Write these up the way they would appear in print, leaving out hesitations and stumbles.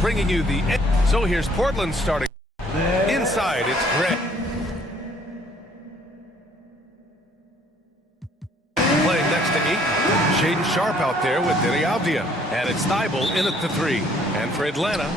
bringing you the... So here's Portland starting. Inside, it's Grant. Playing next to Aiton. Shaden Sharp out there with Deni Avdia. And it's Thibault in at the 3. And for Atlanta,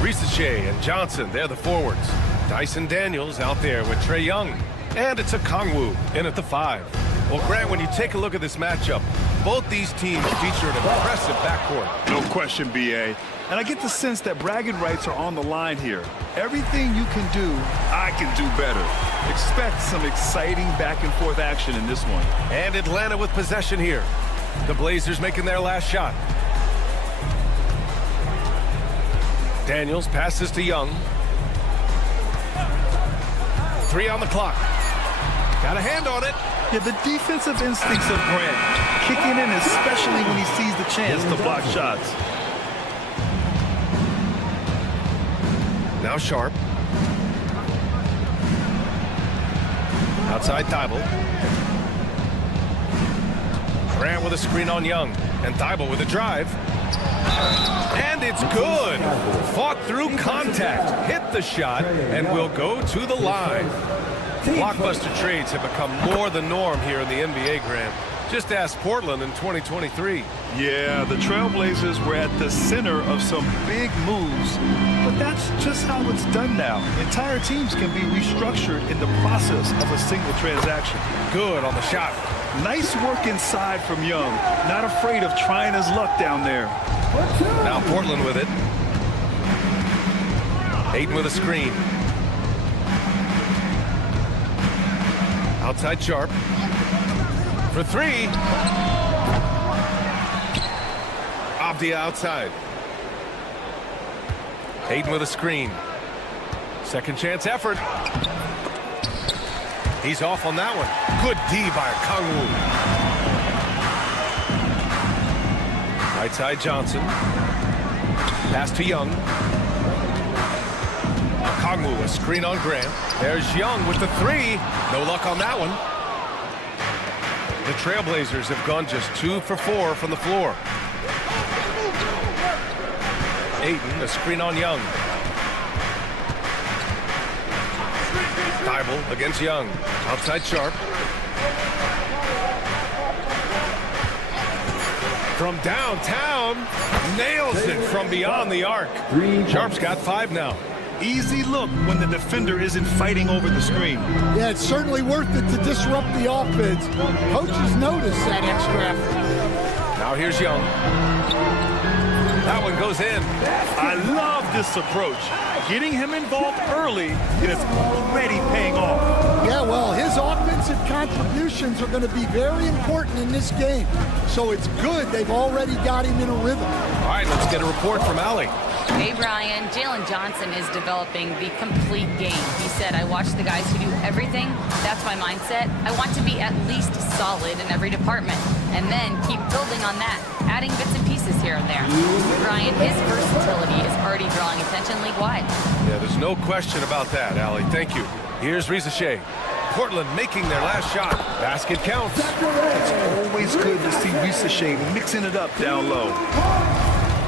Risache and Johnson, they're the forwards. Dyson Daniels out there with Trae Young. And it's a Kongwu in at the 5. Well, Grant, when you take a look at this matchup, both these teams feature an impressive backcourt. No question, B.A. And I get the sense that bragging rights are on the line here. Everything you can do, I can do better. Expect some exciting back-and-forth action in this one. And Atlanta with possession here. The Blazers making their last shot. Daniels passes to Young. 3 on the clock. Got a hand on it. Yeah, the defensive instincts of Grant kicking in, especially when he sees the chance to block shots. Now Sharp. Outside Thibault. Grant with a screen on Young. And Thibault with a drive. And it's good. Fought through contact. Hit the shot and will go to the line. Blockbuster trades have become more the norm here in the NBA, Grant. Just ask Portland in 2023. Yeah, the Trailblazers were at the center of some big moves, but that's just how it's done now. Entire teams can be restructured in the process of a single transaction. Good on the shot. Nice work inside from Young. Not afraid of trying his luck down there. Now Portland with it. Aiton with a screen. Outside Sharp. For 3. Avdia outside. Aiton with a screen. Second chance effort. He's off on that one. Good D by Kongwu. Right side Johnson. Pass to Young. Kongwu, a screen on Grant. There's Young with the 3. No luck on that one. The Trailblazers have gone just 2 for 4 from the floor. Aiton, a screen on Young. Thibault against Young. Outside Sharp. From downtown, nails it from beyond the arc. Sharp's got 5 now. Easy look when the defender isn't fighting over the screen. Yeah, it's certainly worth it to disrupt the offense. Coaches notice that extra effort. Now here's Young. That one goes in. I love this approach. Getting him involved early, and it's already paying off. Yeah, well, his offensive contributions are going to be very important in this game. So it's good they've already got him in a rhythm. All right, let's get a report from Allie. Hey, Brian. Jalen Johnson is developing the complete game. He said, I watch the guys who do everything. That's my mindset. I want to be at least solid in every department and then keep building on that, adding bits and pieces here and there. Brian, his versatility is already drawing attention league-wide. Yeah, there's no question about that, Allie. Thank you. Here's Risache. Portland making their last shot. Basket counts. It's always good to see Risache mixing it up down low.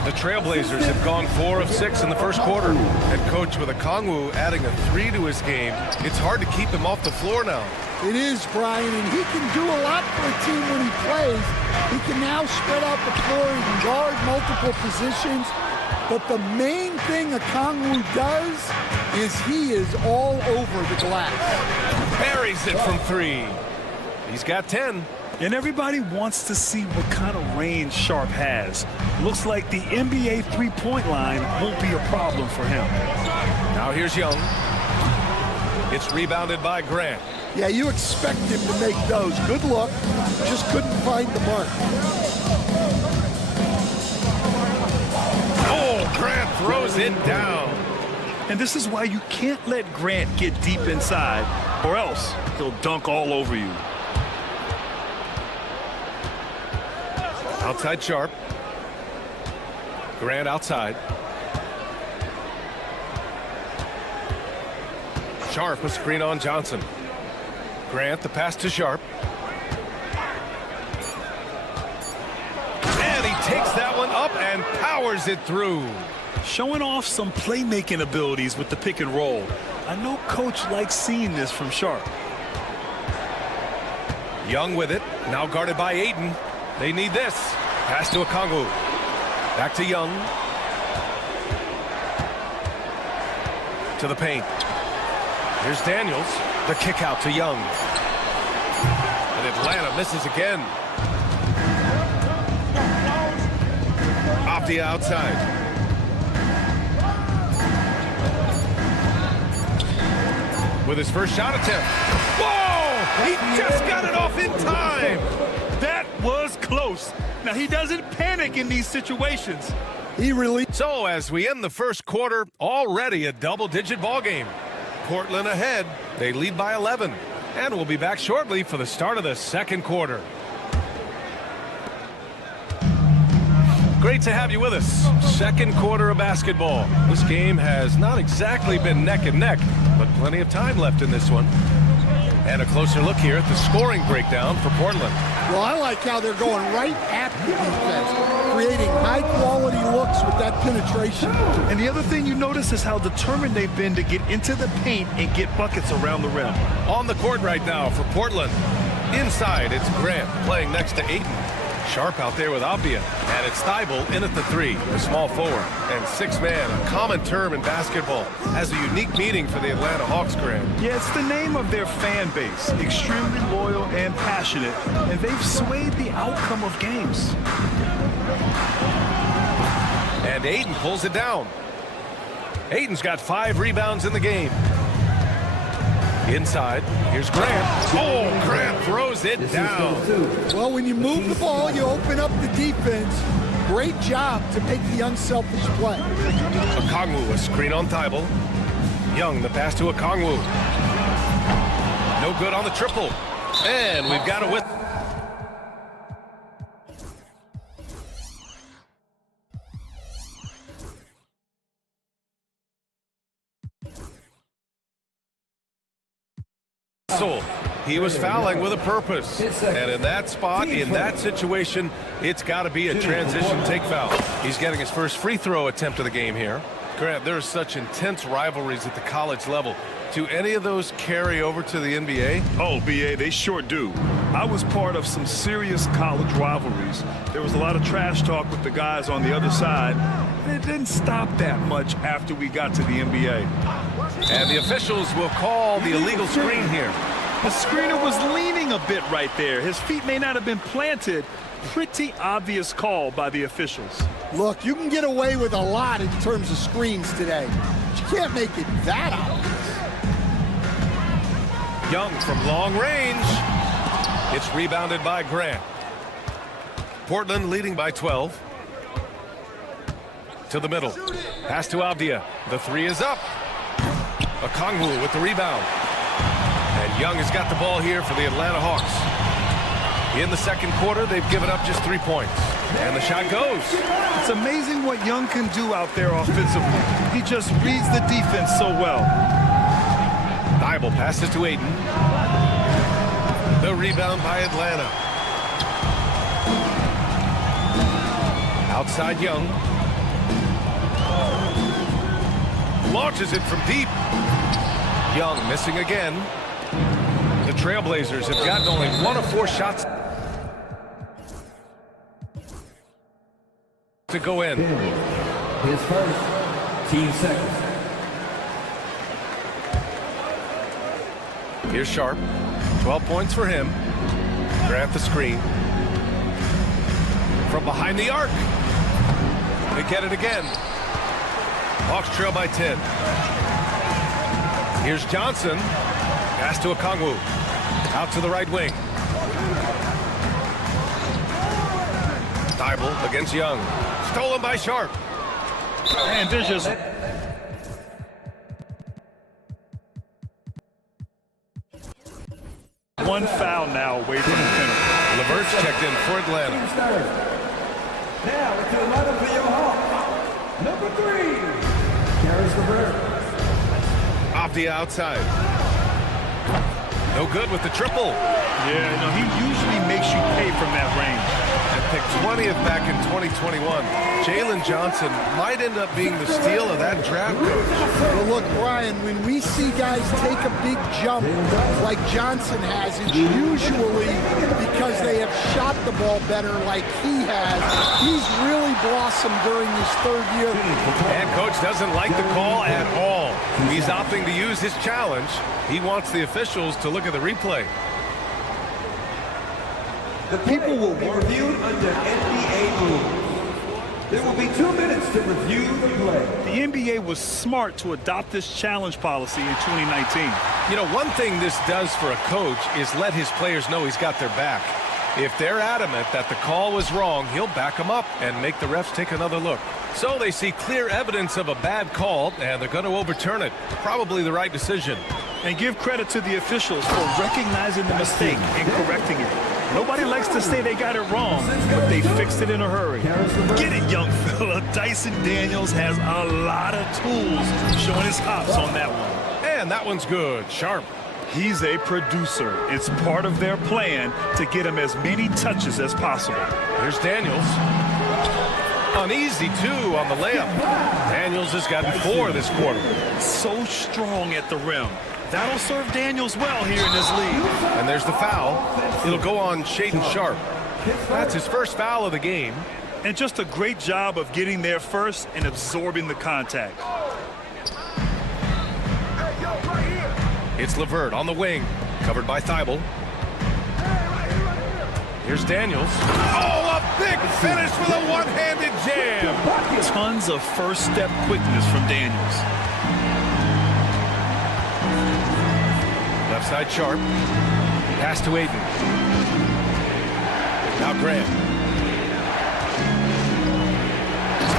The Trailblazers have gone 4 of 6 in the first quarter. And coach with a Kongwu adding a 3 to his game. It's hard to keep him off the floor now. It is, Brian, and he can do a lot for a team when he plays. He can now spread out the floor. He can guard multiple positions. But the main thing a Kongwu does is he is all over the glass. Buries it from 3. He's got 10. And everybody wants to see what kind of range Sharp has. Looks like the NBA three-point line won't be a problem for him. Now here's Young. It's rebounded by Grant. Yeah, you expect him to make those. Good luck. Just couldn't find the mark. Oh, Grant throws it down. And this is why you can't let Grant get deep inside, or else he'll dunk all over you. Outside Sharp. Grant outside. Sharp, a screen on Johnson. Grant, the pass to Sharp. And he takes that one up and powers it through. showing off some playmaking abilities with the pick and roll. I know coach likes seeing this from Sharp. Young with it, now guarded by Aiden. They need this. Pass to Okongwu. Back to Young. To the paint. Here's Daniels. The kick out to Young. And Atlanta misses again. Off the outside. With his first shot attempt. Whoa! He just got it off in time. That was close. Now, he doesn't panic in these situations. He really... So as we end the first quarter, already a double-digit ball game. Portland ahead. They lead by 11. And we'll be back shortly for the start of the second quarter. Great to have you with us. Second quarter of basketball. This game has not exactly been neck and neck, but plenty of time left in this one. And a closer look here at the scoring breakdown for Portland. Well, I like how they're going right at the defense, creating high-quality looks with that penetration. And the other thing you notice is how determined they've been to get into the paint and get buckets around the rim. On the court right now for Portland. Inside, it's Grant playing next to Aiden. Sharp out there with Abdia. And it's Thibault in at the 3, the small forward. And 6-man, a common term in basketball, has a unique meaning for the Atlanta Hawks, Grant. Yeah, it's the name of their fan base. Extremely loyal and passionate. And they've swayed the outcome of games. And Aiden pulls it down. Aiden's got 5 rebounds in the game. Inside, here's Grant. Oh, Grant throws it down. Well, when you move the ball, you open up the defense. Great job to make the unselfish play. Okongwu, a screen on Thibault. Young, the pass to Okongwu. No good on the triple. And we've got it with... He was fouling with a purpose. And in that spot, in that situation, it's got to be a transition take foul. He's getting his first free throw attempt of the game here. Grant, there are such intense rivalries at the college level. Do any of those carry over to the NBA? Oh, BA, they sure do. I was part of some serious college rivalries. There was a lot of trash talk with the guys on the other side. And it didn't stop that much after we got to the NBA. And the officials will call the illegal screen here. The screener was leaning a bit right there. His feet may not have been planted. Pretty obvious call by the officials. Look, you can get away with a lot in terms of screens today, but you can't make it that obvious. Young from long range. It's rebounded by Grant. Portland leading by 12. To the middle. Pass to Abdia. The 3 is up. Okongwu with the rebound. And Young has got the ball here for the Atlanta Hawks. In the second quarter, they've given up just 3 points. And the shot goes. It's amazing what Young can do out there offensively. He just reads the defense so well. Thibault passes to Aiden. The rebound by Atlanta. Outside Young. Launches it from deep. Young missing again. The Trailblazers have gotten only 1 of 4 shots to go in. His first, team second. Here's Sharp. 12 points for him. Grant the screen. From behind the arc. They get it again. Hawks trail by 10. Here's Johnson. Pass to Okongwu. Out to the right wing. Thibault against Young. Stolen by Sharp. And there's just... one foul now away from the penalty. LeVert's checked in for Atlanta. Now into the lineup for your Hawks. Number 3, Caris LeVert. Off the outside. No good with the triple. Yeah, no, he usually makes you pay from that range. And picked 20th back in 2021. Jalen Johnson might end up being the steal of that draft, Coach. Well, look, Brian, when we see guys take a big jump like Johnson has, it's usually because they have shot the ball better like he has. He's really blossomed during his third year. And Coach doesn't like the call at all. He's opting to use his challenge. He wants the officials to look at the replay. The people will be reviewed under NBA rules. There will be 2 minutes to review the play. The NBA was smart to adopt this challenge policy in 2019. You know, one thing this does for a coach is let his players know he's got their back. If they're adamant that the call was wrong, he'll back them up and make the refs take another look. So they see clear evidence of a bad call, and they're going to overturn it. Probably the right decision. And give credit to the officials for recognizing the mistake and correcting it. Nobody likes to say they got it wrong, but they fixed it in a hurry. Get it, young fella. Dyson Daniels has a lot of tools showing his hops on that one. And that one's good. Sharp. He's a producer. It's part of their plan to get him as many touches as possible. Here's Daniels. Uneasy, too, on the layup. Daniels has gotten 4 this quarter. So strong at the rim. That'll serve Daniels well here in this league. And there's the foul. It'll go on Shaedon Sharpe. That's his first foul of the game. And just a great job of getting there first and absorbing the contact. It's LeVert on the wing, covered by Thibault. Here's Daniels. Oh, a big finish with a one-handed jam. Tons of first-step quickness from Daniels. Left side Sharpe. Pass to Ayton. Now Grant.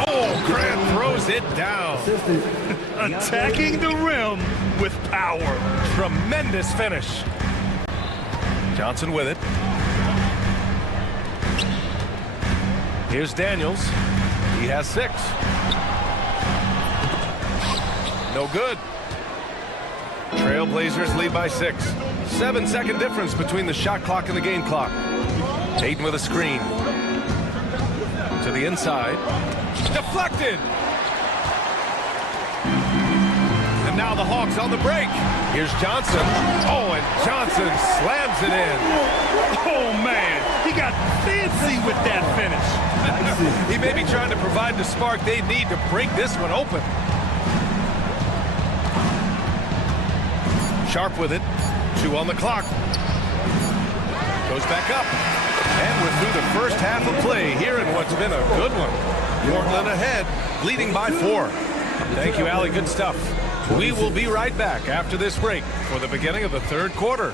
Oh, Grant throws it down. Attacking the rim with power. Tremendous finish. Johnson with it. Here's Daniels. He has 6. No good. Trailblazers lead by 6. 7-second difference between the shot clock and the game clock. Ayton with a screen. To the inside. Deflected! And now the Hawks on the break. Here's Johnson. Oh, and Johnson slams it in. Oh, man. He got fancy with that finish. He may be trying to provide the spark they need to break this one open. Sharpe with it. 2 on the clock. Goes back up. And we're through the first half of play here in what's been a good one. Portland ahead, leading by 4. Thank you, Allie. Good stuff. We will be right back after this break for the beginning of the third quarter.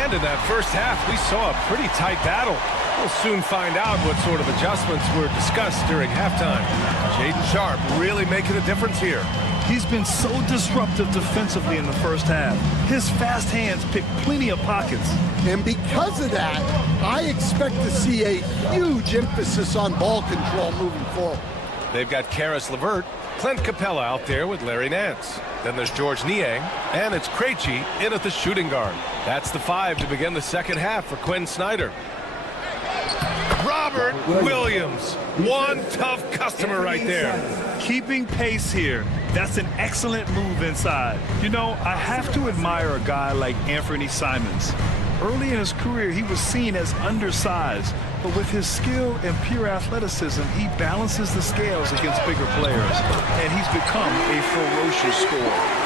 And in that first half, we saw a pretty tight battle. We'll soon find out what sort of adjustments were discussed during halftime. Shaedon Sharpe really making a difference here. He's been so disruptive defensively in the first half. His fast hands pick plenty of pockets. And because of that, I expect to see a huge emphasis on ball control moving forward. They've got Karis LeVert, Clint Capella out there with Larry Nance. Then there's George Niang, and it's Krejci in at the shooting guard. That's the 5 to begin the second half for Quinn Snyder. Robert Williams, one tough customer right there. Keeping pace here. That's an excellent move inside. You know, I have to admire a guy like Anthony Simons. Early in his career, he was seen as undersized, but with his skill and pure athleticism, he balances the scales against bigger players, and he's become a ferocious scorer.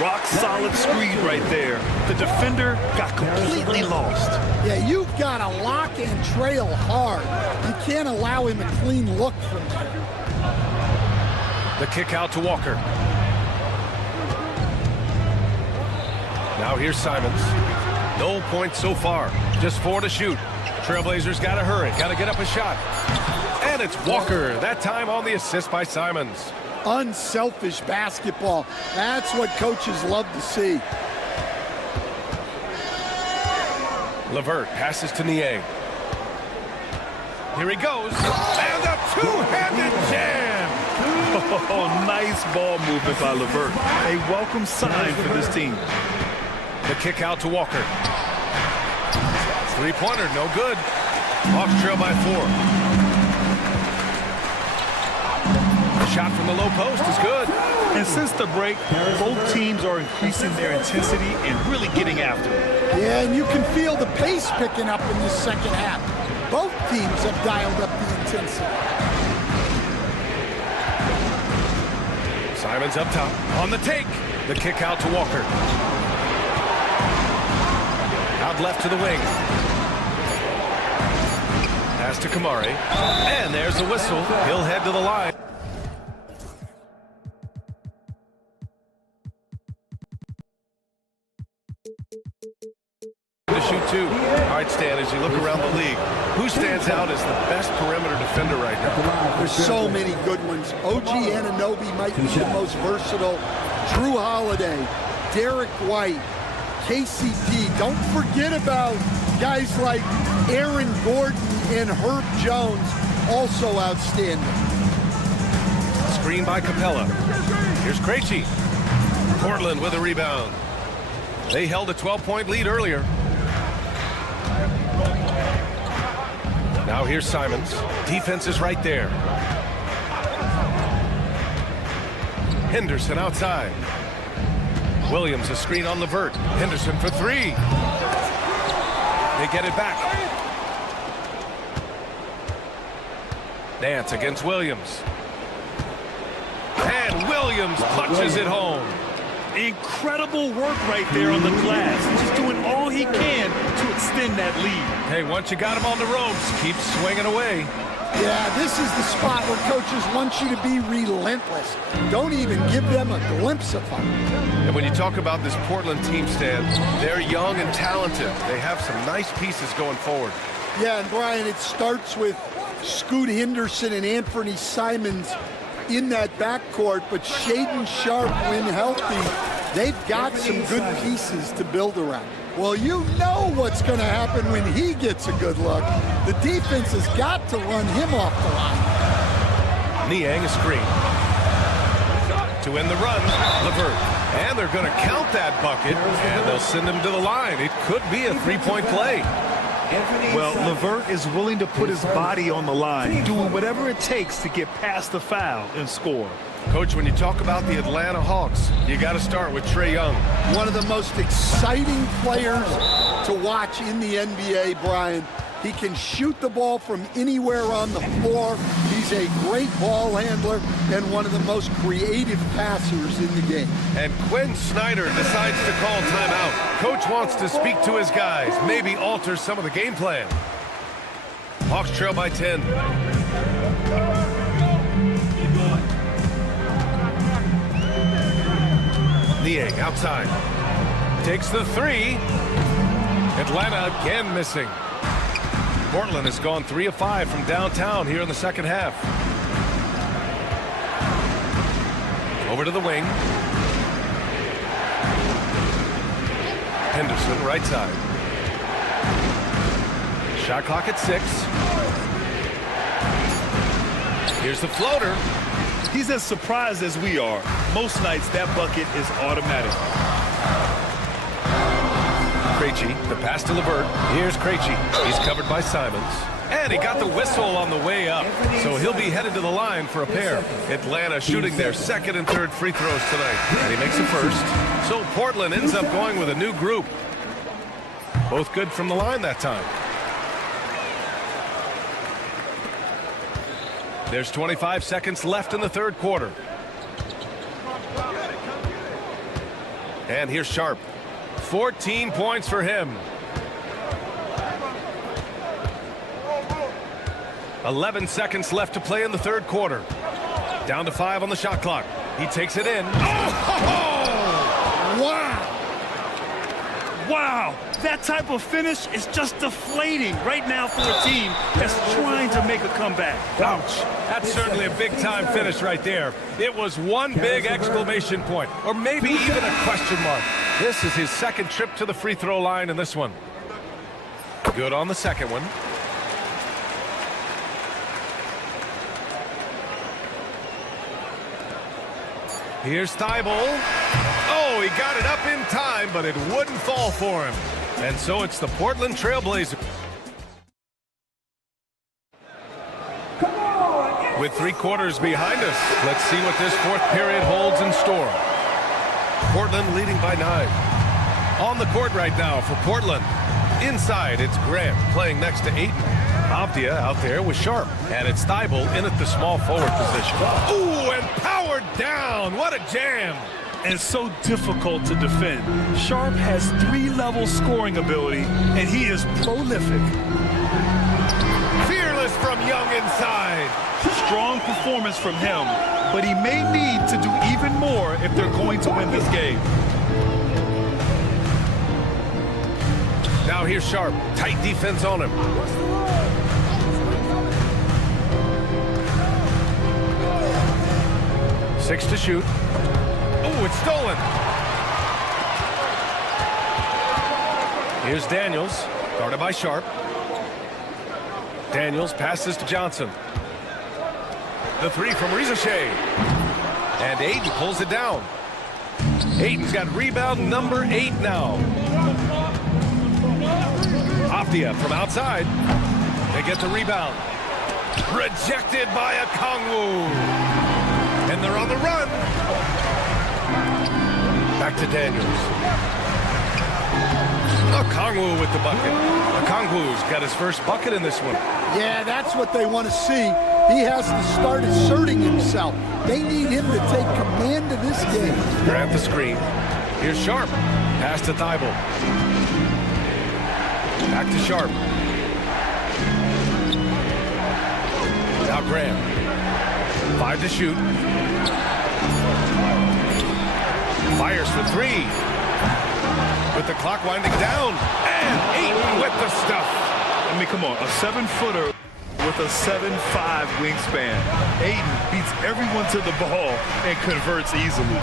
Rock solid screen right there. The defender got completely lost. Yeah, you've got to lock and trail hard. You can't allow him a clean look from there. The kick out to Walker. Now here's Simons. No points so far. Just 4 to shoot. Trailblazers got to hurry. Got to get up a shot. And it's Walker. That time on the assist by Simons. Unselfish basketball. That's what coaches love to see. LeVert passes to Niang. Here he goes, and a two-handed jam! Oh, nice ball movement by LeVert. A welcome sign for this team. The kick out to Walker. Three-pointer, no good. Hawks trail by 4. The shot from the low post is good. And since the break, both teams are increasing their intensity and really getting after it. Yeah, and you can feel the pace picking up in this second half. Both teams have dialed up the intensity. Simons up top. On the take. The kick out to Walker. Out left to the wing. Pass to Kamari. And there's the whistle. He'll head to the line. To shoot 2. All right, Stan, as you look around the league, who stands out as the best perimeter defender right now? There's so many good ones. OG Anunoby might be the most versatile. Drew Holiday, Derek White, KCP. Don't forget about guys like Aaron Gordon and Herb Jones, also outstanding. Screen by Capella. Here's Krejci. Portland with a rebound. They held a 12-point lead earlier. Now here's Simons. Defense is right there. Henderson outside. Williams a screen on LeVert. Henderson for 3. They get it back. Nance against Williams. And Williams punches it home. Incredible work right there on the glass. Just doing all he can to extend that lead. Hey, once you got him on the ropes, keep swinging away. Yeah, this is the spot where coaches want you to be relentless. Don't even give them a glimpse of fun. And when you talk about this Portland team, Stan, they're young and talented. They have some nice pieces going forward. Yeah, and Brian, it starts with Scoot Henderson and Anthony Simons in that backcourt, but Shaedon Sharpe, when healthy, they've got some good pieces to build around. Well, you know what's going to happen when he gets a good look. The defense has got to run him off the line. Niang a screen. To end the run, LeVert. And they're going to count that bucket, and they'll send him to the line. It could be a three-point play. Well, LeVert is willing to put his body on the line, doing whatever it takes to get past the foul and score. Coach, when you talk about the Atlanta Hawks, you got to start with Trae Young. One of the most exciting players to watch in the NBA, Brian. He can shoot the ball from anywhere on the floor. He's a great ball handler and one of the most creative passers in the game. And Quinn Snyder decides to call timeout. Coach wants to speak to his guys, maybe alter some of the game plan. Hawks trail by 10. Niang outside. Takes the 3. Atlanta again missing. Portland has gone 3 of 5 from downtown here in the second half. Over to the wing. Henderson right side. Shot clock at 6. Here's the floater. He's as surprised as we are. Most nights that bucket is automatic. Krejci, the pass to LeVert. Here's Krejci. He's covered by Simons. And he got the whistle on the way up. So he'll be headed to the line for a pair. Atlanta shooting their second and third free throws tonight. And he makes the first. So Portland ends up going with a new group. Both good from the line that time. There's 25 seconds left in the third quarter. And here's Sharpe. 14 points for him. 11 seconds left to play in the third quarter. Down to 5 on the shot clock. He takes it in. Oh! Wow! Wow, that type of finish is just deflating right now for a team that's trying to make a comeback. Ouch. That's certainly a big-time finish right there. It was one big exclamation point, or maybe even a question mark. This is his second trip to the free throw line in this one. Good on the second one. Here's Thibault. Oh, he got it up in time, but it wouldn't fall for him. And so it's the Portland Trailblazers. With 3 quarters behind us, let's see what this fourth period holds in store. Portland leading by 9. On the court right now for Portland. Inside, it's Grant playing next to Ayton. Avdia out there with Sharp. And it's Thibault in at the small forward position. Ooh, and powered down. What a jam. And so difficult to defend. Sharp has 3-level scoring ability, and he is prolific. Fearless from Young inside. Strong performance from him, but he may need to do even more if they're going to win this game. Now here's Sharp. Tight defense on him. Six to shoot. Oh, it's stolen. Here's Daniels, guarded by Sharp. Daniels passes to Johnson. The 3 from Ricochet. And Ayton pulls it down. Ayton's got rebound number 8 now. Avdia from outside. They get the rebound. Rejected by Okongwu. And they're on the run. Back to Daniels. Okongwu with the bucket. Okongwu's got his first bucket in this one. Yeah, that's what they want to see. He has to start asserting himself. They need him to take command of this game. Grant the screen. Here's Sharp. Pass to Thibault. Back to Sharp. Now Grant. 5 to shoot. Fires for 3. With the clock winding down. And Ayton with the stuff. I mean, come on, a 7-footer with a 7'5" wingspan. Ayton beats everyone to the ball and converts easily.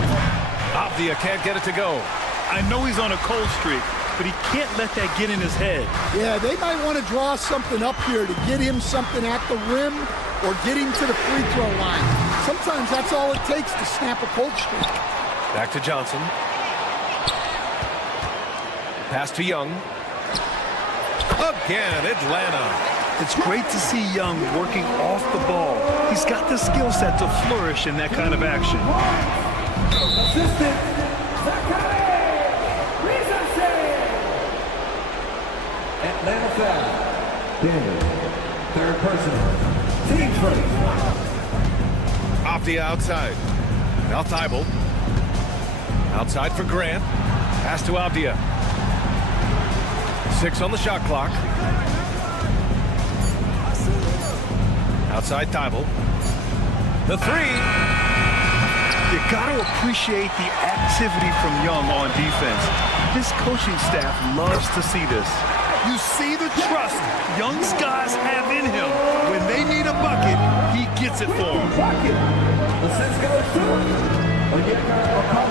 Avdia can't get it to go. I know he's on a cold streak, but he can't let that get in his head. Yeah, they might want to draw something up here to get him something at the rim or get him to the free throw line. Sometimes that's all it takes to snap a cold streak. Back to Johnson. Pass to Young. Again, Atlanta. It's great to see Young working off the ball. He's got the skill set to flourish in that kind of action. Assistant, Atlanta foul. Daniel, third personal. Team first. Avdia outside. Now Thibault. Outside for Grant. Pass to Avdia. 6 on the shot clock. Outside Thibault. The 3. You got to appreciate the activity from Young on defense. This coaching staff loves to see this. You see the trust Young's guys have in him. When they need a bucket, he gets it for them.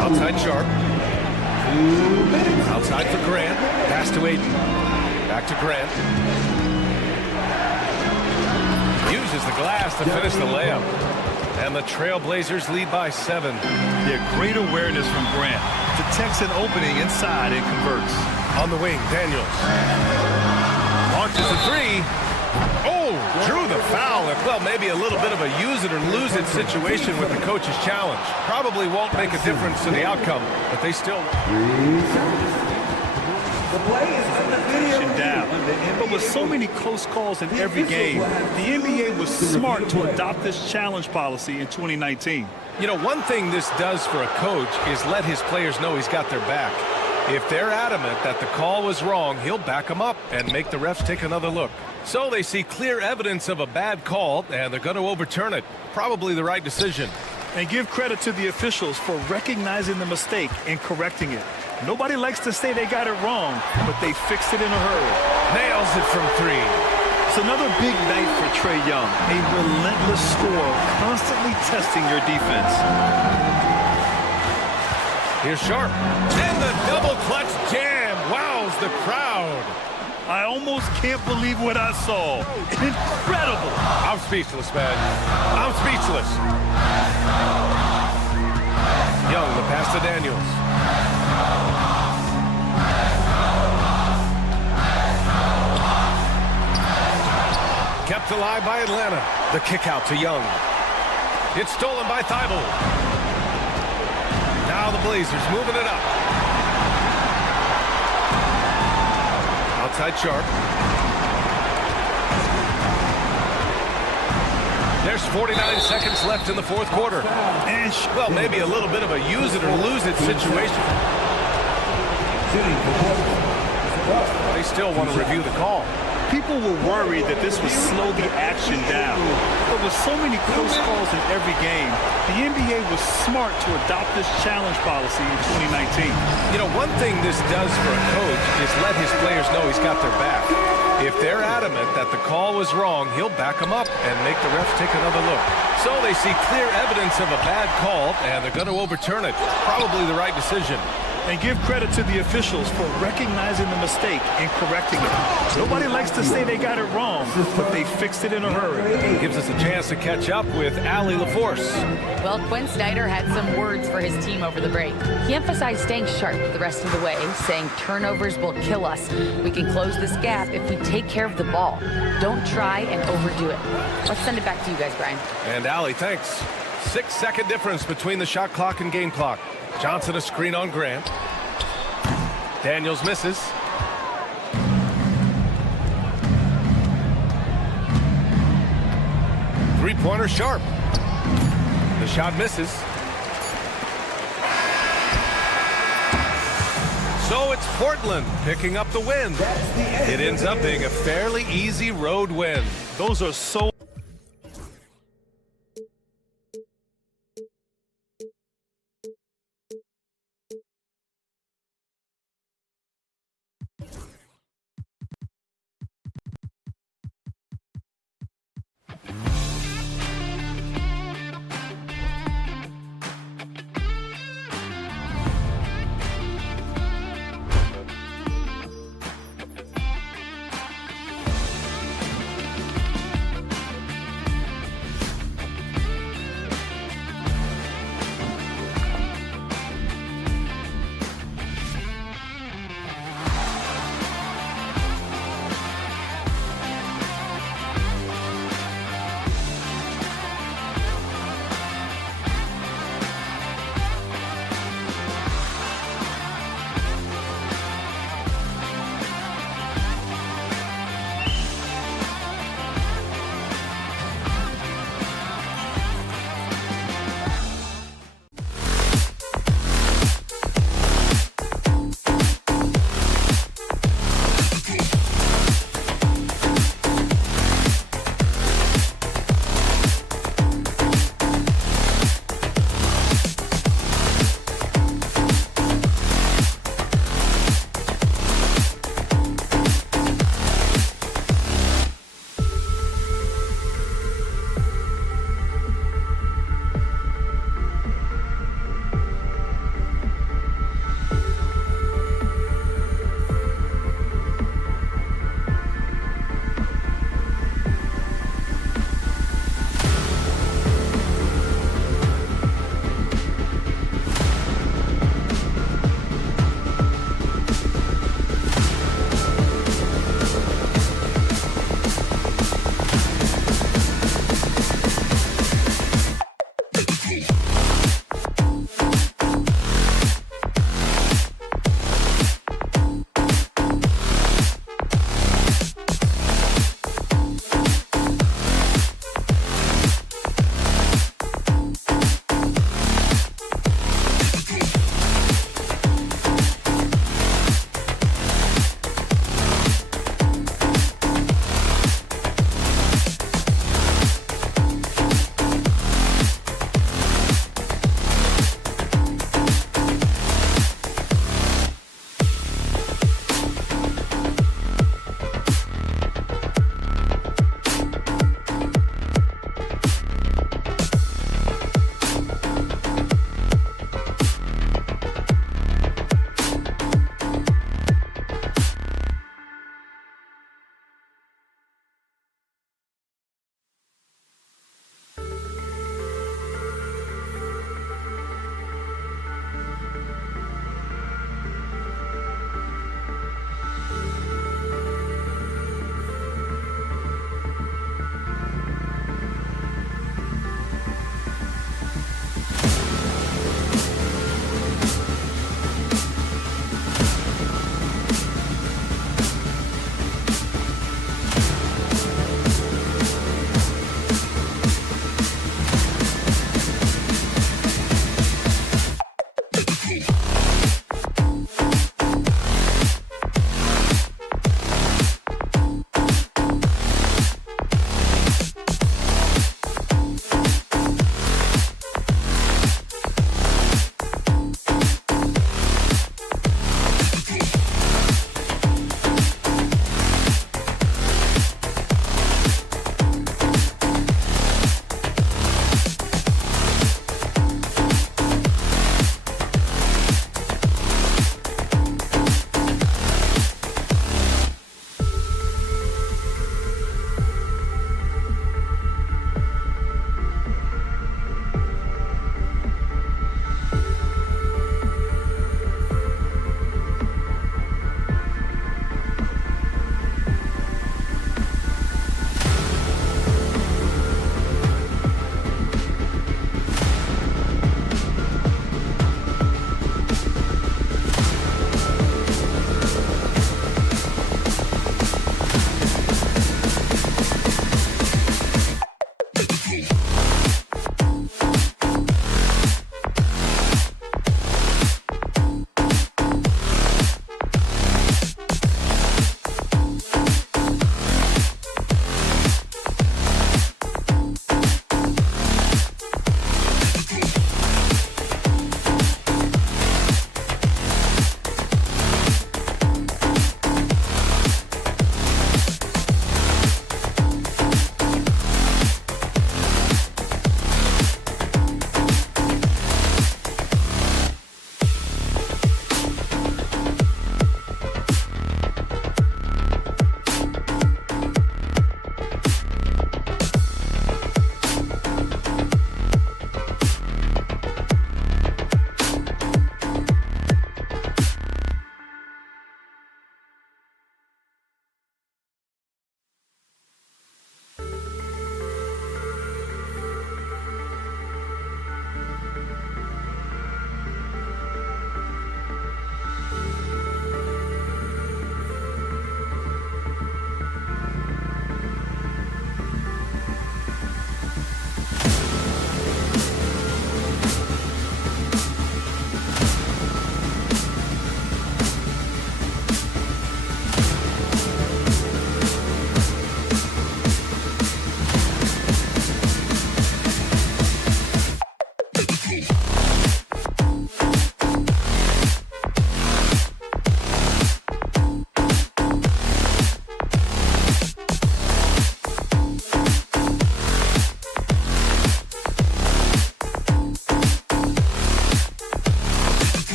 Outside Sharp. Outside for Grant. Pass to Ayton. Back to Grant. Uses the glass to finish the layup. And the Trailblazers lead by 7. Yeah, great awareness from Grant. Detects an opening inside and converts. On the wing, Daniels. Launches a 3. Oh, drew the foul. Well, maybe a little bit of a use it or lose it situation with the coach's challenge. Probably won't make a difference to the outcome, but they still... The play is on the video. Down. But with so many close calls in every game, the NBA was smart to adopt this challenge policy in 2019. You know, one thing this does for a coach is let his players know he's got their back. If they're adamant that the call was wrong, he'll back them up and make the refs take another look. So they see clear evidence of a bad call, and they're going to overturn it. Probably the right decision. And give credit to the officials for recognizing the mistake and correcting it. Nobody likes to say they got it wrong, but they fixed it in a hurry. Nails it from 3. It's another big night for Trae Young. A relentless scorer, constantly testing your defense. Here's Sharp. And the double clutch jam wows the crowd. I almost can't believe what I saw. Incredible. I'm speechless, man. I'm speechless. Young, the pass to Daniels. Kept alive by Atlanta. The kick out to Young. It's stolen by Thibault. Now the Blazers moving it up. Outside Sharp. There's 49 seconds left in the fourth quarter. And Well, maybe a little bit of a use it or lose it situation. They still want to review the call. people were worried that this would slow the action down. But with so many close calls in every game, the NBA was smart to adopt this challenge policy in 2019. You know, one thing this does for a coach is let his players know he's got their back. If they're adamant that the call was wrong, he'll back them up and make the refs take another look. So they see clear evidence of a bad call, and they're going to overturn it. Probably the right decision. And give credit to the officials for recognizing the mistake and correcting it. Nobody likes to say they got it wrong, but they fixed it in a hurry. Gives us a chance to catch up with Allie LaForce. Well, Quinn Snyder had some words for his team over the break. He emphasized staying sharp the rest of the way, saying turnovers will kill us. We can close this gap if we take care of the ball. Don't try and overdo it. Let's send it back to you guys, Brian. And Allie, thanks. 6-second difference between the shot clock and game clock. Johnson a screen on Grant. Daniels misses. Three-pointer Sharp. The shot misses. So it's Portland picking up the win. It ends up being a fairly easy road win. Those are so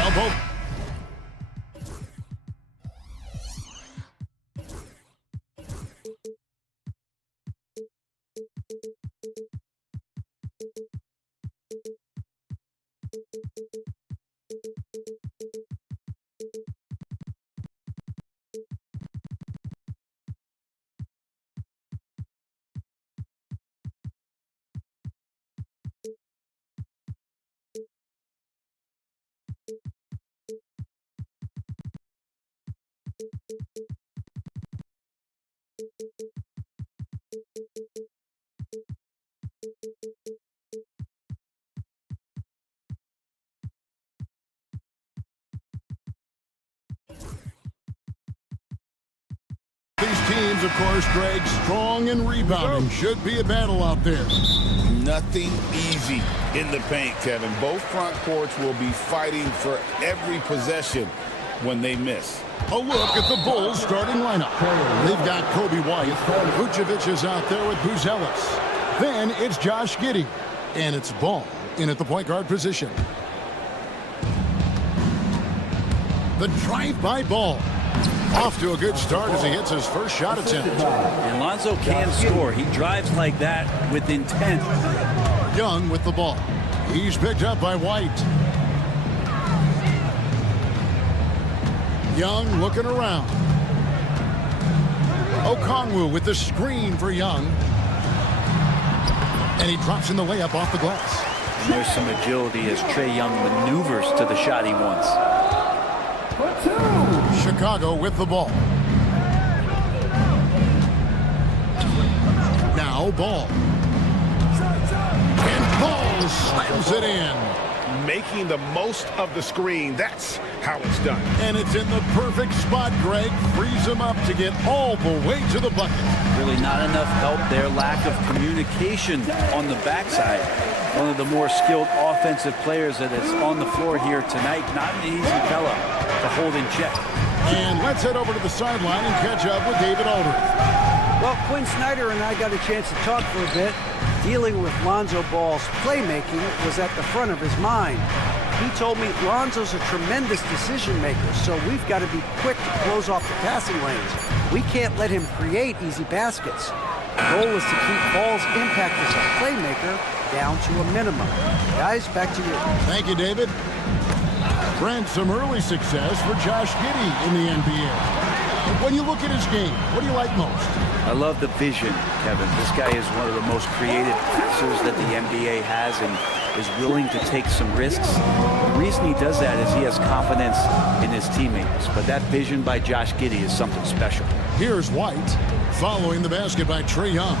Elbow. These teams, of course, Greg, strong and rebounding. Should be a battle out there. Nothing easy in the paint, Kevin. Both front courts will be fighting for every possession when they miss. A look at the Bulls starting lineup. They've got Kobe White. Vucevic is out there with Buzelis. Then it's Josh Giddey. And it's Ball in at the point guard position. The drive by Ball. Off to a good start as he hits his first shot attempt. And Lonzo can score. He drives like that with intent. Young with the ball. He's picked up by White. Young looking around. Okongwu with the screen for Young. And he drops in the layup off the glass. And there's some agility as Trae Young maneuvers to the shot he wants. Chicago with the ball. Now Ball. And Ball slams it in. Making the most of the screen. That's how it's done. And it's in the perfect spot, Greg. Frees him up to get all the way to the bucket. Really not enough help there. Lack of communication on the backside. One of the more skilled offensive players that is on the floor here tonight. Not an easy fella to hold in check. And let's head over to the sideline and catch up with David Aldridge. Well, Quinn Snyder and I got a chance to talk for a bit. Dealing with Lonzo Ball's playmaking was at the front of his mind. He told me Lonzo's a tremendous decision maker, so we've got to be quick to close off the passing lanes. We can't let him create easy baskets. The goal is to keep Ball's impact as a playmaker down to a minimum. Guys, back to you. Thank you, David. Brent, some early success for Josh Giddey in the NBA. When you look at his game, what do you like most? I love the vision, Kevin. This guy is one of the most creative passers that the NBA has and is willing to take some risks. The reason he does that is he has confidence in his teammates. But that vision by Josh Giddey is something special. Here's White following the basket by Trae Young.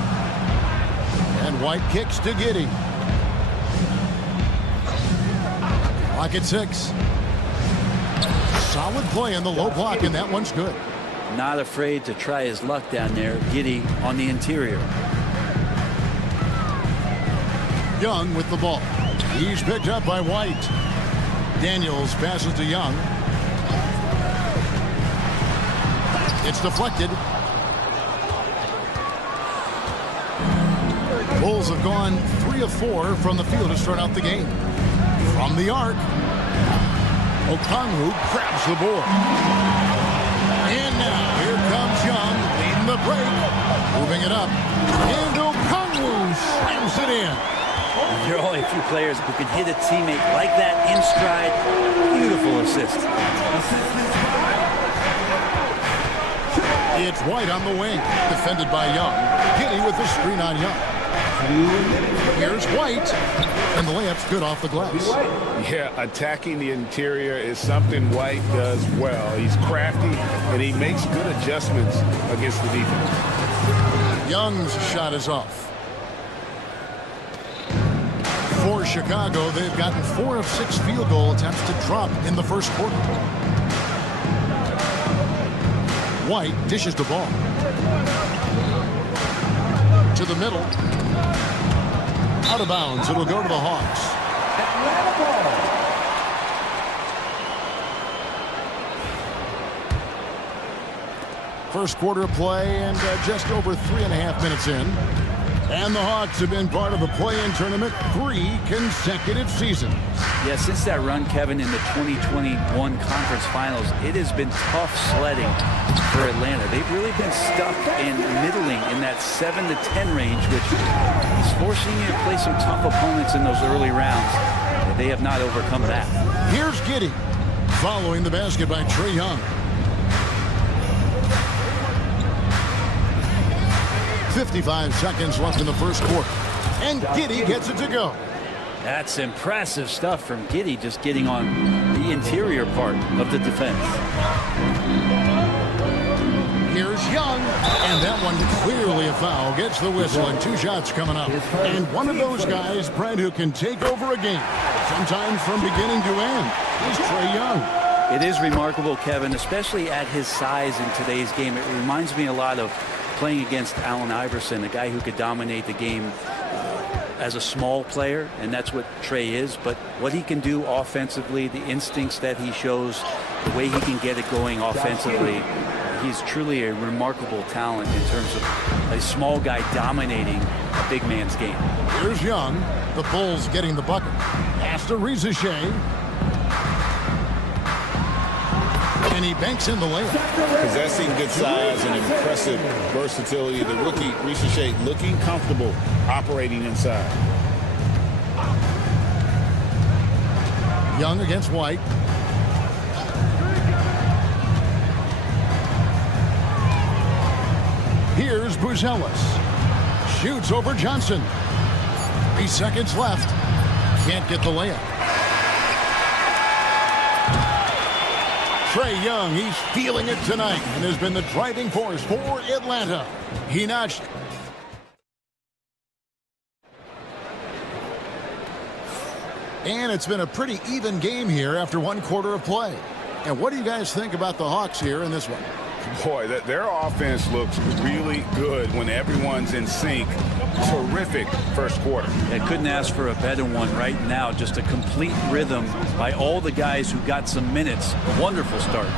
And White kicks to Giddey. Clock at 6. Solid play on the low block, and that one's good. Not afraid to try his luck down there. Giddey on the interior. Young with the ball. He's picked up by White. Daniels passes to Young. It's deflected. Bulls have gone 3 of 4 from the field to start out the game. From the arc, Okongwu grabs the board. And now here comes Young leading the break. Moving it up. And Okongwu slams it in. There are only a few players who can hit a teammate like that in stride. Beautiful assist. It's White on the wing. Defended by Young. Giddey with the screen on Young. Here's White. And the layup's good off the glass. Yeah, attacking the interior is something White does well. He's crafty, and he makes good adjustments against the defense. Young's shot is off. For Chicago, they've gotten 4 of 6 field goal attempts to drop in the first quarter. White dishes the ball. to the middle. Out of bounds. It'll go to the Hawks. Atlanta ball. First quarter of play and just over 3.5 minutes in. And the Hawks have been part of the play-in tournament 3 consecutive seasons. Yeah, since that run, Kevin, in the 2021 conference finals, it has been tough sledding for Atlanta. They've really been stuck in middling in that 7 to 10 range, which is forcing you to play some tough opponents in those early rounds. They have not overcome that. Here's Giddey following the basket by Trae Young. 55 seconds left in the first quarter. And Giddey gets it to go. That's impressive stuff from Giddey, just getting on the interior part of the defense. Here's Young, and that one clearly a foul. Gets the whistle, and 2 shots coming up. And one of those guys, Brent, who can take over a game, sometimes from beginning to end, is Trae Young. It is remarkable, Kevin, especially at his size in today's game. It reminds me a lot of playing against Allen Iverson, a guy who could dominate the game as a small player, and that's what Trae is. But what he can do offensively, the instincts that he shows, the way he can get it going offensively, he's truly a remarkable talent in terms of a small guy dominating a big man's game. Here's Young. The Bulls getting the bucket. Pass to Rizachet. And he banks in the layup. Possessing good size and impressive versatility. The rookie, Rizachet, looking comfortable operating inside. Young against White. Here's Buzelis. Shoots over Johnson. 3 seconds left. Can't get the layup. Trae Young, he's feeling it tonight and has been the driving force for Atlanta. He notched. And it's been a pretty even game here after 1 quarter of play. And what do you guys think about the Hawks here in this one? Boy, their offense looks really good when everyone's in sync. Terrific first quarter. I couldn't ask for a better one right now. Just a complete rhythm by all the guys who got some minutes. Wonderful start.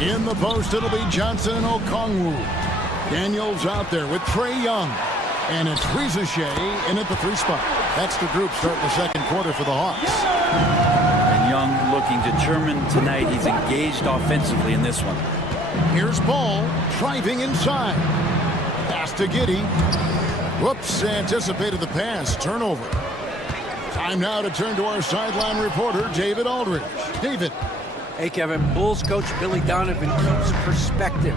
In the post, it'll be Johnson and Okongwu. Daniels out there with Trae Young. And it's Rizachet in at the 3 spot. That's the group starting the second quarter for the Hawks. And Young looking determined tonight. He's engaged offensively in this one. Here's Ball driving inside. Pass to Giddey. Whoops, anticipated the pass. Turnover. Time now to turn to our sideline reporter, David Aldridge. David. Hey, Kevin. Bulls coach Billy Donovan keeps perspective.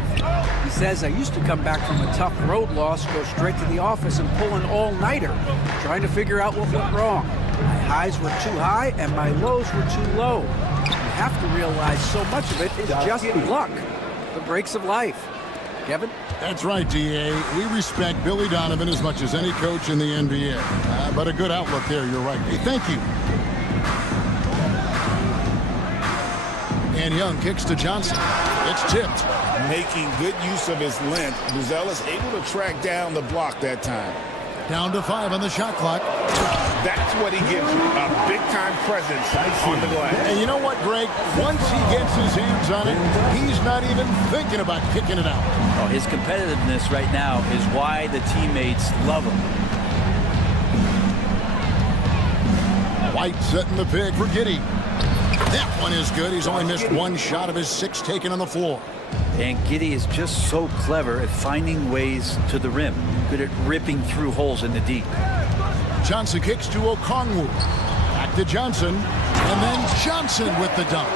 He says, I used to come back from a tough road loss, go straight to the office and pull an all-nighter, trying to figure out what went wrong. My highs were too high and my lows were too low. You have to realize so much of it is just luck. The breaks of life. Kevin? That's right, D.A. We respect Billy Donovan as much as any coach in the NBA. But a good outlook there, you're right. Hey, thank you. And Young kicks to Johnson. It's tipped. Making good use of his length. Buzelis able to track down the block that time. Down to 5 on the shot clock. That's what he gives you, a big-time presence on the glass. And you know what, Greg? Once he gets his hands on it, he's not even thinking about kicking it out. Oh, his competitiveness right now is why the teammates love him. White setting the pick for Giddey. That one is good. He's only missed 1 shot of his 6 taken on the floor. And Giddey is just so clever at finding ways to the rim. Good at ripping through holes in the deep. Johnson kicks to Okongwu. Back to Johnson. And then Johnson with the dunk.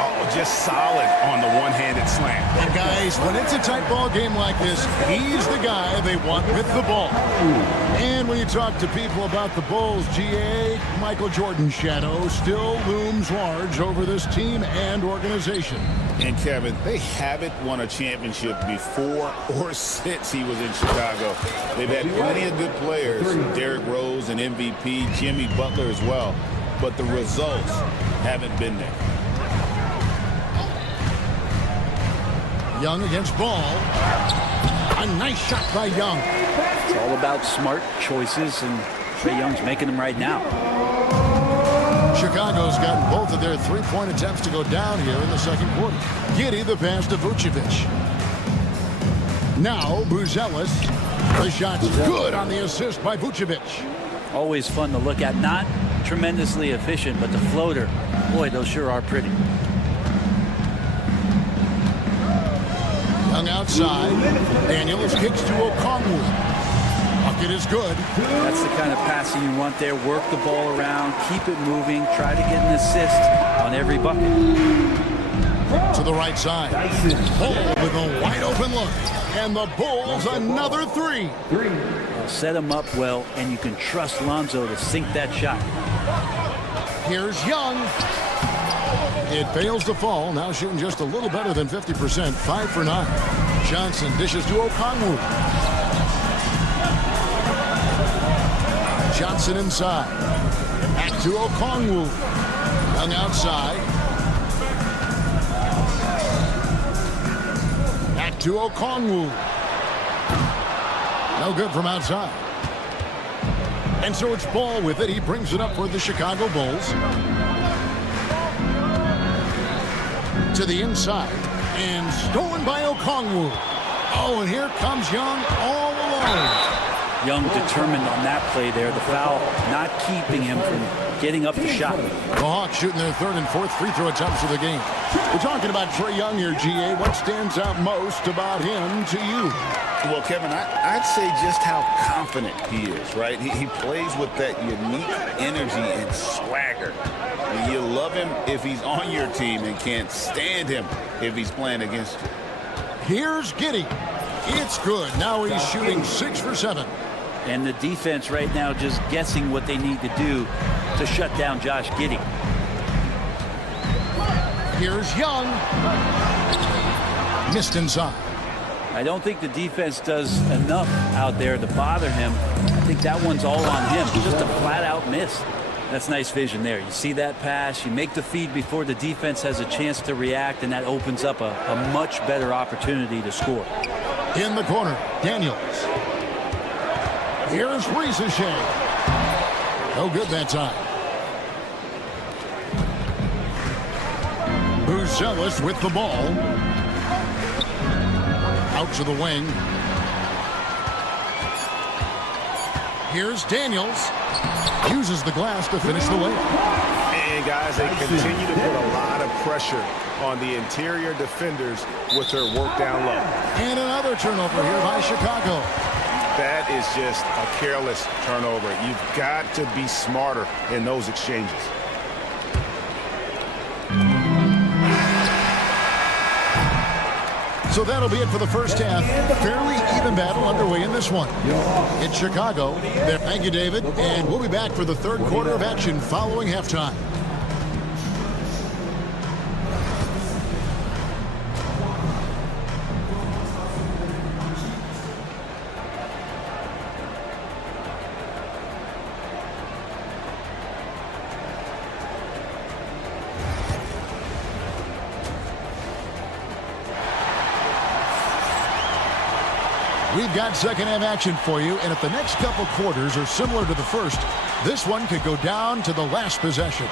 Oh, just solid on the one-handed slam. And guys, when it's a tight ball game like this, he's the guy they want with the ball. And when you talk to people about the Bulls, GA, Michael Jordan's shadow still looms large over this team and organization. And Kevin, they haven't won a championship before or since he was in Chicago. They've had plenty of good players, Derrick Rose and MVP, Jimmy Butler as well, but the results haven't been there. Young against Ball. A nice shot by Young. It's all about smart choices, and Trae Young's making them right now. Chicago's gotten both of their three-point attempts to go down here in the second quarter. Giddey the pass to Vucevic. Now Buzelis. The shot's good on the assist by Vucevic. Always fun to look at. Not tremendously efficient, but the floater, boy, those sure are pretty. Young outside. Daniels kicks to Okongwu. Bucket is good. That's the kind of passing you want there. Work the ball around, keep it moving, try to get an assist on every bucket. To the right side. Bull with a wide open look. And the Bulls another three. Set him up well, and you can trust Lonzo to sink that shot. Here's Young. It fails to fall. Now shooting just a little better than 50%. 5 for 9. Johnson dishes to Okongwu. Johnson inside. Back to Okongwu. Young outside. Back to Okongwu. No good from outside. And so it's Ball with it. He brings it up for the Chicago Bulls. To the inside. And stolen by Okongwu. Oh, and here comes Young all alone. Young determined on that play there. The foul not keeping him from getting up the shot. The Hawks shooting their third and fourth free throw attempts of the game. We're talking about Trae Young here, GA. What stands out most about him to you? Well, Kevin, I'd say just how confident he is, right? He plays with that unique energy and swagger. And you love him if he's on your team and can't stand him if he's playing against you. Here's Giddey. It's good. Now he's shooting 6 for 7. And the defense right now just guessing what they need to do to shut down Josh Giddey. Here's Young. Missed inside. I don't think the defense does enough out there to bother him. I think that one's all on him. Just a flat-out miss. That's nice vision there. You see that pass, you make the feed before the defense has a chance to react, and that opens up a much better opportunity to score. In the corner, Daniels. Here's Ricochet. No good that time. Buzelis with the ball. Out to the wing. Here's Daniels. Uses the glass to finish the layup. And guys, they continue to put a lot of pressure on the interior defenders with their work down low. And another turnover here by Chicago. That is just a careless turnover. You've got to be smarter in those exchanges. So that'll be it for the first half. Fairly even battle underway in this one. It's Chicago. Thank you, David. And we'll be back for the third quarter of action following halftime. We've got second half action for you, and if the next couple quarters are similar to the first, this one could go down to the last possession.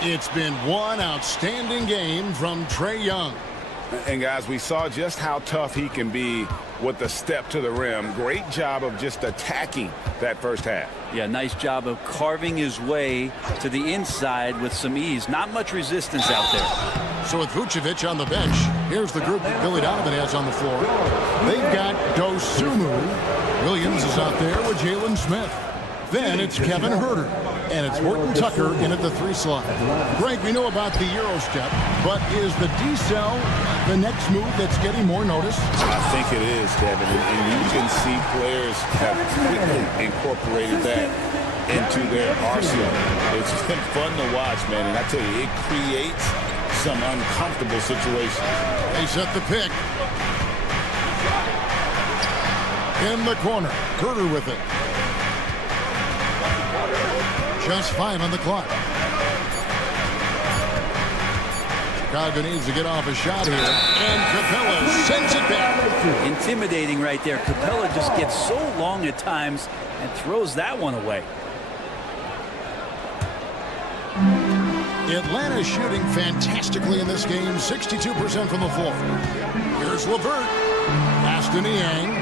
It's been one outstanding game from Trae Young. And guys, we saw just how tough he can be with the step to the rim. Great job of just attacking that first half. Yeah, nice job of carving his way to the inside with some ease. Not much resistance out there. So with Vucevic on the bench, here's the group that Billy Donovan has on the floor. They've got Dosunmu. Williams is out there with Jalen Smith. Then it's Kevin Huerter. And it's Horton Tucker in at the 3 slot. Greg, we know about the Euro step, but is the D-cell the next move that's getting more notice? I think it is, Kevin. And you can see players have quickly incorporated that into their arsenal. It's been fun to watch, man. And I tell you, it creates some uncomfortable situations. They set the pick. In the corner. Huerter with it. Just 5 on the clock. Chicago needs to get off a shot here. And Capella sends it back. Intimidating right there. Capella just gets so long at times and throws that one away. Atlanta shooting fantastically in this game. 62% from the floor. Here's LeVert. Pass to Niang.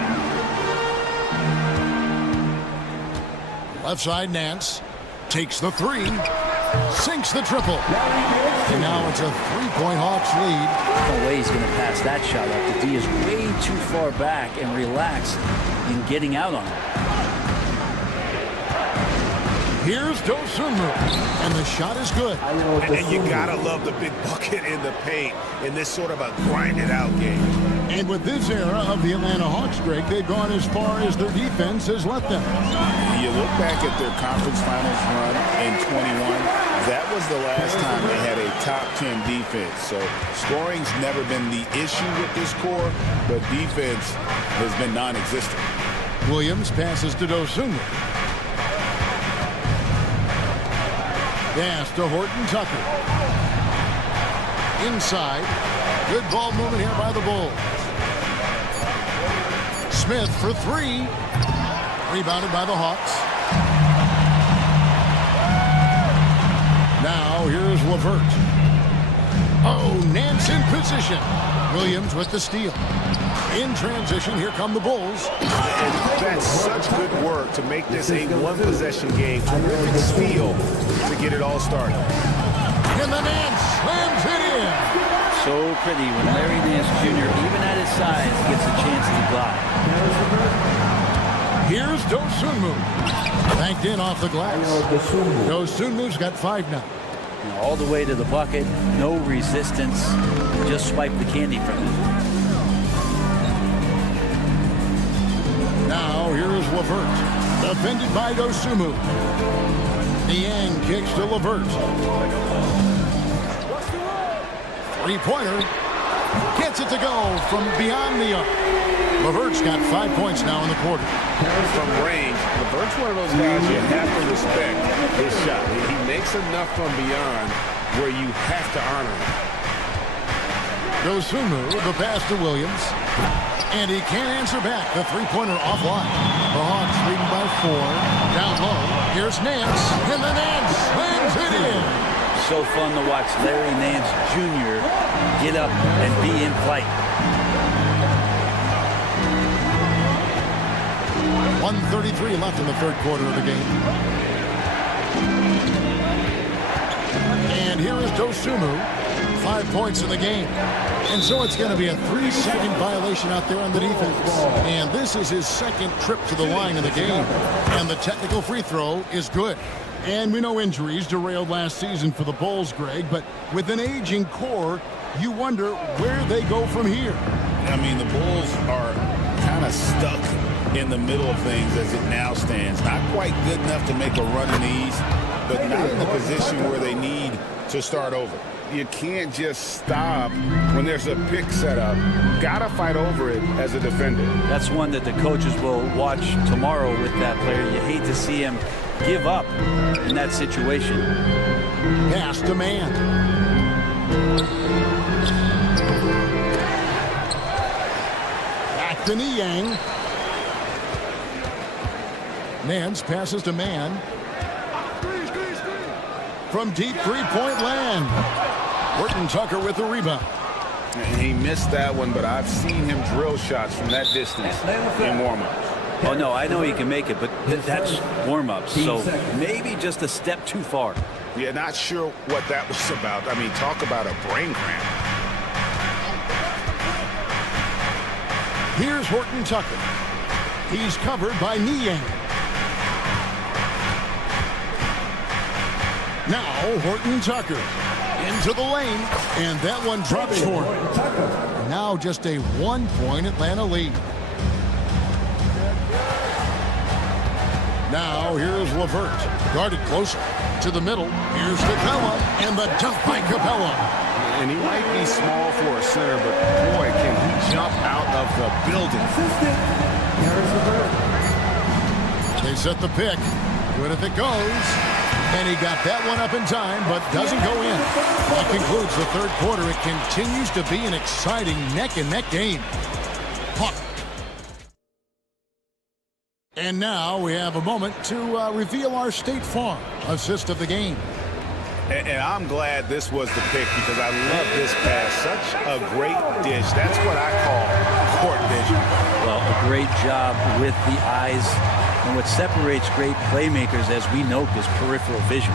Left side, Nance. Takes the three. Sinks the triple. And now it's a three-point Hawks lead. No way he's going to pass that shot up. The D is way too far back and relaxed in getting out on it. Here's Dosunmu, and the shot is good. And you gotta love the big bucket in the paint in this sort of a grinded-out game. And with this era of the Atlanta Hawks, Greg, they've gone as far as their defense has let them. You look back at their conference finals run in 21, that was the last time they had a top 10 defense. So scoring's never been the issue with this core, but defense has been non-existent. Williams passes to Dosunmu. Pass to Horton Tucker. Inside. Good ball movement here by the Bulls. Smith for three. Rebounded by the Hawks. Now here's LeVert. Oh, Nance in position. Williams with the steal. In transition, here come the Bulls. And that's such good work to make this a one-possession game. Terrific steal to get it all started. And the Nance slams it in. So pretty when Larry Nance Jr., even at his size, gets a chance to glide. Here's Dosunmu. Banked in off the glass. Dosunmu's got 5 now. All the way to the bucket, no resistance. Just swipe the candy from it. Now here's LeVert. Defended by Dosunmu. Niang kicks to LeVert. Three-pointer. Gets it to go from beyond the arc. LeVert's got 5 points now in the quarter. From range, LeVert's one of those guys you have to respect his shot. He makes enough from beyond where you have to honor him. Dosunmu, the pass to Williams. And he can't answer back. The three-pointer offline. The Hawks leading by 4. Down low. Here's Nance. And the Nance slams it in. So fun to watch Larry Nance Jr. get up and be in flight. 1:33 left in the third quarter of the game. And here is Dosunmu. 5 points in the game. And so it's going to be a 3-second violation out there on the defense. And this is his second trip to the line in the game. And the technical free throw is good. And we know injuries derailed last season for the Bulls, Greg, but with an aging core, you wonder where they go from here. I mean, the Bulls are kind of stuck in the middle of things as it now stands. Not quite good enough to make a run in the East, but not in the position where they need to start over. You can't just stop when there's a pick set up. Gotta fight over it as a defender. That's one that the coaches will watch tomorrow with that player. You hate to see him give up in that situation. Pass to man. Back to Niang. Nance passes to man. From deep three-point land. Horton Tucker with the rebound. And he missed that one, but I've seen him drill shots from that distance in warm-ups. Oh, no, I know he can make it, but that's warm-ups, so maybe just a step too far. Yeah, not sure what that was about. I mean, talk about a brain cramp. Here's Horton Tucker. He's covered by Niang. Now Horton Tucker into the lane, and that one drops for him. Now just a 1-point Atlanta lead. Now here's LeVert, guarded closer to the middle. Here's Capella, and the dunk by Capella. And he might be small for a center, but boy, can he jump out of the building. They set the pick. Good if it goes. And he got that one up in time, but doesn't go in. That concludes the third quarter. It continues to be an exciting neck-and-neck game. And now we have a moment to reveal our State Farm assist of the game. And I'm glad this was the pick because I love this pass. Such a great dish. That's what I call court vision. Well, a great job with the eyes. And what separates great playmakers, as we note, is peripheral vision.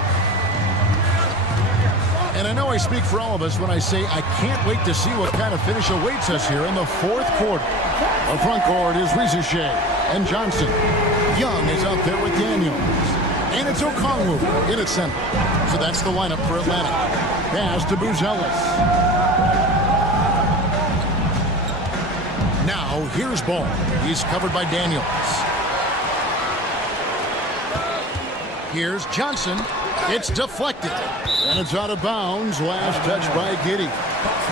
And I know I speak for all of us when I say I can't wait to see what kind of finish awaits us here in the fourth quarter. The front court is Rizuche and Johnson. Young is out there with Daniels. And it's Okongwu in its center. So that's the lineup for Atlanta. Pass to Buzelis. Now here's Ball. He's covered by Daniels. Here's Johnson. It's deflected. And it's out of bounds. Last touch by Giddey.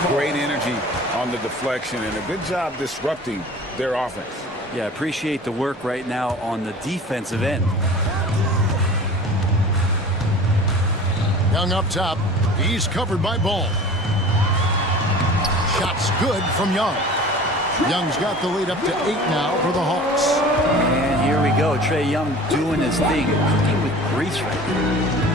Great energy on the deflection and a good job disrupting their offense. Yeah, appreciate the work right now on the defensive end. Young up top. He's covered by Ball. Shot's good from Young. Young's got the lead up to 8 now for the Hawks. And here we go. Trae Young doing his thing. Cooking with grease right now.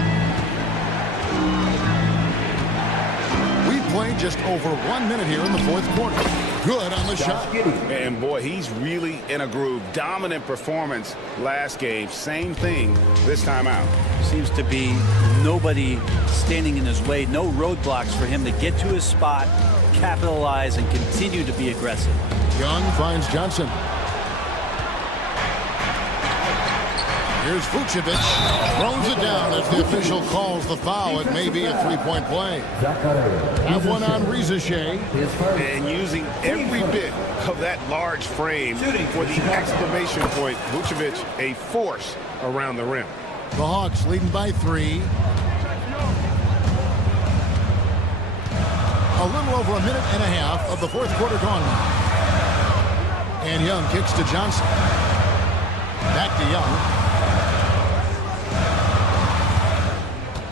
We've played just over 1 minute here in the fourth quarter. Good on the shot. And boy, he's really in a groove. Dominant performance last game. Same thing this time out. Seems to be nobody standing in his way. No roadblocks for him to get to his spot, capitalize, and continue to be aggressive. Young finds Johnson. Here's Vucevic. Throws it down as the official calls the foul. It may be a three-point play. That one on Rizuche. And using every bit of that large frame for the exclamation point. Vucevic, a force around the rim. The Hawks leading by 3. A little over a minute and a half of the fourth quarter gone now. And Young kicks to Johnson. Back to Young.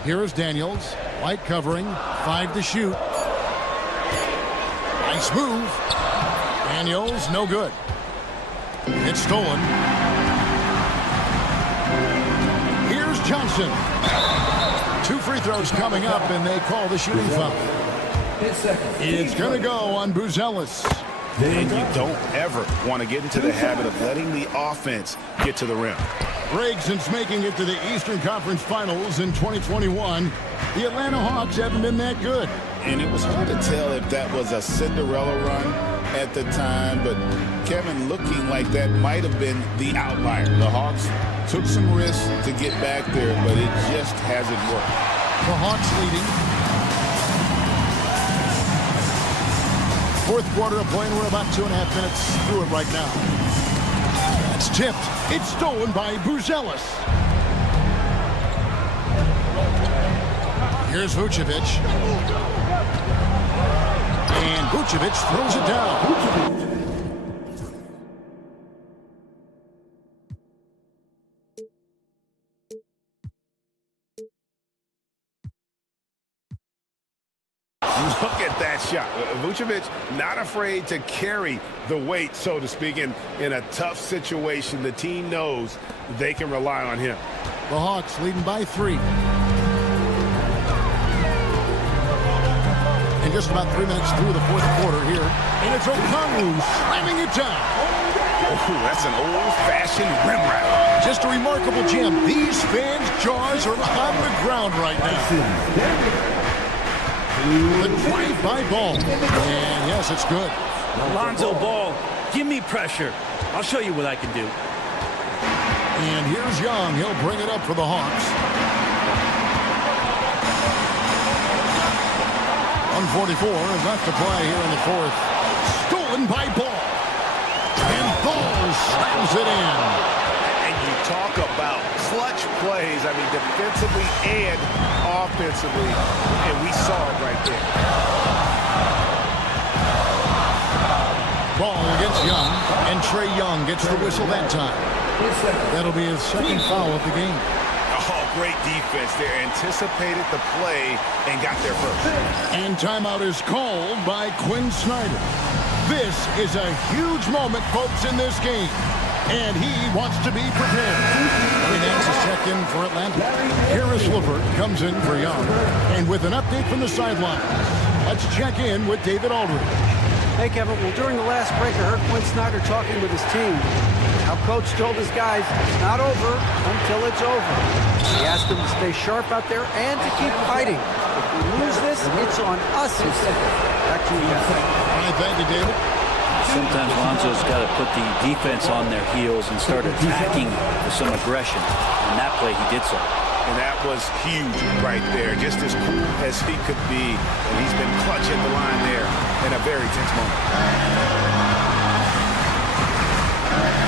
Here is Daniels. White covering. 5 to shoot. Nice move. Daniels, no good. It's stolen. Here's Johnson. 2 free throws coming up, and they call the shooting foul. It's going to go on Buzelis. And you don't ever want to get into the habit of letting the offense get to the rim. Since making it to the Eastern Conference Finals in 2021, the Atlanta Hawks haven't been that good. And it was hard to tell if that was a Cinderella run at the time, but Kevin, looking like that might have been the outlier. The Hawks took some risks to get back there, but it just hasn't worked. The Hawks leading. Fourth quarter of play, and we're about 2.5 minutes through it right now. It's tipped. It's stolen by Buzelis. Here's Vucevic. And Vucevic throws it down. Look at that shot. Vucevic not afraid to carry the weight, so to speak, in a tough situation. The team knows they can rely on him. The Hawks leading by 3. And just about 3 minutes through the fourth quarter here. And it's Okongwu slamming it down. Oh, that's an old-fashioned rim wrap. Just a remarkable jam. These fans' jaws are on the ground right now. The drive-by Ball. And yes, it's good. Lonzo Ball, give me pressure. I'll show you what I can do. And here's Young. He'll bring it up for the Hawks. 1:44 is left to play here in the fourth. Stolen by Ball. And Ball slams it in. And you talk about clutch plays, I mean, defensively and offensively, and we saw it right there. Ball against Young, and Trae Young gets the whistle that time. That'll be his second foul of the game. Oh, great defense there. Anticipated the play and got there first. And timeout is called by Quinn Snyder. This is a huge moment, folks, in this game. And he wants to be prepared. Larry Nance is checked in for Atlanta. Harris LeVert comes in for Young. And with an update from the sidelines, let's check in with David Aldridge. Hey, Kevin. Well, during the last break, I heard Quinn Snyder talking with his team. How coach told his guys, it's not over until it's over. He asked them to stay sharp out there and to keep fighting. If we lose this, it's on us, he said. Back to you guys. All right, thank you, David. Sometimes Lonzo's got to put the defense on their heels and start attacking with some aggression. On that play, he did so. And that was huge right there. Just as cool as he could be. And he's been clutching the line there in a very tense moment.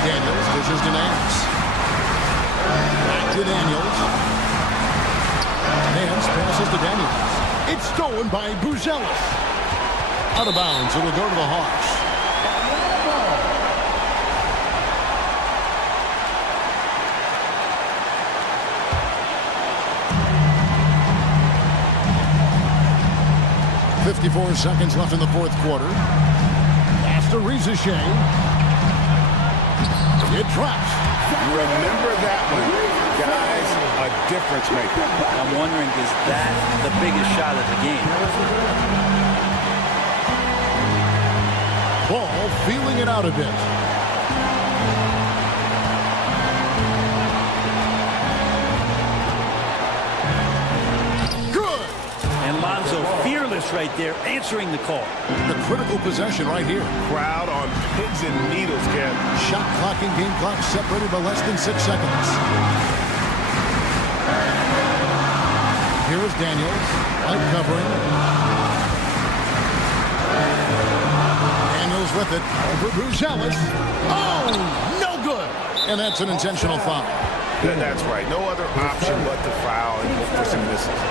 Daniels dishes to Nance. Back to Daniels. Nance passes to Daniels. It's stolen by Buzelis. Out of bounds, it'll go to the Hawks. .54 seconds left in the fourth quarter. Pass to Rizachet. It drops. Remember that one. Guys, a difference maker. I'm wondering, is that the biggest shot of the game? Ball feeling it out a bit. Good. And Lonzo fearless right there, answering the call. The critical possession right here. Crowd on pins and needles, Ken. Shot clock and game clock separated by less than 6 seconds. Here is Daniels. Light covering. Daniels with it. Over Buzelis. Oh, no good. And that's an intentional foul. That's right. No other option but to foul and look for some misses.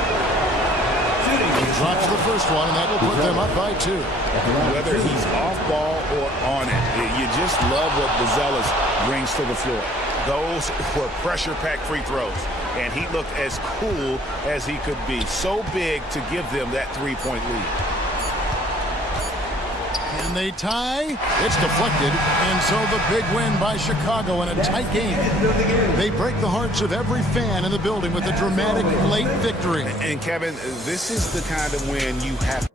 He drops the first one, and that will put them up by 2. Whether he's off ball or on it, you just love what Buzelis brings to the floor. Those were pressure-packed free throws, and he looked as cool as he could be. So big to give them that three-point lead. And they tie. It's deflected. And so the big win by Chicago in a tight game. They break the hearts of every fan in the building with a dramatic late victory. And Kevin, this is the kind of win you have.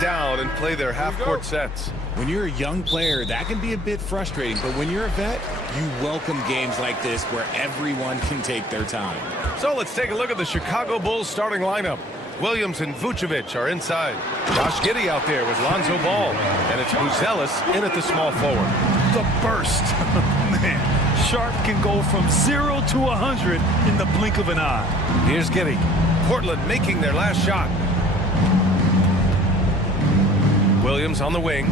down and play their half-court sets. When you're a young player, that can be a bit frustrating, but when you're a vet, you welcome games like this where everyone can take their time. So let's take a look at the Chicago Bulls starting lineup. Williams and Vucevic are inside. Josh Giddey out there with Lonzo Ball. And it's Buzelis in at the small forward. The burst. Man, Sharp can go from 0 to 100 in the blink of an eye. Here's Giddey. Portland making their last shot. Williams on the wing.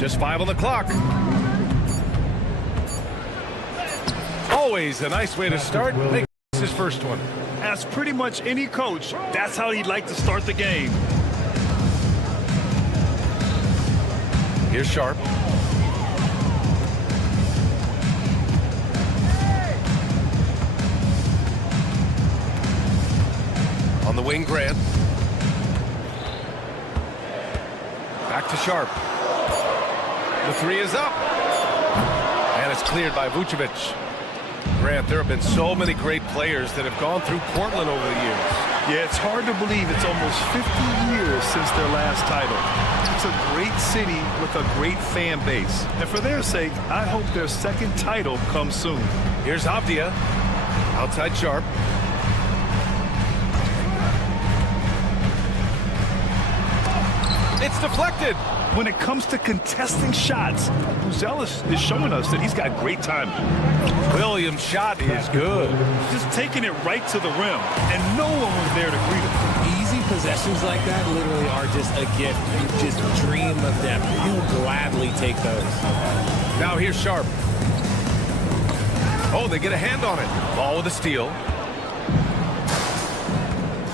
Just 5 on the clock. Always a nice way to start. Make his first one. As pretty much any coach, that's how he'd like to start the game. Here's Sharp. On the wing, Grant. Back to Sharp. The three is up. And it's cleared by Vucevic. Grant, there have been so many great players that have gone through Portland over the years. Yeah, it's hard to believe it's almost 50 years since their last title. It's a great city with a great fan base. And for their sake, I hope their second title comes soon. Here's Avdia. Outside Sharp. It's deflected. When it comes to contesting shots, Buzelis is showing us that he's got great timing. Williams' shot is good. Just taking it right to the rim, and no one was there to greet him. Easy possessions like that literally are just a gift. You just dream of them. You'll gladly take those. Now here's Sharp. Oh, they get a hand on it. Ball with a steal.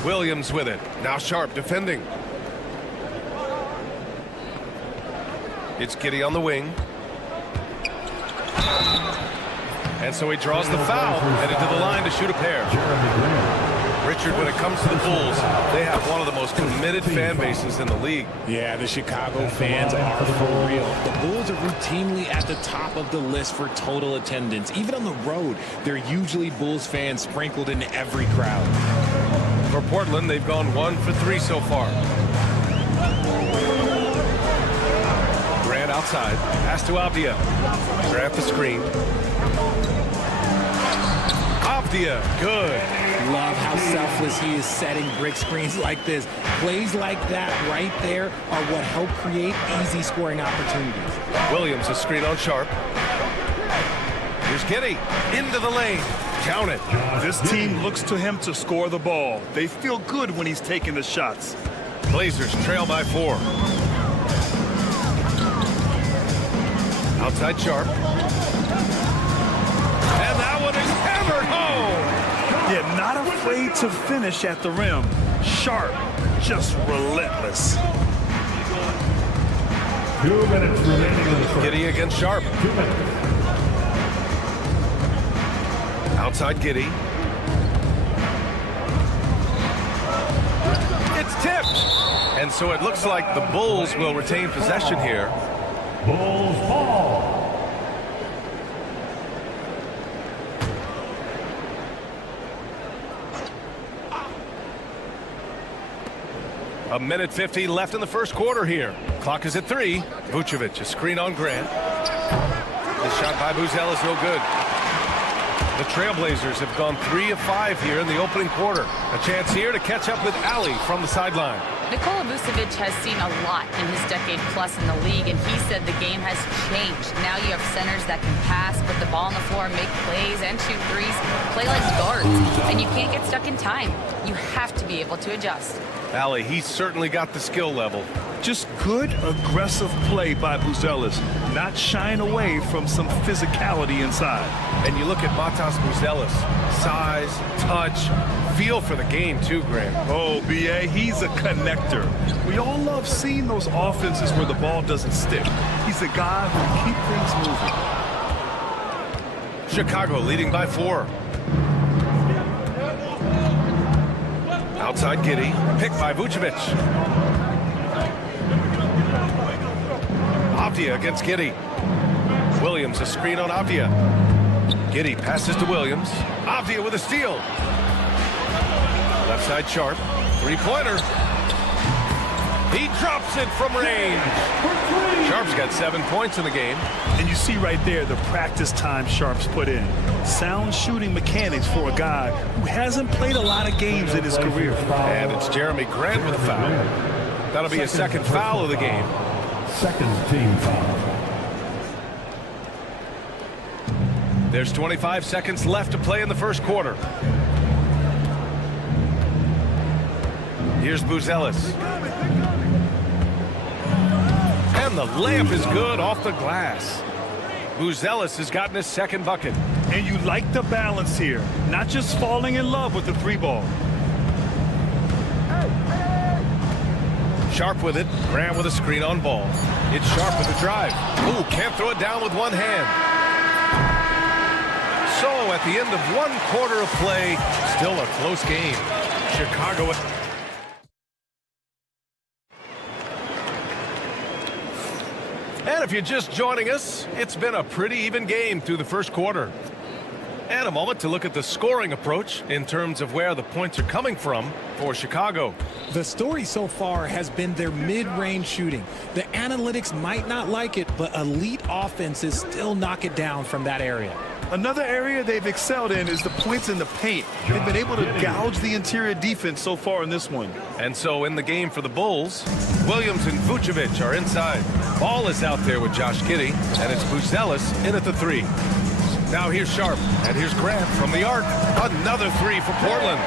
Williams with it. Now Sharp defending. It's Giddey on the wing. And so he draws the foul, headed to the line to shoot a pair. Richard, when it comes to the Bulls, they have one of the most committed fan bases in the league. Yeah, the Chicago fans are for real. The Bulls are routinely at the top of the list for total attendance. Even on the road, they're usually Bulls fans sprinkled in every crowd. For Portland, they've gone 1 for 3 so far. Grant outside. Pass to Avdia. Grant the screen. Avdia, good. Love how selfless he is setting brick screens like this. Plays like that right there are what help create easy scoring opportunities. Williams, a screen on Sharp. Here's Giddey into the lane. Count it. This team looks to him to score the ball. They feel good when he's taking the shots. Blazers trail by 4. Outside Sharp. And that one is hammered home. Yeah, not afraid to finish at the rim. Sharp, just relentless. 2 minutes remaining. Giddey against Sharp. Outside Giddey. It's tipped. And so it looks like the Bulls will retain possession here. Bulls ball. A minute 50 left in the first quarter here. Clock is at 3. Vucevic, a screen on Grant. The shot by Buzelis, no good. The Trailblazers have gone 3 of 5 here in the opening quarter. A chance here to catch up with Ali from the sideline. Nikola Vucevic has seen a lot in his decade plus in the league, and he said the game has changed. Now you have centers that can pass, put the ball on the floor, make plays, and shoot threes, play like guards, and you can't get stuck in time. You have to be able to adjust. Ali, he's certainly got the skill level. Just good, aggressive play by Buzelis, not shying away from some physicality inside. And you look at Matas Buzelis, size, touch, feel for the game too, Grant. Oh, B.A., he's a connector. We all love seeing those offenses where the ball doesn't stick. He's a guy who can keep things moving. Chicago leading by 4. Outside Giddey, picked by Vucevic. Avdia against Giddey. Williams, a screen on Avdia. Giddey passes to Williams. Avdia with a steal. Left side Sharp. Three-pointer. He drops it from range. Sharp's got 7 points in the game. And you see right there the practice time Sharp's put in. Sound shooting mechanics for a guy who hasn't played a lot of games in his career. And it's Jeremy Grant with a foul. That'll be his second foul of the game. Second team foul. There's 25 seconds left to play in the first quarter. Here's Buzelis. And the layup is good off the glass. Buzelis has gotten his second bucket. And you like the balance here. Not just falling in love with the three ball. Sharp with it. Grant with a screen on ball. It's Sharp with the drive. Ooh, can't throw it down with one hand. So at the end of one quarter of play, still a close game. Chicago. And if you're just joining us, it's been a pretty even game through the first quarter. And a moment to look at the scoring approach in terms of where the points are coming from for Chicago. The story so far has been their mid-range shooting. The analytics might not like it, but elite offenses still knock it down from that area. Another area they've excelled in is the points in the paint. They've been able to gouge the interior defense so far in this one. And so in the game for the Bulls, Williams and Vucevic are inside. Ball is out there with Josh Giddey, and it's Buzelis in at the three. Now here's Sharp, and here's Grant from the arc. Another three for Portland.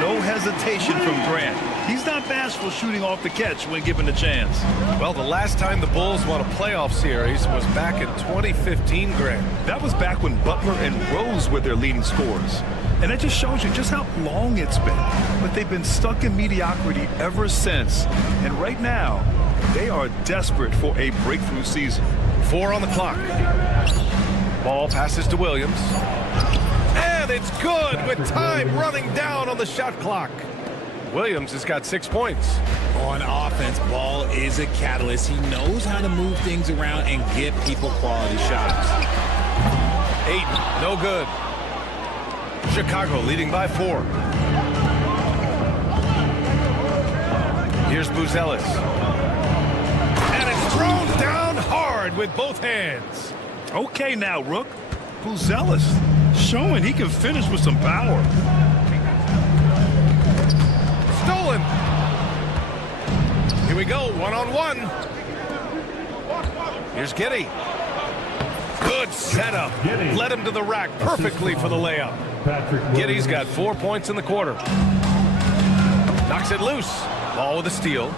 No hesitation from Grant. He's not bashful shooting off the catch when given the chance. Well, the last time the Bulls won a playoff series was back in 2015, Grant. That was back when Butler and Rose were their leading scorers. And that just shows you just how long it's been. But they've been stuck in mediocrity ever since. And right now, they are desperate for a breakthrough season. 4 on the clock. Ball passes to Williams. And it's good with time running down on the shot clock. Williams has got 6 points. On offense, Ball is a catalyst. He knows how to move things around and give people quality shots. 8, no good. Chicago leading by 4. Here's Buzelis. And it's thrown down hard with both hands. Okay now, Rook. Buzelis showing he can finish with some power. Stolen. Here we go, one-on-one. Here's Giddey. Good setup. Led him to the rack perfectly for the layup. Giddey's got 4 points in the quarter. Knocks it loose. Ball with a steal.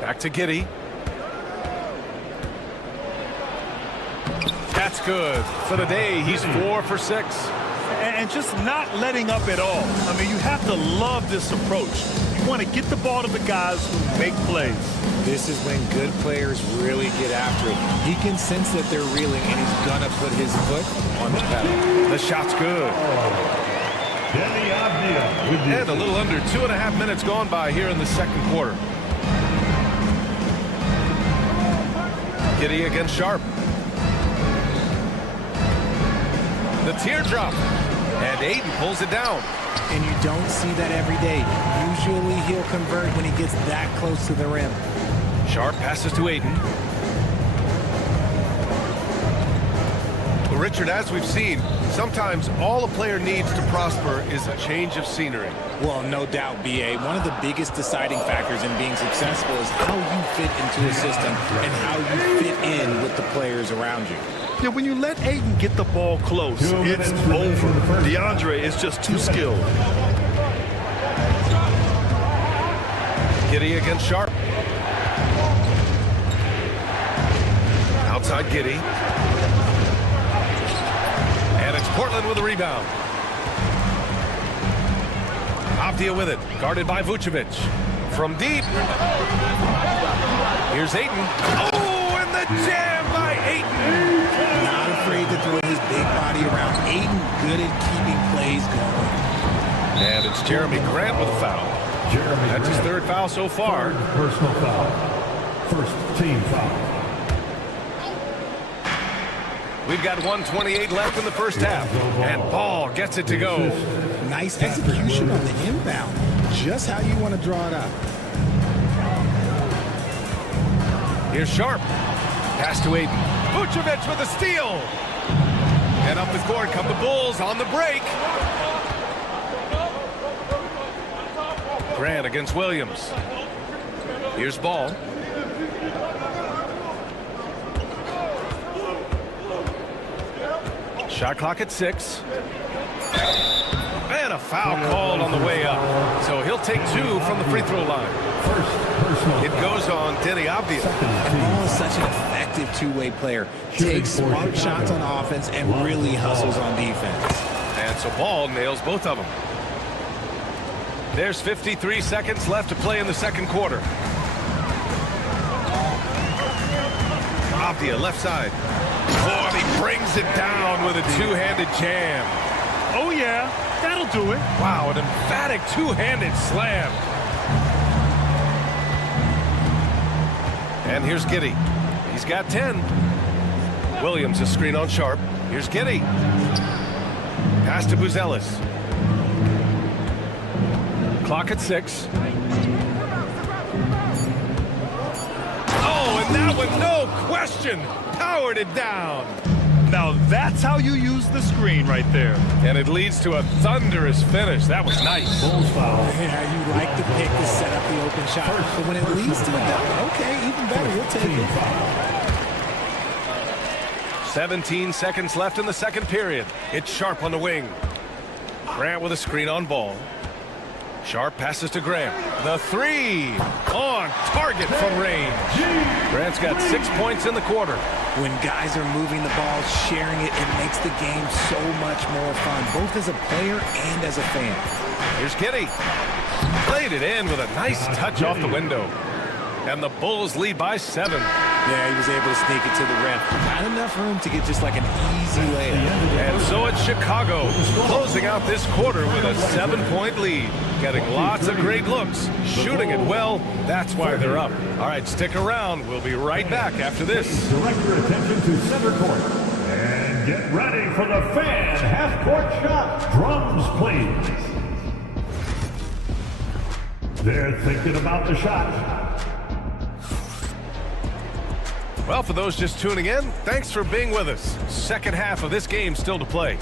Back to Giddey. That's good. For the day, he's 4 for 6. And just not letting up at all. I mean, you have to love this approach. You want to get the ball to the guys who make plays. This is when good players really get after it. He can sense that they're reeling, and he's going to put his foot on the pedal. The shot's good. And a little under 2.5 minutes gone by here in the second quarter. Giddey against Sharp. The teardrop. And Ayton pulls it down. And you don't see that every day. Usually he'll convert when he gets that close to the rim. Sharp passes to Ayton. Well, Richard, as we've seen, sometimes all a player needs to prosper is a change of scenery. Well, no doubt, B.A. One of the biggest deciding factors in being successful is how you fit into a system and how you fit in with the players around you. Yeah, when you let Ayton get the ball close, it's over. DeAndre is just too skilled. Giddey against Sharp. Outside Giddey. And it's Portland with a rebound. Avdia with it, guarded by Vucevic. From deep. Here's Ayton. Oh, and the jam by Ayton. Not afraid to throw his big body around. Ayton good at keeping plays going. And it's Jeremy Grant with a foul. That's his third foul so far. Personal foul. First team foul. We've got 1:28 left in the first half. And Ball gets it to go. Nice execution on the inbound. Just how you want to draw it up. Here's Sharp. Pass to Aiden. Vucevic with a steal. And up the court come the Bulls on the break. Grant against Williams. Here's Ball. Shot clock at 6. And a foul called on the way up. So he'll take 2 from the free throw line. It goes on Denny Avdia. And Ball is such an effective two-way player. Takes smart shots on offense and really hustles on defense. And so Ball nails both of them. There's 53 seconds left to play in the second quarter. Avdia left side. Oh, and he brings it down with a two-handed jam. Oh, yeah, that'll do it. Wow, an emphatic two-handed slam. And here's Giddey. He's got 10. Williams a screen on Sharp. Here's Giddey. Pass to Buzelis. Clock at 6. Oh, and that one, no question, powered it down. Now that's how you use the screen right there. And it leads to a thunderous finish. That was nice. Bulls foul. Yeah, you like the pick to set up the open shot. But when it leads to a dunk, okay, even better, we'll take it. 17 seconds left in the second period. It's Sharp on the wing. Grant with a screen on Ball. Sharp passes to Grant. The 3 on target from range. Grant's got 6 points in the quarter. When guys are moving the ball, sharing it, it makes the game so much more fun, both as a player and as a fan. Here's Giddey. Played it in with a nice touch off the window. And the Bulls lead by 7. Yeah, he was able to sneak it to the rim. Not enough room to get just like an easy layup. And so it's Chicago closing out this quarter with a 7-point lead. Getting lots of great looks, shooting it well. That's why they're up. All right, stick around. We'll be right back after this. Direct your attention to center court. And get ready for the fan half-court shot. Drums, please. They're thinking about the shot. Well, for those just tuning in, thanks for being with us. Second half of this game still to play.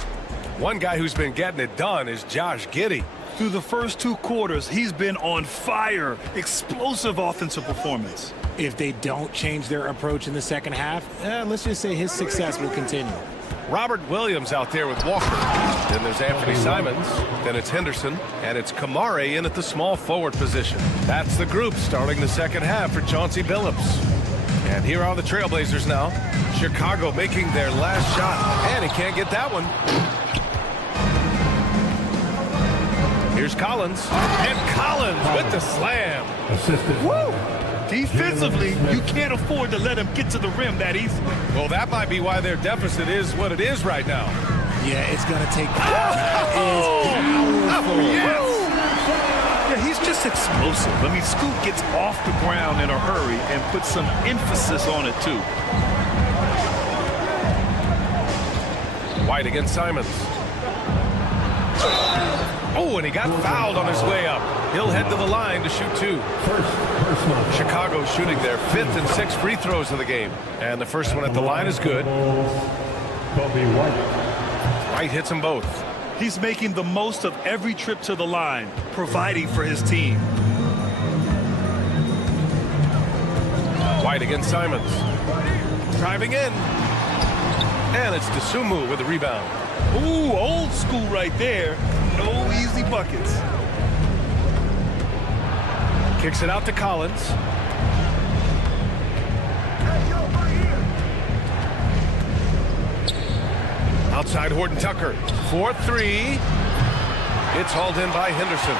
One guy who's been getting it done is Josh Giddey. Through the first 2 quarters, he's been on fire. Explosive offensive performance. If they don't change their approach in the second half, let's just say his success will continue. Robert Williams out there with Walker. Then there's Anthony Simons. Then it's Henderson. And it's Kamare in at the small forward position. That's the group starting the second half for Chauncey Billups. And here are the Trailblazers now. Chicago making their last shot. And he can't get that one. Here's Collins. And Collins with the slam. Assistant. Woo! Defensively, you can't afford to let him get to the rim that easy. Well, that might be why their deficit is what it is right now. Yeah, it's going to take that is powerful. Yes! Yeah, he's just explosive. I mean, Scoot gets off the ground in a hurry and puts some emphasis on it, too. White against Simons. Oh, and he got fouled on his way up. He'll head to the line to shoot 2. Chicago shooting their 5th and 6th free throws of the game. And the first one at the line is good. White hits them both. He's making the most of every trip to the line, providing for his team. White against Simons. Driving in. And it's Dosunmu with the rebound. Ooh, old school right there. No easy buckets. Kicks it out to Collins. Outside Horton Tucker. 4-3. It's hauled in by Henderson.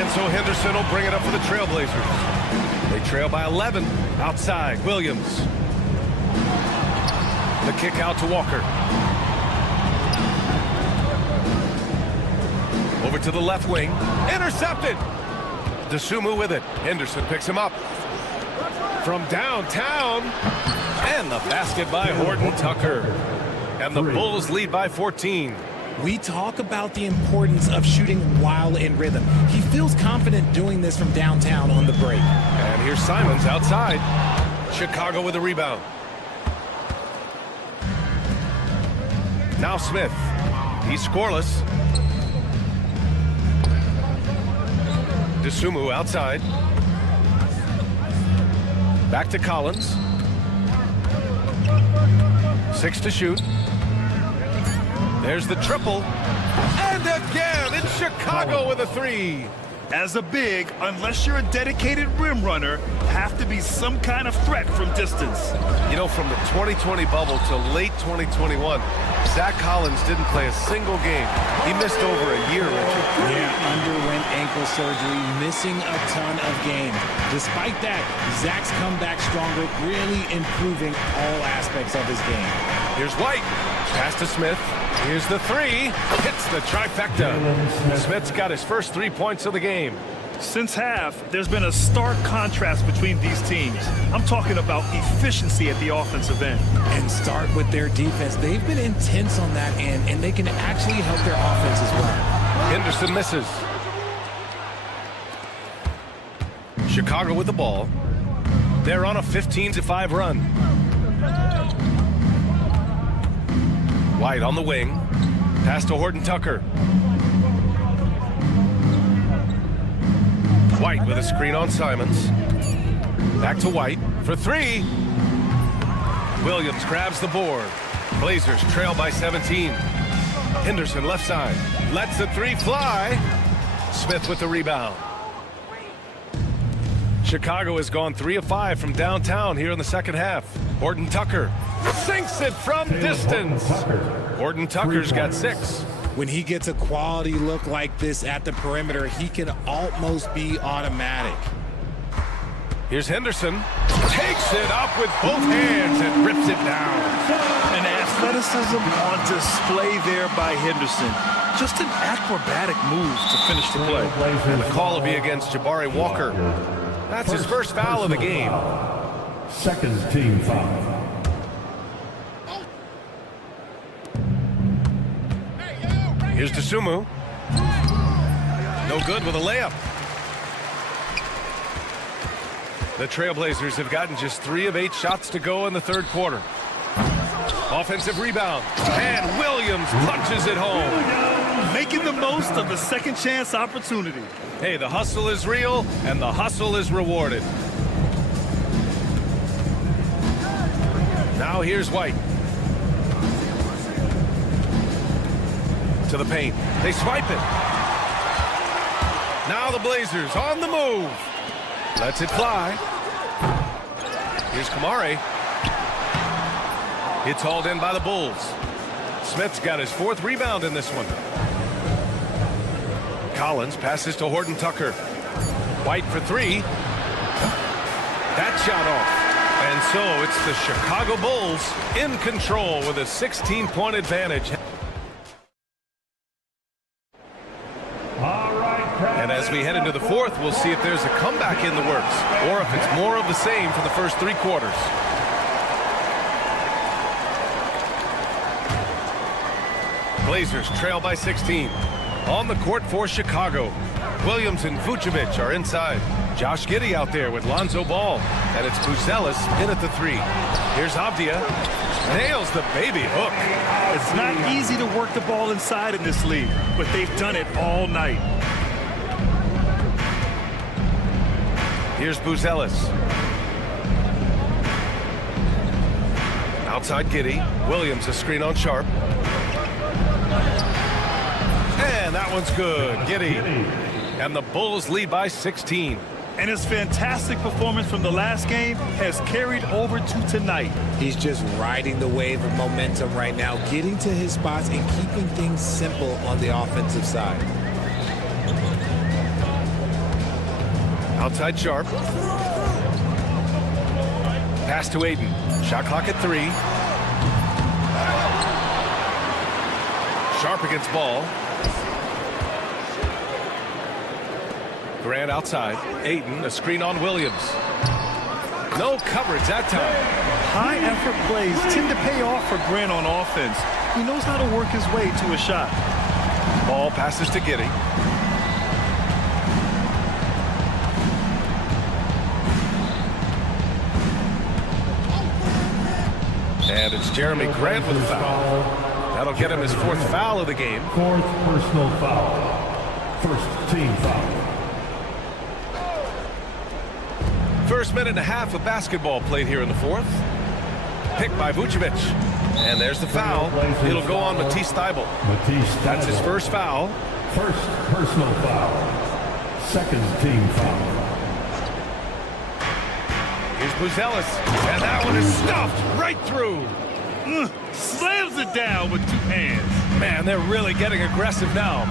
And so Henderson will bring it up for the Trailblazers. They trail by 11. Outside, Williams. The kick out to Walker. Over to the left wing. Intercepted. Dosunmu with it. Henderson picks him up. From downtown. And the basket by Horton Tucker. And the Bulls lead by 14. We talk about the importance of shooting while in rhythm. He feels confident doing this from downtown on the break. And here's Simons outside. Chicago with a rebound. Now Smith. He's scoreless. DeSumo outside. Back to Collins. 6 to shoot. There's the triple. And again, it's Chicago with a 3. As a big, unless you're a dedicated rim runner, have to be some kind of threat from distance. You know, from the 2020 bubble to late 2021, Zach Collins didn't play a single game. He missed over a year, Richard. Yeah, underwent ankle surgery, missing a ton of games. Despite that, Zach's come back stronger, really improving all aspects of his game. Here's White. Pass to Smith. Here's the 3. Hits the trifecta. Smith's got his first 3 points of the game. Since half, there's been a stark contrast between these teams. I'm talking about efficiency at the offensive end. And start with their defense. They've been intense on that end, and they can actually help their offense as well. Henderson misses. Chicago with the ball. They're on a 15-5 run. White on the wing. Pass to Horton Tucker. White with a screen on Simons. Back to White for 3. Williams grabs the board. Blazers trail by 17. Henderson left side. Lets the 3 fly. Smith with the rebound. Chicago has gone 3 of 5 from downtown here in the second half. Horton Tucker sinks it from distance. Horton Tucker's got 6. When he gets a quality look like this at the perimeter, he can almost be automatic. Here's Henderson. Takes it up with both hands and rips it down. An athleticism on display there by Henderson. Just an acrobatic move to finish the play. And the call will be against Jabari Walker. That's his first foul of the game. Second team foul. Here's DeSumo. No good with a layup. The Trailblazers have gotten just 3 of 8 shots to go in the third quarter. Offensive rebound. And Williams punches it home. Making the most of the second chance opportunity. Hey, the hustle is real, and the hustle is rewarded. Now here's White. To the paint. They swipe it. Now the Blazers on the move. Lets it fly. Here's Kamari. It's hauled in by the Bulls. Smith's got his 4th rebound in this one. Collins passes to Horton Tucker. White for 3. That shot off. And so it's the Chicago Bulls in control with a 16-point advantage. And as we head into the fourth, we'll see if there's a comeback in the works or if it's more of the same for the first 3 quarters. Blazers trail by 16. On the court for Chicago. Williams and Vucevic are inside. Josh Giddey out there with Lonzo Ball. And it's Buzelis in at the 3. Here's Avdia. Nails the baby hook. It's not easy to work the ball inside in this league, but they've done it all night. Here's Buzelis. Outside Giddey. Williams a screen on Sharp. And that one's good. Giddey. And the Bulls lead by 16. And his fantastic performance from the last game has carried over to tonight. He's just riding the wave of momentum right now, getting to his spots and keeping things simple on the offensive side. Outside Sharp. Pass to Aiden. Shot clock at 3. Sharp against Ball. Grant outside. Aiden, a screen on Williams. No coverage that time. high-effort plays tend to pay off for Grant on offense. He knows how to work his way to a shot. Ball passes to Giddey. And it's Jeremy Grant with a foul. That'll get him his 4th foul of the game. 4th personal foul. 1st team foul. First minute and a half of basketball played here in the 4th. Picked by Vucevic. And there's the foul. It'll go on Matisse Thybulle. That's his 1st foul. 1st personal foul. 2nd team foul. Here's Buzelis. And that one is stuffed right through. Slams it down with 2 hands. Man, they're really getting aggressive now.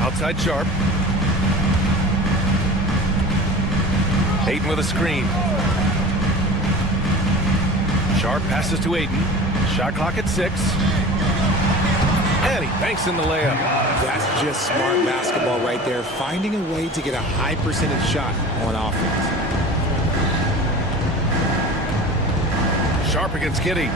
Outside Sharp. Ayton with a screen. Sharp passes to Ayton. Shot clock at 6. And he banks in the layup. That's just smart basketball right there, finding a way to get a high percentage shot on offense. Sharp against Giddey.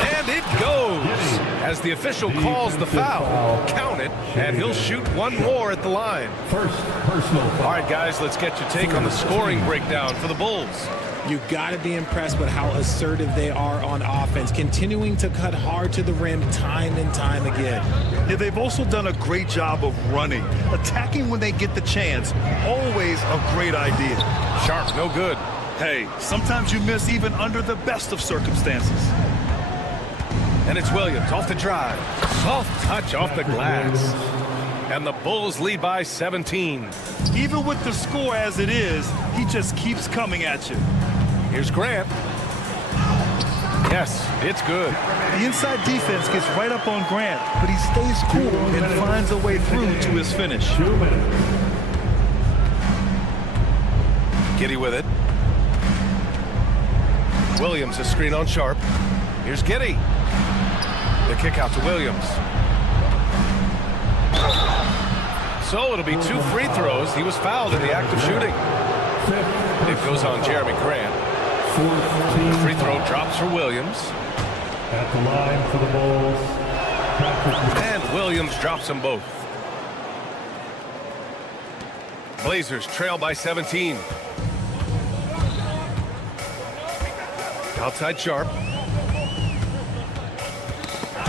And it goes. As the official calls the foul, count it, and he'll shoot one more at the line. 1st personal foul. All right, guys, let's get your take on the scoring breakdown for the Bulls. You got to be impressed with how assertive they are on offense, continuing to cut hard to the rim time and time again. Yeah, they've also done a great job of running, attacking when they get the chance. Always a great idea. Sharp, no good. Hey, sometimes you miss even under the best of circumstances. And it's Williams off the drive. Soft touch off the glass. And the Bulls lead by 17. Even with the score as it is, he just keeps coming at you. Here's Grant. Yes, it's good. The inside defense gets right up on Grant, but he stays cool and finds a way through to his finish. 2 minutes. Giddey with it. Williams a screen on Sharp. Here's Giddey. The kick out to Williams. So it'll be 2 free throws. He was fouled in the act of shooting. It goes on Jeremy Grant. The free throw drops for Williams. At the line for the Bulls. And Williams drops them both. Blazers trail by 17. Outside Sharp.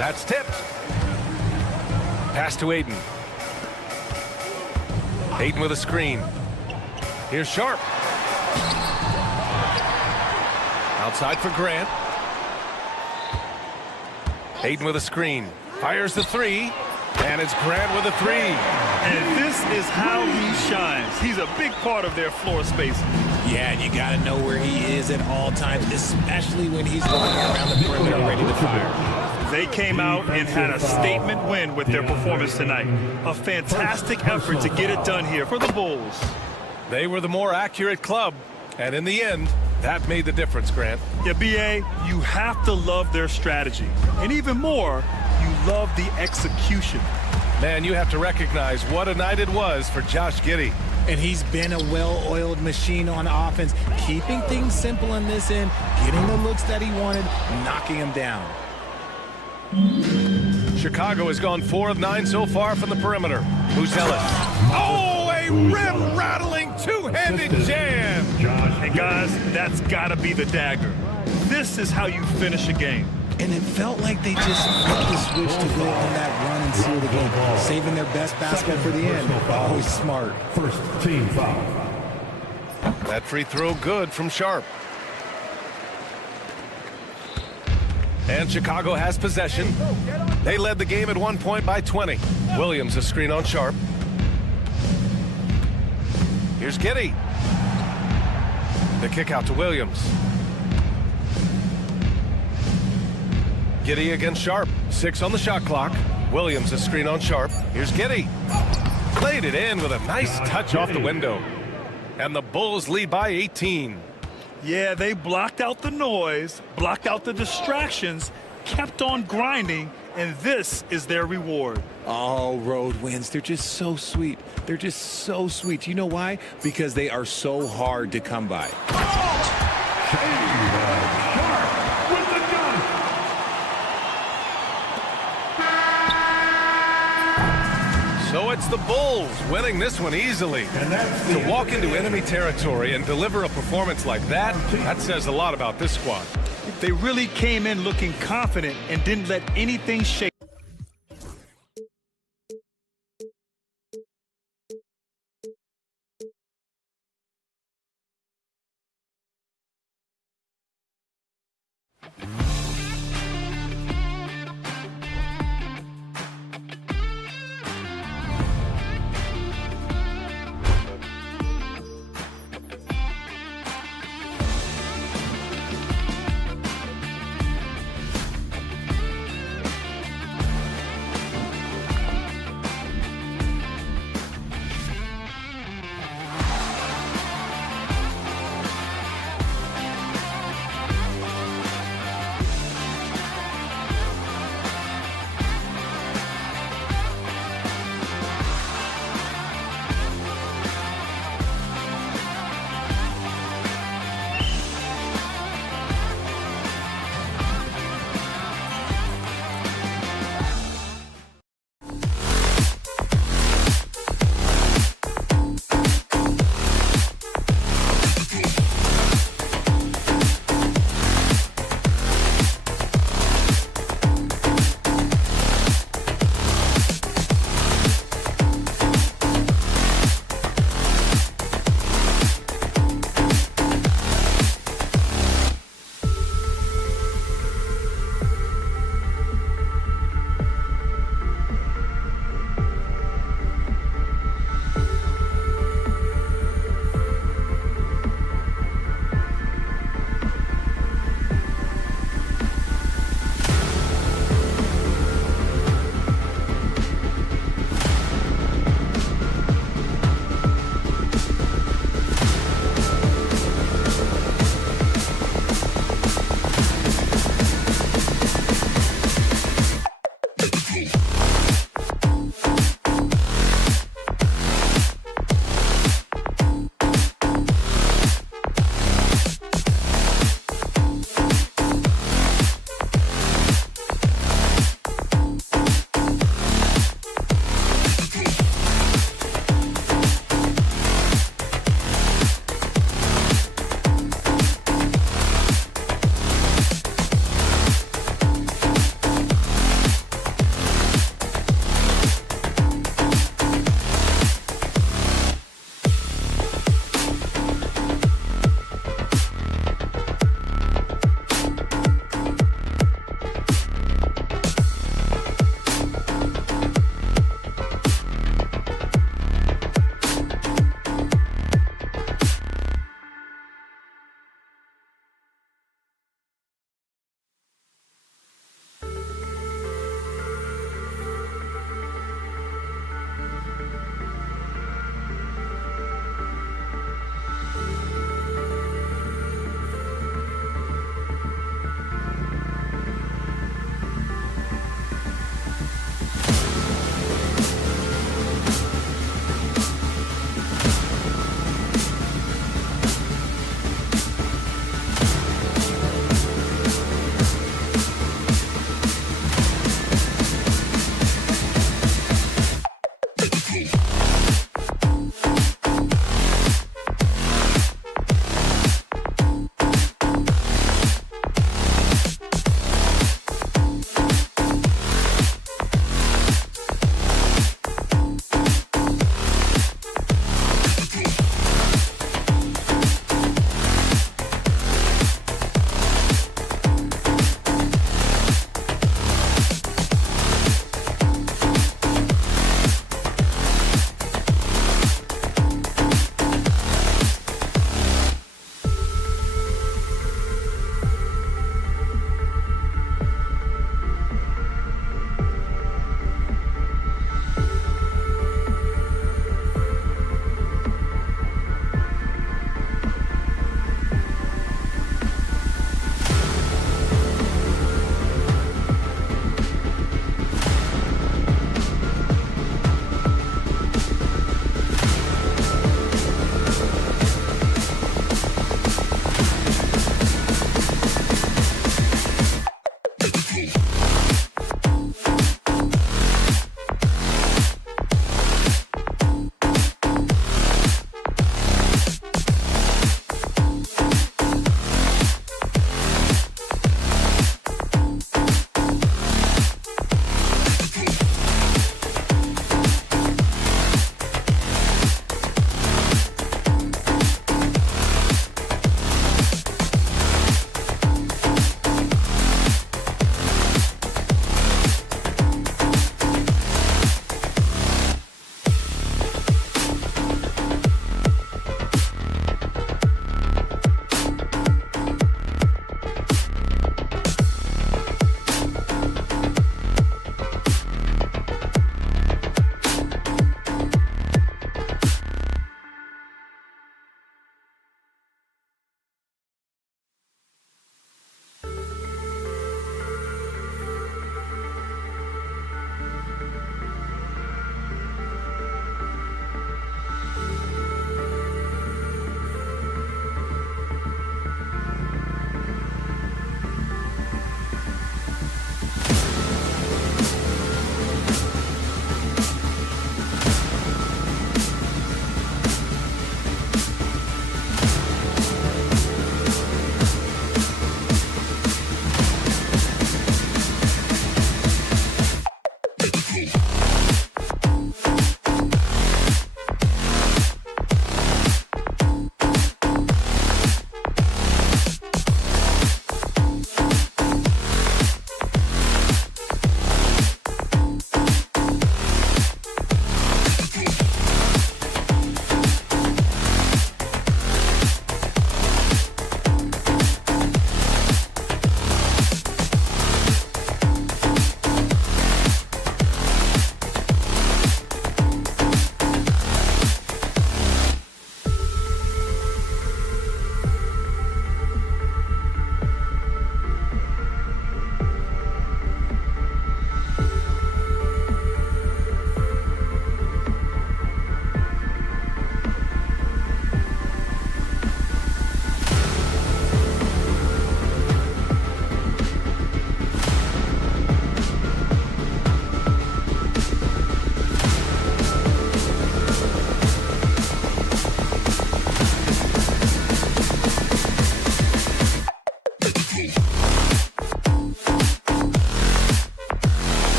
That's tipped. Pass to Ayton. Ayton with a screen. Here's Sharp. Outside for Grant. Ayton with a screen. Fires the 3. And it's Grant with a 3. And this is how he shines. He's a big part of their floor space. Yeah, and you got to know where he is at all times, especially when he's going around the perimeter ready to fire. They came out and had a statement win with their performance tonight. A fantastic effort to get it done here for the Bulls. They were the more accurate club, and in the end, that made the difference, Grant. Yeah, B.A., you have to love their strategy. And even more, you love the execution. Man, you have to recognize what a night it was for Josh Giddey. And he's been a well-oiled machine on offense, keeping things simple in this end, getting the looks that he wanted, knocking them down. Chicago has gone 4 of 9 so far from the perimeter. Buzelis. Oh, a rim-rattling two-handed jam. And guys, that's got to be the dagger. This is how you finish a game. And it felt like they just flipped the switch to go on that run and seal the game, saving their best basket for the end. Always smart. 1st team foul. That free throw good from Sharp. And Chicago has possession. They led the game at one point by 20. Williams a screen on Sharp. Here's Giddey. The kick out to Williams. Giddey against Sharp. 6 on the shot clock. Williams a screen on Sharp. Here's Giddey. Played it in with a nice touch off the window. And the Bulls lead by 18. Yeah, they blocked out the noise, blocked out the distractions, kept on grinding, and this is their reward. Oh, road wins. They're just so sweet. They're just so sweet. You know why? Because they are so hard to come by. So it's the Bulls winning this one easily. To walk into enemy territory and deliver a performance like that, that says a lot about this squad. They really came in looking confident and didn't let anything shake.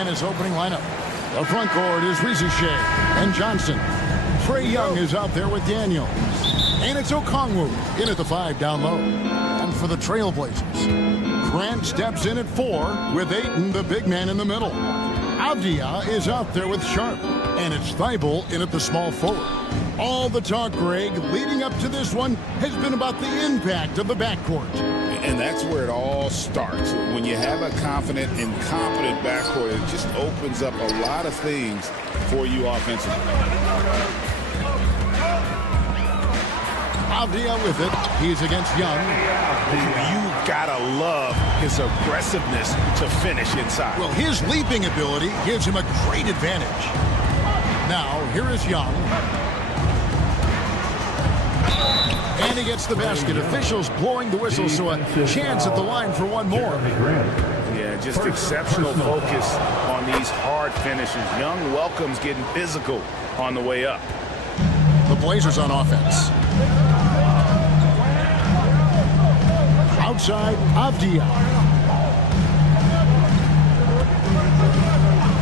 Atlanta's opening lineup. The front court is Rizuche and Johnson. Trae Young is out there with Daniels. And it's Okongwu in at the 5 down low. And for the Trailblazers, Grant steps in at 4 with Ayton, the big man, in the middle. Avdia is out there with Sharp. And it's Thibault in at the small forward. All the talk, Greg, leading up to this one has been about the impact of the backcourt. And that's where it all starts. When you have a confident and competent backcourt, it just opens up a lot of things for you offensively. Avdia with it. He's against Young. You gotta love his aggressiveness to finish inside. Well, his leaping ability gives him a great advantage. Now, here is Young. And he gets the basket. Officials blowing the whistle, so a chance at the line for one more. Yeah, just exceptional focus on these hard finishes. Young welcomes getting physical on the way up. The Blazers on offense. Outside, Avdia.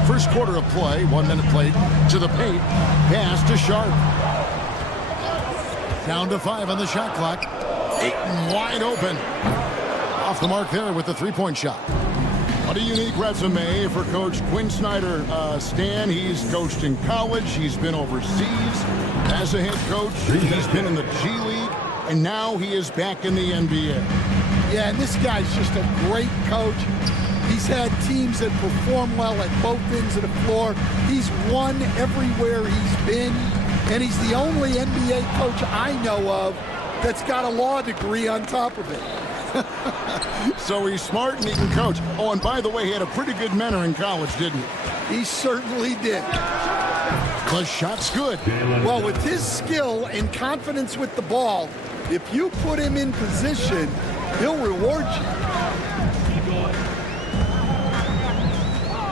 First quarter of play, 1 minute played to the paint. Pass to Sharp. Down to 5 on the shot clock. Ayton wide open. Off the mark there with the three-point shot. What a unique resume for Coach Quinn Snyder. Stan, he's coached in college. He's been overseas as a head coach. He's been in the G League. And now he is back in the NBA. Yeah, and this guy's just a great coach. He's had teams that perform well at both ends of the floor. He's won everywhere he's been. And he's the only NBA coach I know of that's got a law degree on top of it. So he's smart and he can coach. Oh, and by the way, he had a pretty good mentor in college, didn't he? He certainly did. The shot's good. Well, with his skill and confidence with the ball, if you put him in position, he'll reward you.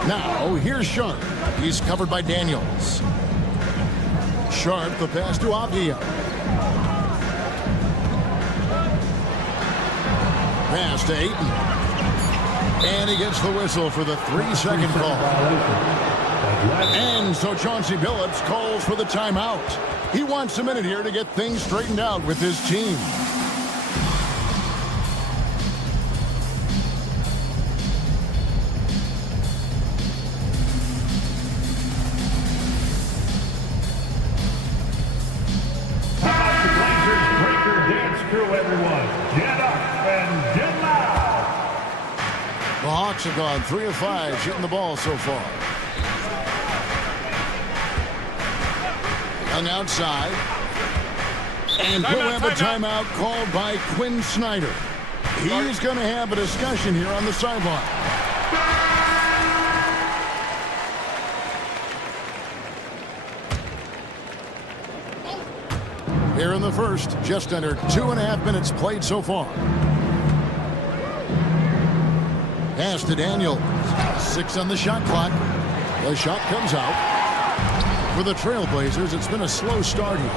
Now, here's Sharp. He's covered by Daniels. Sharp, the pass to Avdia. Pass to Ayton. And he gets the whistle for the 3-second call. And so Chauncey Billups calls for the timeout. He wants a minute here to get things straightened out with his team. The Hawks have gone 3 of 5 shooting the ball so far. Young outside. And we'll have a timeout called by Quinn Snyder. He's going to have a discussion here on the sideline. Here in the first, just under 2.5 minutes played so far. Pass to Daniel. 6 on the shot clock. The shot comes out. For the Trailblazers, it's been a slow start here.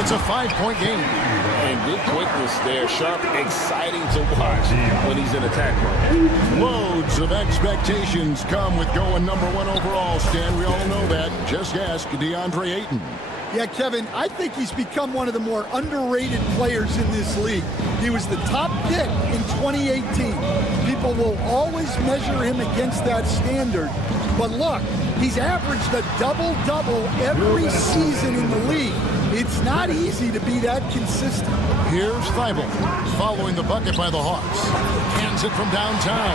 It's a 5-point game. And good quickness there. Sharp, exciting to watch when he's in attack mode. Loads of expectations come with going #1 overall, Stan. We all know that. Just ask DeAndre Ayton. Yeah, Kevin, I think he's become one of the more underrated players in this league. He was the top pick in 2018. People will always measure him against that standard. But look, he's averaged a double-double every season in the league. It's not easy to be that consistent. Here's Thibault following the bucket by the Hawks. Hands it from downtown.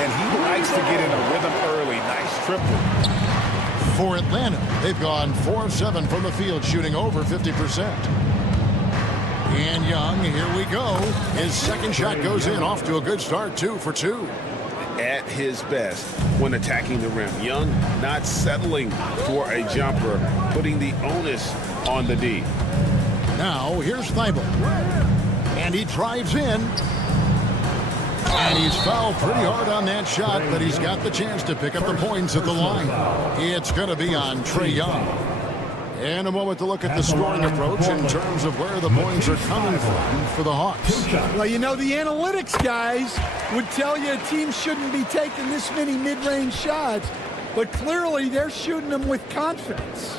And he likes to get in a rhythm early. Nice triple. For Atlanta, they've gone 4 of 7 from the field, shooting over 50%. And Young, here we go. His second shot goes in, off to a good start, 2 for 2. At his best when attacking the rim. Young not settling for a jumper, putting the onus on the D. Now, here's Thibault. And he drives in. And he's fouled pretty hard on that shot, but he's got the chance to pick up the points at the line. It's going to be on Trae Young. And a moment to look at the scoring approach in terms of where the points are coming from for the Hawks. Well, you know, the analytics guys would tell you a team shouldn't be taking this many mid-range shots, but clearly they're shooting them with confidence.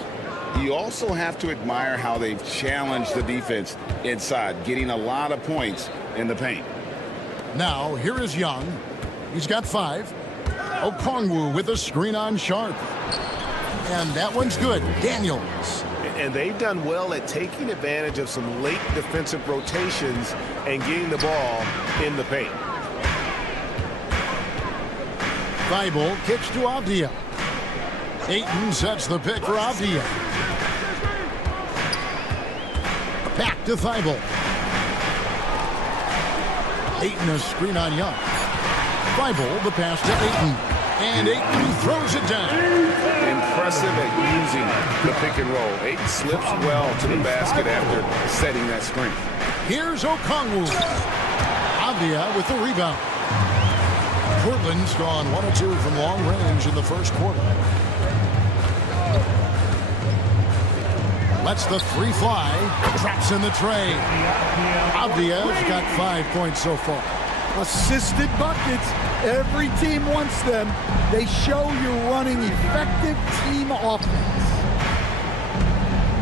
You also have to admire how they've challenged the defense inside, getting a lot of points in the paint. Now, here is Young. He's got 5. Okongwu with a screen on Sharp. And that one's good. Daniels. And they've done well at taking advantage of some late defensive rotations and getting the ball in the paint. Thibault kicks to Avdia. Ayton sets the pick for Avdia. Back to Thibault. Ayton a screen on Young. Thibault the pass to Ayton. And Ayton throws it down. Impressive at using the pick and roll. Ayton slips well to the basket after setting that screen. Here's Okongwu. Avdia with the rebound. Portland's gone 1 of 2 from long range in the first quarter. Lets the 3 fly. Traps in the tray. Avdia's got 5 points so far. Assisted buckets. Every team wants them. They show you're running effective team offense.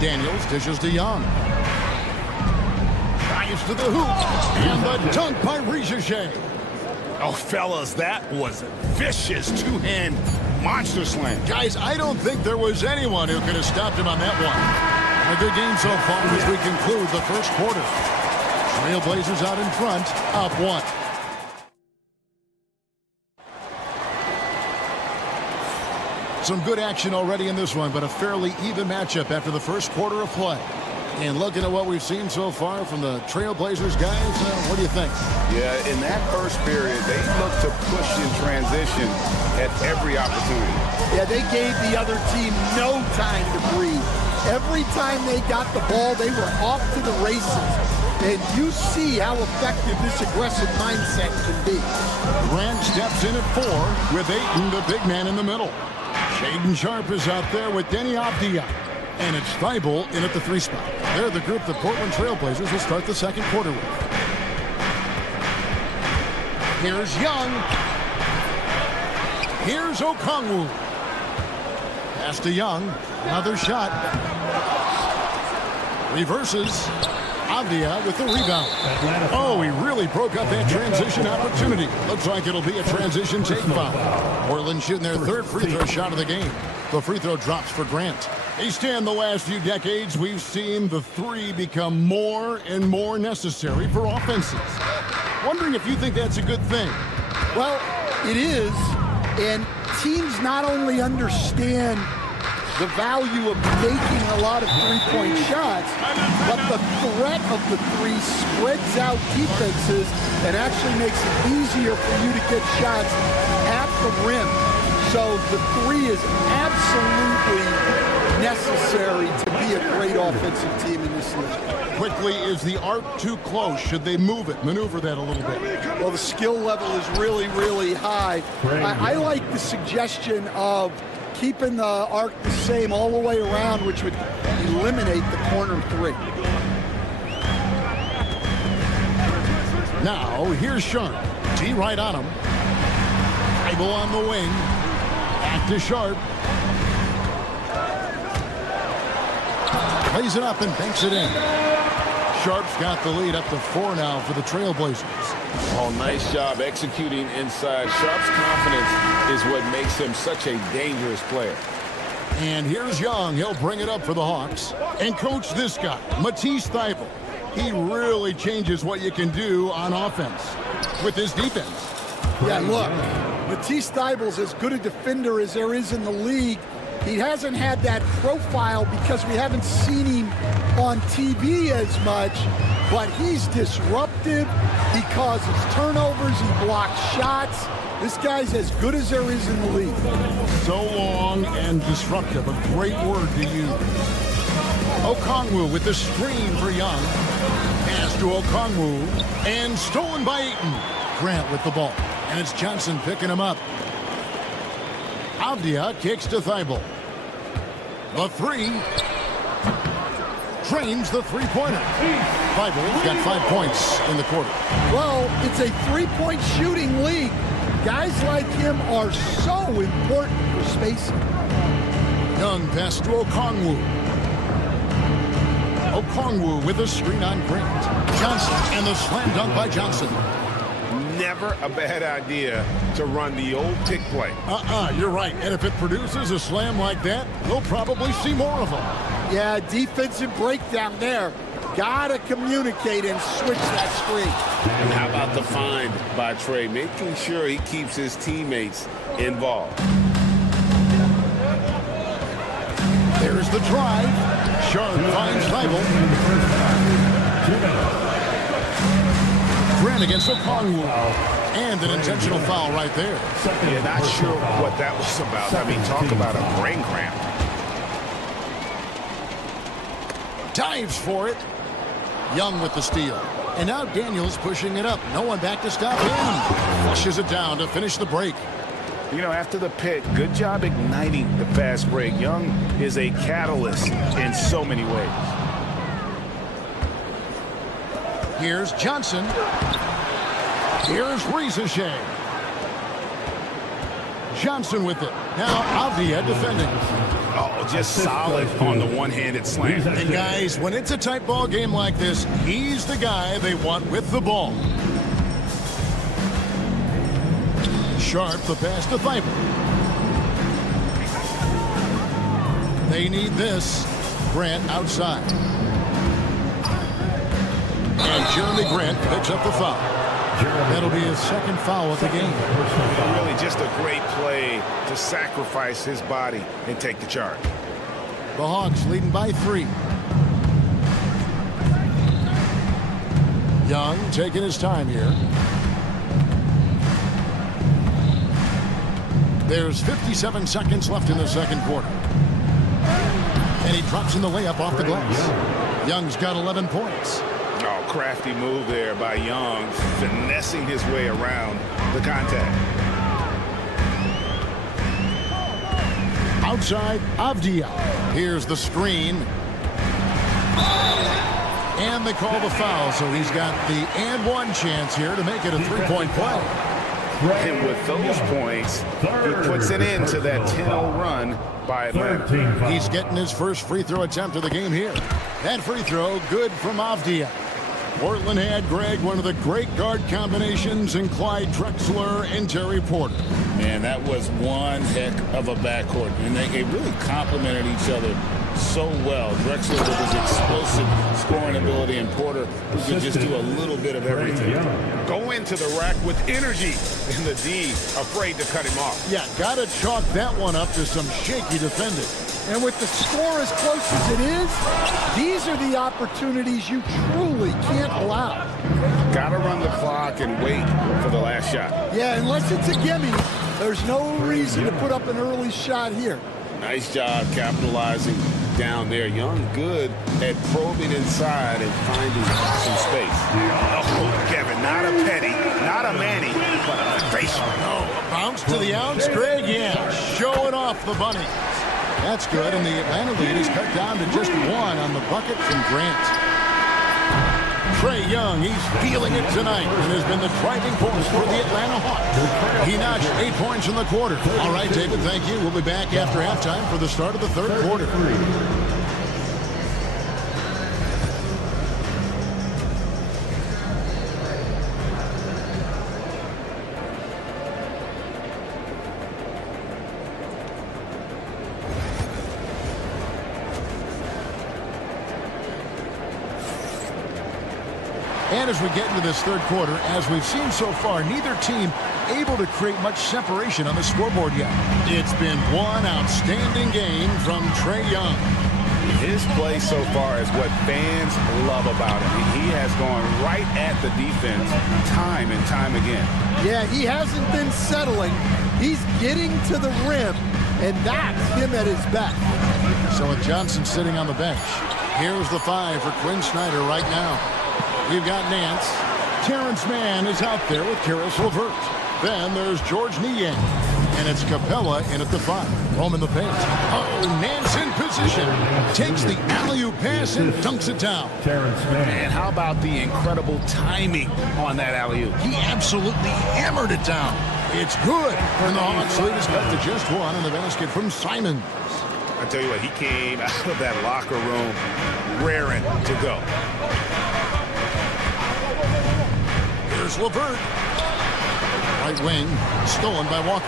Daniels dishes to Young. Drives to the hoop. And the dunk by Rizier. Oh, fellas, that was a vicious two-hand monster slam. Guys, I don't think there was anyone who could have stopped him on that one. A good game so far as we conclude the first quarter. Trailblazers out in front, up 1. Some good action already in this one, but a fairly even matchup after the first quarter of play. And looking at what we've seen so far from the Trailblazers guys, what do you think? Yeah, in that first period, they looked to push in transition at every opportunity. Yeah, they gave the other team no time to breathe. Every time they got the ball, they were off to the races. And you see how effective this aggressive mindset can be. Grant steps in at 4 with Ayton, the big man in the middle. Shaedon Sharp is out there with Denny Avdia. And it's Thibault in at the 3 spot. They're the group the Portland Trailblazers will start the second quarter with. Here's Young. Here's Okongwu. Pass to Young. Another shot. Reverses. Avdia with the rebound. Oh, he really broke up that transition opportunity. Looks like it'll be a transition take foul. Portland shooting their 3rd free throw shot of the game. The free throw drops for Grant. They stand the last few decades, we've seen the 3 become more and more necessary for offenses. Wondering if you think that's a good thing. Well, it is, and teams not only understand the value of taking a lot of three-point shots, but the threat of the 3 spreads out defenses and actually makes it easier for you to get shots at the rim. So the 3 is absolutely necessary to be a great offensive team in this league. Quickly, is the arc too close? Should they move it, maneuver that a little bit? Well, the skill level is really, really high. I like the suggestion of keeping the arc the same all the way around, which would eliminate the corner 3. Now, here's Sharp. T right on him. Thibault on the wing. Back to Sharp. Plays it up and banks it in. Sharp's got the lead up to 4 now for the Trailblazers. Oh, nice job executing inside. Sharp's confidence is what makes him such a dangerous player. And here's Young. He'll bring it up for the Hawks. And coach this guy, Matisse Thybulle. He really changes what you can do on offense with his defense. Yeah, look, Matisse Thybulle's as good a defender as there is in the league. He hasn't had that profile because we haven't seen him on TV as much, but he's disruptive. He causes turnovers. He blocks shots. This guy's as good as there is in the league. So long and disruptive, a great word to use. Okongwu with the screen for Young. Pass to Okongwu, and stolen by Ayton. Grant with the ball, and it's Johnson picking him up. Avdia kicks to Thybulle. The 3, drains the three-pointer. Thibault's got 5 points in the quarter. Well, it's a three-point shooting league. Guys like him are so important for spacing. Young pass to Okongwu. Okongwu with a screen on Grant. Johnson and the slam dunk by Johnson. Never a bad idea to run the old pick play. You're right. And if it produces a slam like that, we'll probably see more of them. Yeah, defensive breakdown there. Gotta communicate and switch that screen. And how about the find by Trey, making sure he keeps his teammates involved. There's the drive. Sharp finds Thibault. Grant against Okongwu. And an intentional foul right there. Yeah, not sure what that was about. I mean, talk about a brain cramp. Dives for it. Young with the steal. And now Daniels pushing it up. No one back to stop him. Flushes it down to finish the break. You know, after the pick, good job igniting the fast break. Young is a catalyst in so many ways. Here's Johnson. Here's Risache. Johnson with it. Now Avdia defending. Oh, just solid on the one-handed slam. And guys, when it's a tight ball game like this, he's the guy they want with the ball. Sharp the pass to Thibault. They need this. Grant outside. And Jeremy Grant picks up the foul. That'll be his second foul of the game. Really just a great play to sacrifice his body and take the charge. The Hawks leading by 3. Young taking his time here. There's 57 seconds left in the second quarter. And he drops in the layup off the glass. Young's got 11 points. Oh, crafty move there by Young, finessing his way around the contact. Outside, Avdia. Here's the screen. And they call the foul, so he's got the and one chance here to make it a three-point play. And with those points, he puts an end to that 10-0 run by Atlanta. He's getting his first free throw attempt of the game here. That free throw, good from Avdia. Portland had, Greg, one of the great guard combinations in Clyde Drexler and Terry Porter. Man, that was one heck of a backcourt. And they really complemented each other so well. Drexler with his explosive scoring ability and Porter who could just do a little bit of everything. Go into the rack with energy, and the D afraid to cut him off. Yeah, got to chalk that one up to some shaky defending. And with the score as close as it is, these are the opportunities you truly can't allow. Got to run the clock and wait for the last shot. Yeah, unless it's a gimme, there's no reason to put up an early shot here. Nice job capitalizing down there. Young good at probing inside and finding some space. Oh, Kevin, not a Petty, not a Manny, but a facial. Oh, a bounce to the ounce, Greg. Yeah, showing off the bunny. That's good, and the Atlanta lead is cut down to just 1 on the bucket from Grant. Trae Young, he's feeling it tonight and has been the driving force for the Atlanta Hawks. He notched 8 points in the quarter. All right, David, thank you. We'll be back after halftime for the start of the third quarter. And as we get into this third quarter, as we've seen so far, neither team able to create much separation on the scoreboard yet. It's been one outstanding game from Trae Young. His play so far is what fans love about him. He has gone right at the defense time and time again. Yeah, he hasn't been settling. He's getting to the rim, and that's him at his best. So with Johnson sitting on the bench, here's the 5 for Quinn Snyder right now. We've got Nance. Terrence Mann is out there with Karis LeVert. Then there's George Niang. And it's Capella in at the 5. Roman the paint. Oh, Nance in position. Takes the alley-oop pass and dunks it down. And how about the incredible timing on that alley-oop? He absolutely hammered it down. It's good. And the Hawks lead is cut to just one in the basket from Simon. I tell you what, he came out of that locker room raring to go. Here's LeVert. Right wing, stolen by Walker.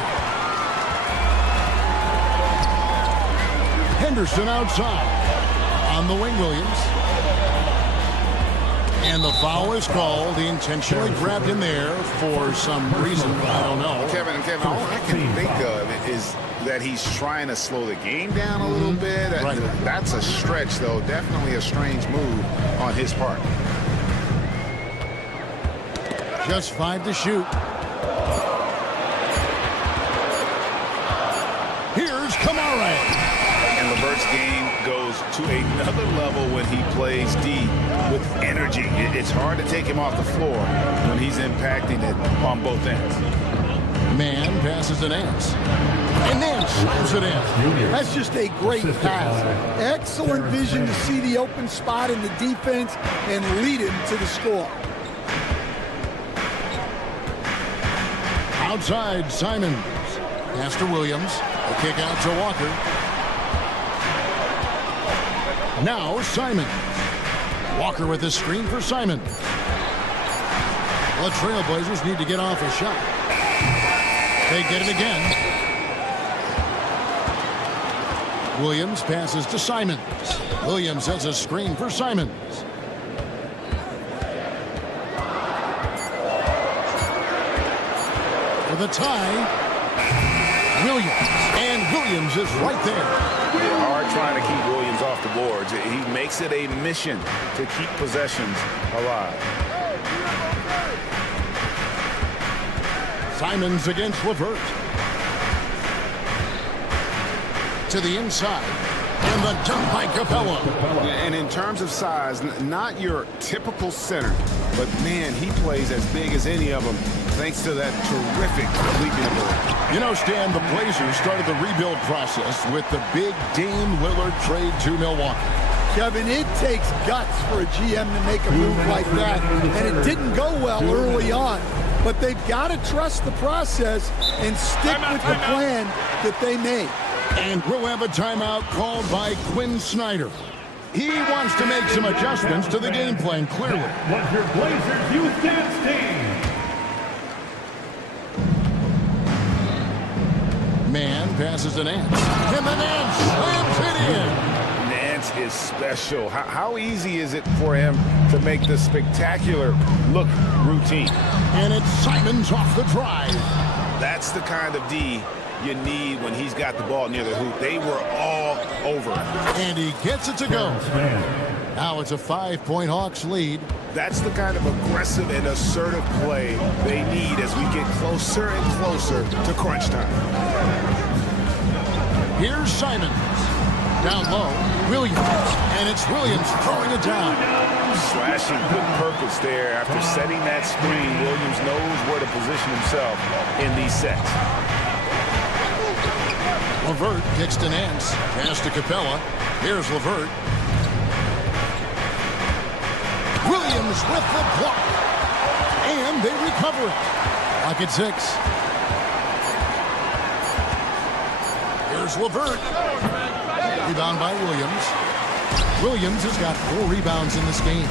Henderson outside. On the wing, Williams. And the foul is called. He intentionally grabbed in there for some reason. I don't know. Kevin, all I can think of is that he's trying to slow the game down a little bit. Right. That's a stretch, though. Definitely a strange move on his part. Just 5 to shoot. Here's Kamara. And LeVert's game goes to another level when he plays D with energy. It's hard to take him off the floor when he's impacting it on both ends. Man passes to Nance. And Nance slams it in. That's just a great pass. Excellent vision to see the open spot in the defense and lead him to the score. Outside, Simons. Pass to Williams. A kick out to Walker. Now Simons. Walker with the screen for Simons. The Trailblazers need to get off a shot. They get it again. Williams passes to Simons. Williams has a screen for Simons. For the tie, Williams. And Williams is right there. Yeah, hard trying to keep Williams off the boards. He makes it a mission to keep possessions alive. Simons against LeVert. To the inside. And the dunk by Capella. And in terms of size, not your typical center, but man, he plays as big as any of them thanks to that terrific leaping ability. You know, Stan, the Blazers started the rebuild process with the big Dame Lillard trade to Milwaukee. Kevin, it takes guts for a GM to make a move like that, and it didn't go well early on. But they've got to trust the process and stick with the plan that they made. And we'll have a timeout called by Quinn Snyder. He wants to make some adjustments to the game plan, clearly. Was your Blazers youth dance team. Man passes to Nance. And the Nance slams it in. Nance is special. How easy is it for him to make the spectacular look routine? And it's Simons off the drive. That's the kind of D you need when he's got the ball near the hoop. They were all over him. And he gets it to go. Now it's a 5-point Hawks lead. That's the kind of aggressive and assertive play they need as we get closer and closer to crunch time. Here's Simons. Down low, Williams. And it's Williams throwing it down. Slashing good purpose there. After setting that screen, Williams knows where to position himself in these sets. LeVert kicks to Nance. Pass to Capella. Here's LeVert. Williams with the block. And they recover it. Lock at 6. Here's LeVert. Rebound by Williams. Williams has got 4 rebounds in this game.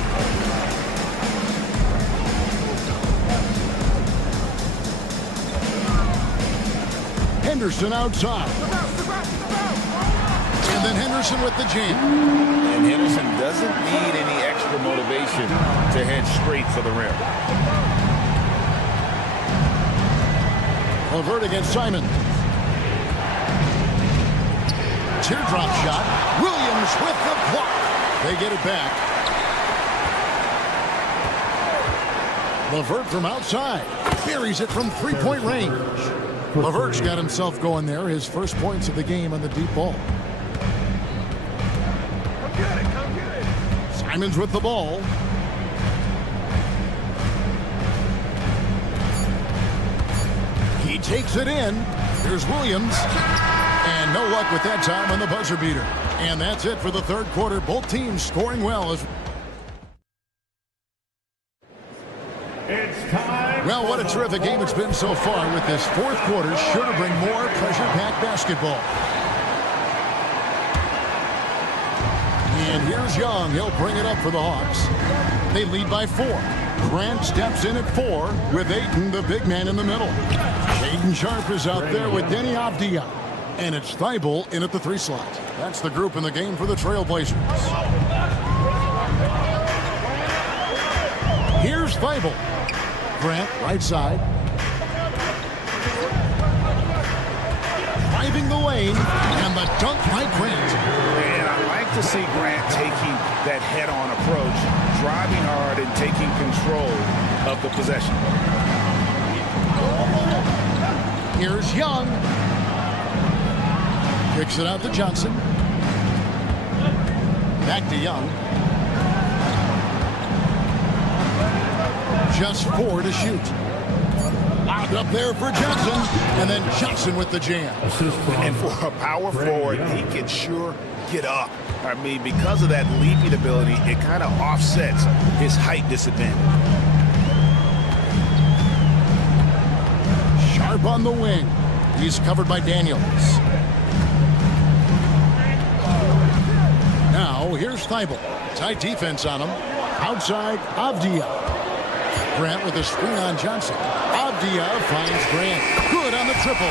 Henderson outside. And then Henderson with the jam. And Henderson doesn't need any extra motivation to head straight for the rim. LeVert against Simon. Teardrop shot. Williams with the block. They get it back. LeVert from outside. Buries it from 3-point range. LeVert's got himself going there. His first points of the game on the deep ball. Simons with the ball. He takes it in. Here's Williams. And And no luck with that time on the buzzer beater. And that's it for the third quarter. Both teams scoring well. It's time. Well, what a terrific game it's been so far with this fourth quarter. Sure to bring more pressure-packed basketball. And here's Young. He'll bring it up for the Hawks. They lead by 4. Grant steps in at 4 with Ayton, the big man, in the middle. Shaedon Sharpe is out there with Deni Avdija. And it's Thibault in at the 3 slot. That's the group in the game for the Trailblazers. Here's Thibault. Grant, right side. Driving the lane, and the dunk by Grant. And I like to see Grant taking that head-on approach, driving hard and taking control of the possession. Here's Young. Kicks it out to Johnson. Back to Young. Just 4 to shoot. Out up there for Johnson. And then Johnson with the jam. And for a power forward, he can sure get up. I mean, because of that leaping ability, it kind of offsets his height disadvantage. Sharpe on the wing. He's covered by Daniels. Now, here's Thibault. Tight defense on him. Outside, Avdija. Grant with a screen on Johnson. Avdija finds Grant. Good on the triple.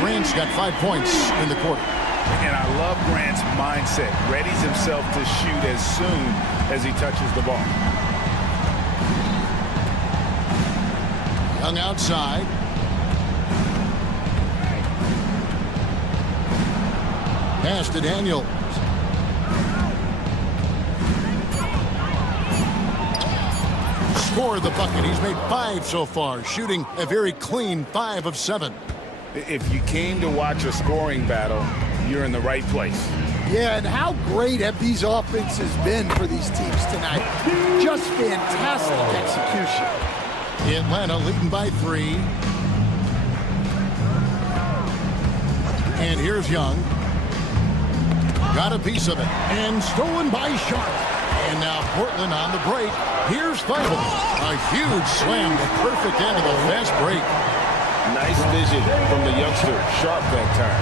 Grant's got 5 points in the quarter. And I love Grant's mindset. Readies himself to shoot as soon as he touches the ball. Young outside. Pass to Daniels. Scored the bucket. He's made 5 so far, shooting a very clean 5 of 7. If you came to watch a scoring battle, you're in the right place. Yeah, and how great have these offenses been for these teams tonight? Just fantastic execution. Atlanta leading by 3. And here's Young. Got a piece of it. And stolen by Sharpe. And now Portland on the break. Here's Thibault. A huge slam. The perfect end of the fast break. Nice vision from the youngster. Sharpe that time.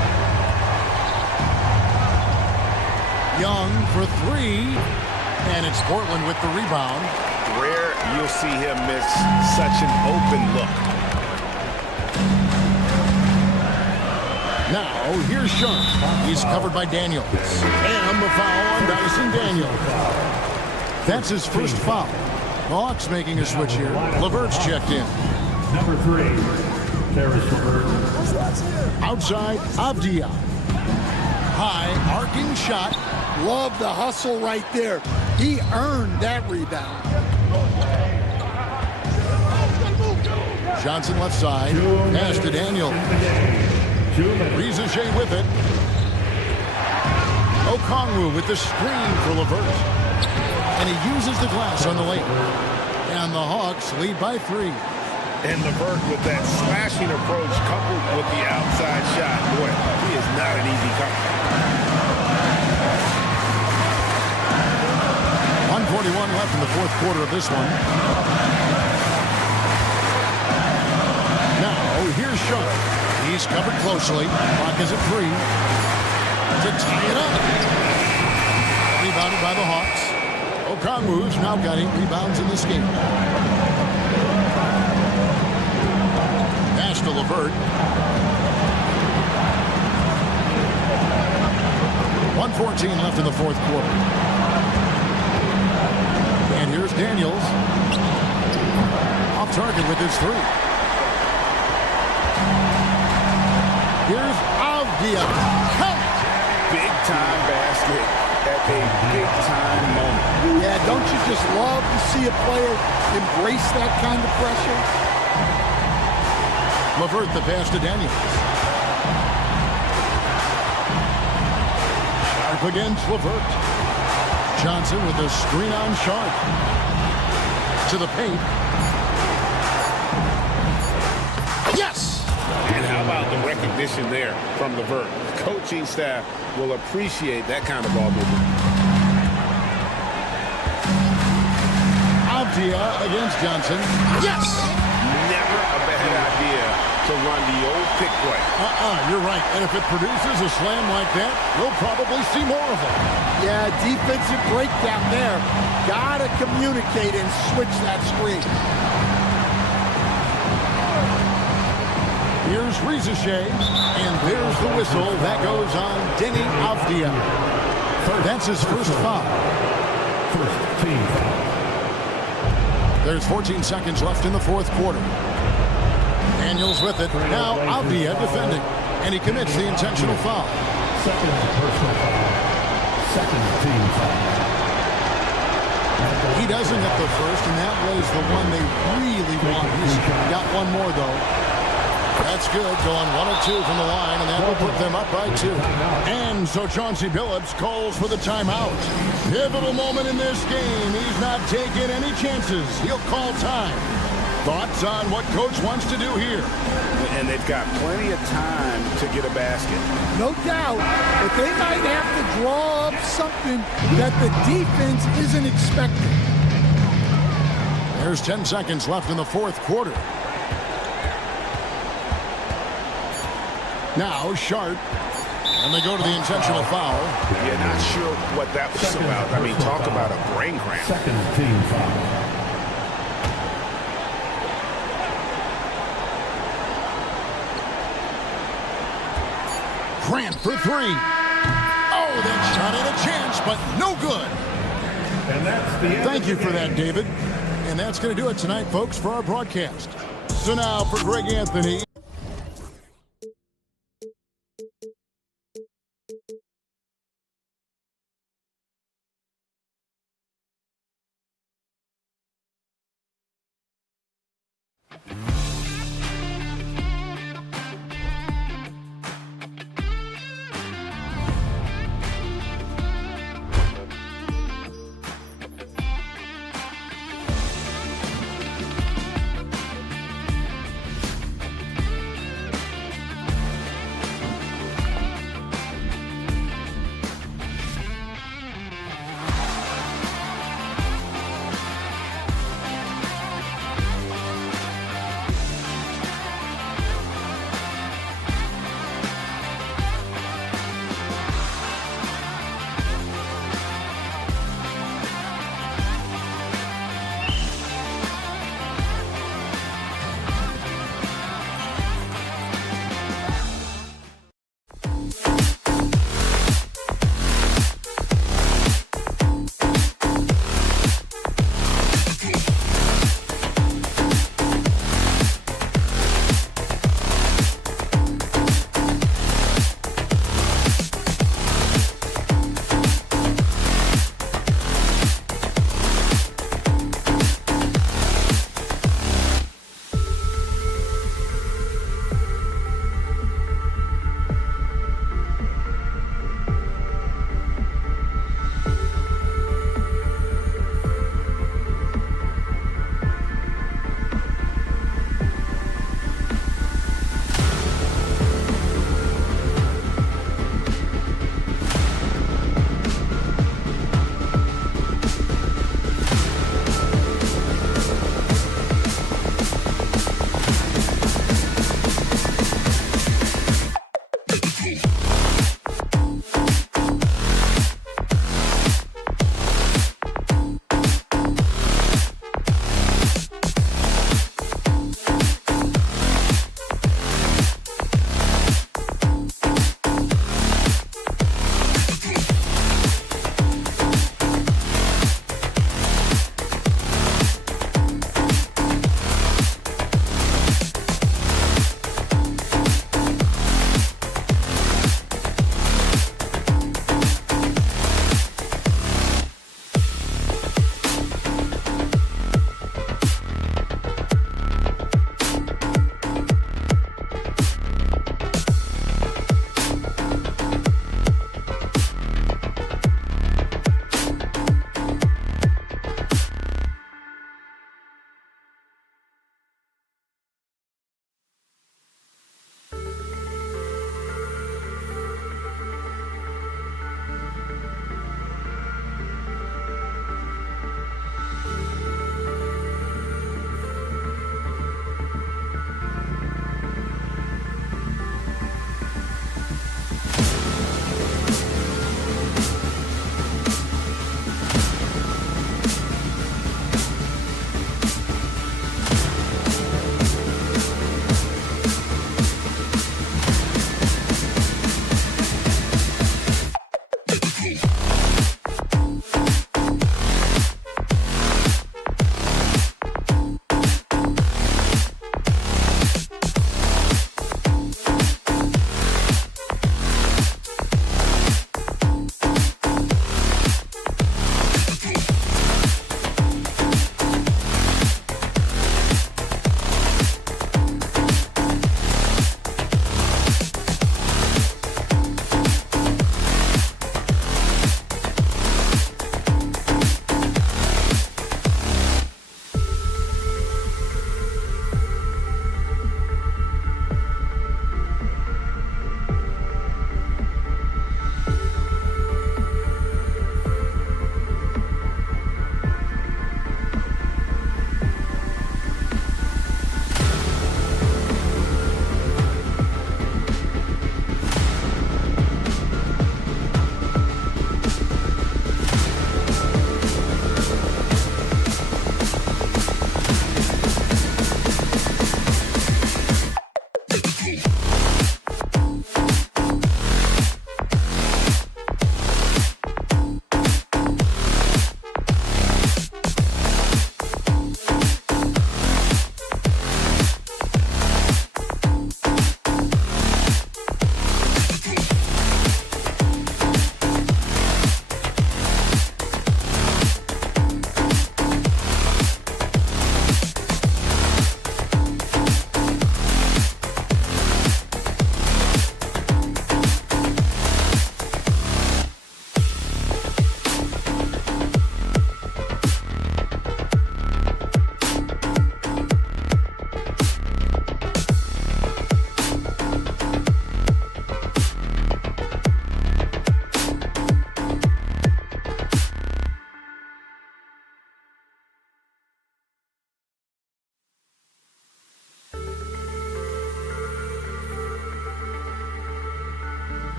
Young for 3. And it's Portland with the rebound. Rare you'll see him miss such an open look. Now, here's Sharpe. He's covered by Daniels. And the foul on Dyson Daniels. That's his first foul. The Hawks making a switch here. LeVert's checked in. Number 3, Caris LeVert. Outside, Avdija. High, arcing shot. Love the hustle right there. He earned that rebound. Johnson left side. Pass to Daniels. Rizachet with it. Okongwu with the screen for LeVert. And he uses the glass on the lane. And the Hawks lead by 3. And LeVert with that slashing approach coupled with the outside shot. Boy, he is not an easy comer. 1:41 left in the fourth quarter of this one. Now, here's Sharpe. He's covered closely. Clock is at 3. To tie it up. Rebounded by the Hawks. Okongwu's now got 8 rebounds in this game. Pass to LeVert. 1:14 left in the fourth quarter. And here's Daniels. Off target with his 3. Here's Avdija. Count! Big time basket at a big time moment. Yeah, don't you just love to see a player embrace that kind of pressure? LeVert the pass to Daniels. Sharpe against LeVert. Johnson with a screen on Sharpe. To the paint. Yes! And how about the recognition there from LeVert? coaching staff will appreciate that kind of ball movement. Avdia against Johnson. Yes! Never a bad idea to run the old pick play. You're right. And if it produces a slam like that, we'll probably see more of them. Yeah, defensive breakdown there. Gotta communicate and switch that screen. Here's Rizichet, and there's the whistle. That goes on Denny Avdia. That's his first foul. First team foul. There's 14 seconds left in the fourth quarter. Daniels with it. Now Avdia defending, and he commits the intentional foul. Second personal foul. Second team foul. He doesn't hit the first, and that was the one they really want. He's got one more, though. That's good, going 1 of 2 from the line, and that will put them up by 2. And so Chauncey Billups calls for the timeout. Pivotal moment in this game. He's not taking any chances. He'll call time. Thoughts on what Coach wants to do here? And they've got plenty of time to get a basket. No doubt, but they might have to draw up something that the defense isn't expecting. There's 10 seconds left in the fourth quarter. Now Sharp, and they go to the intentional foul. You're not sure what that was about. I mean, talk about a brain cramp. Second team foul. Grant for 3. Oh, that shot had a chance, but no good. And that's the end. Thank you for that, David. And that's going to do it tonight, folks, for our broadcast. So now for Greg Anthony.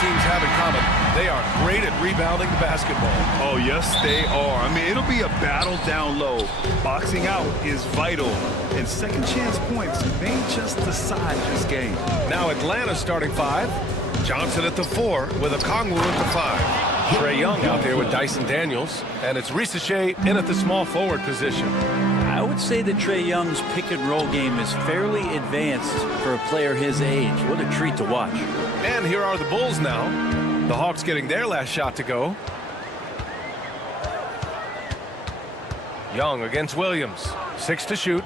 Teams have in common, they are great at rebounding the basketball. Oh, yes, they are. I mean, it'll be a battle down low. Boxing out is vital, and second chance points may just decide this game. Now Atlanta starting 5. Johnson at the 4 with Okongwu at the 5. Trae Young out there with Dyson Daniels, and it's Risache in at the small forward position. I would say that Trae Young's pick and roll game is fairly advanced for a player his age. What a treat to watch. And here are the Bulls now. The Hawks getting their last shot to go. Young against Williams. 6 to shoot.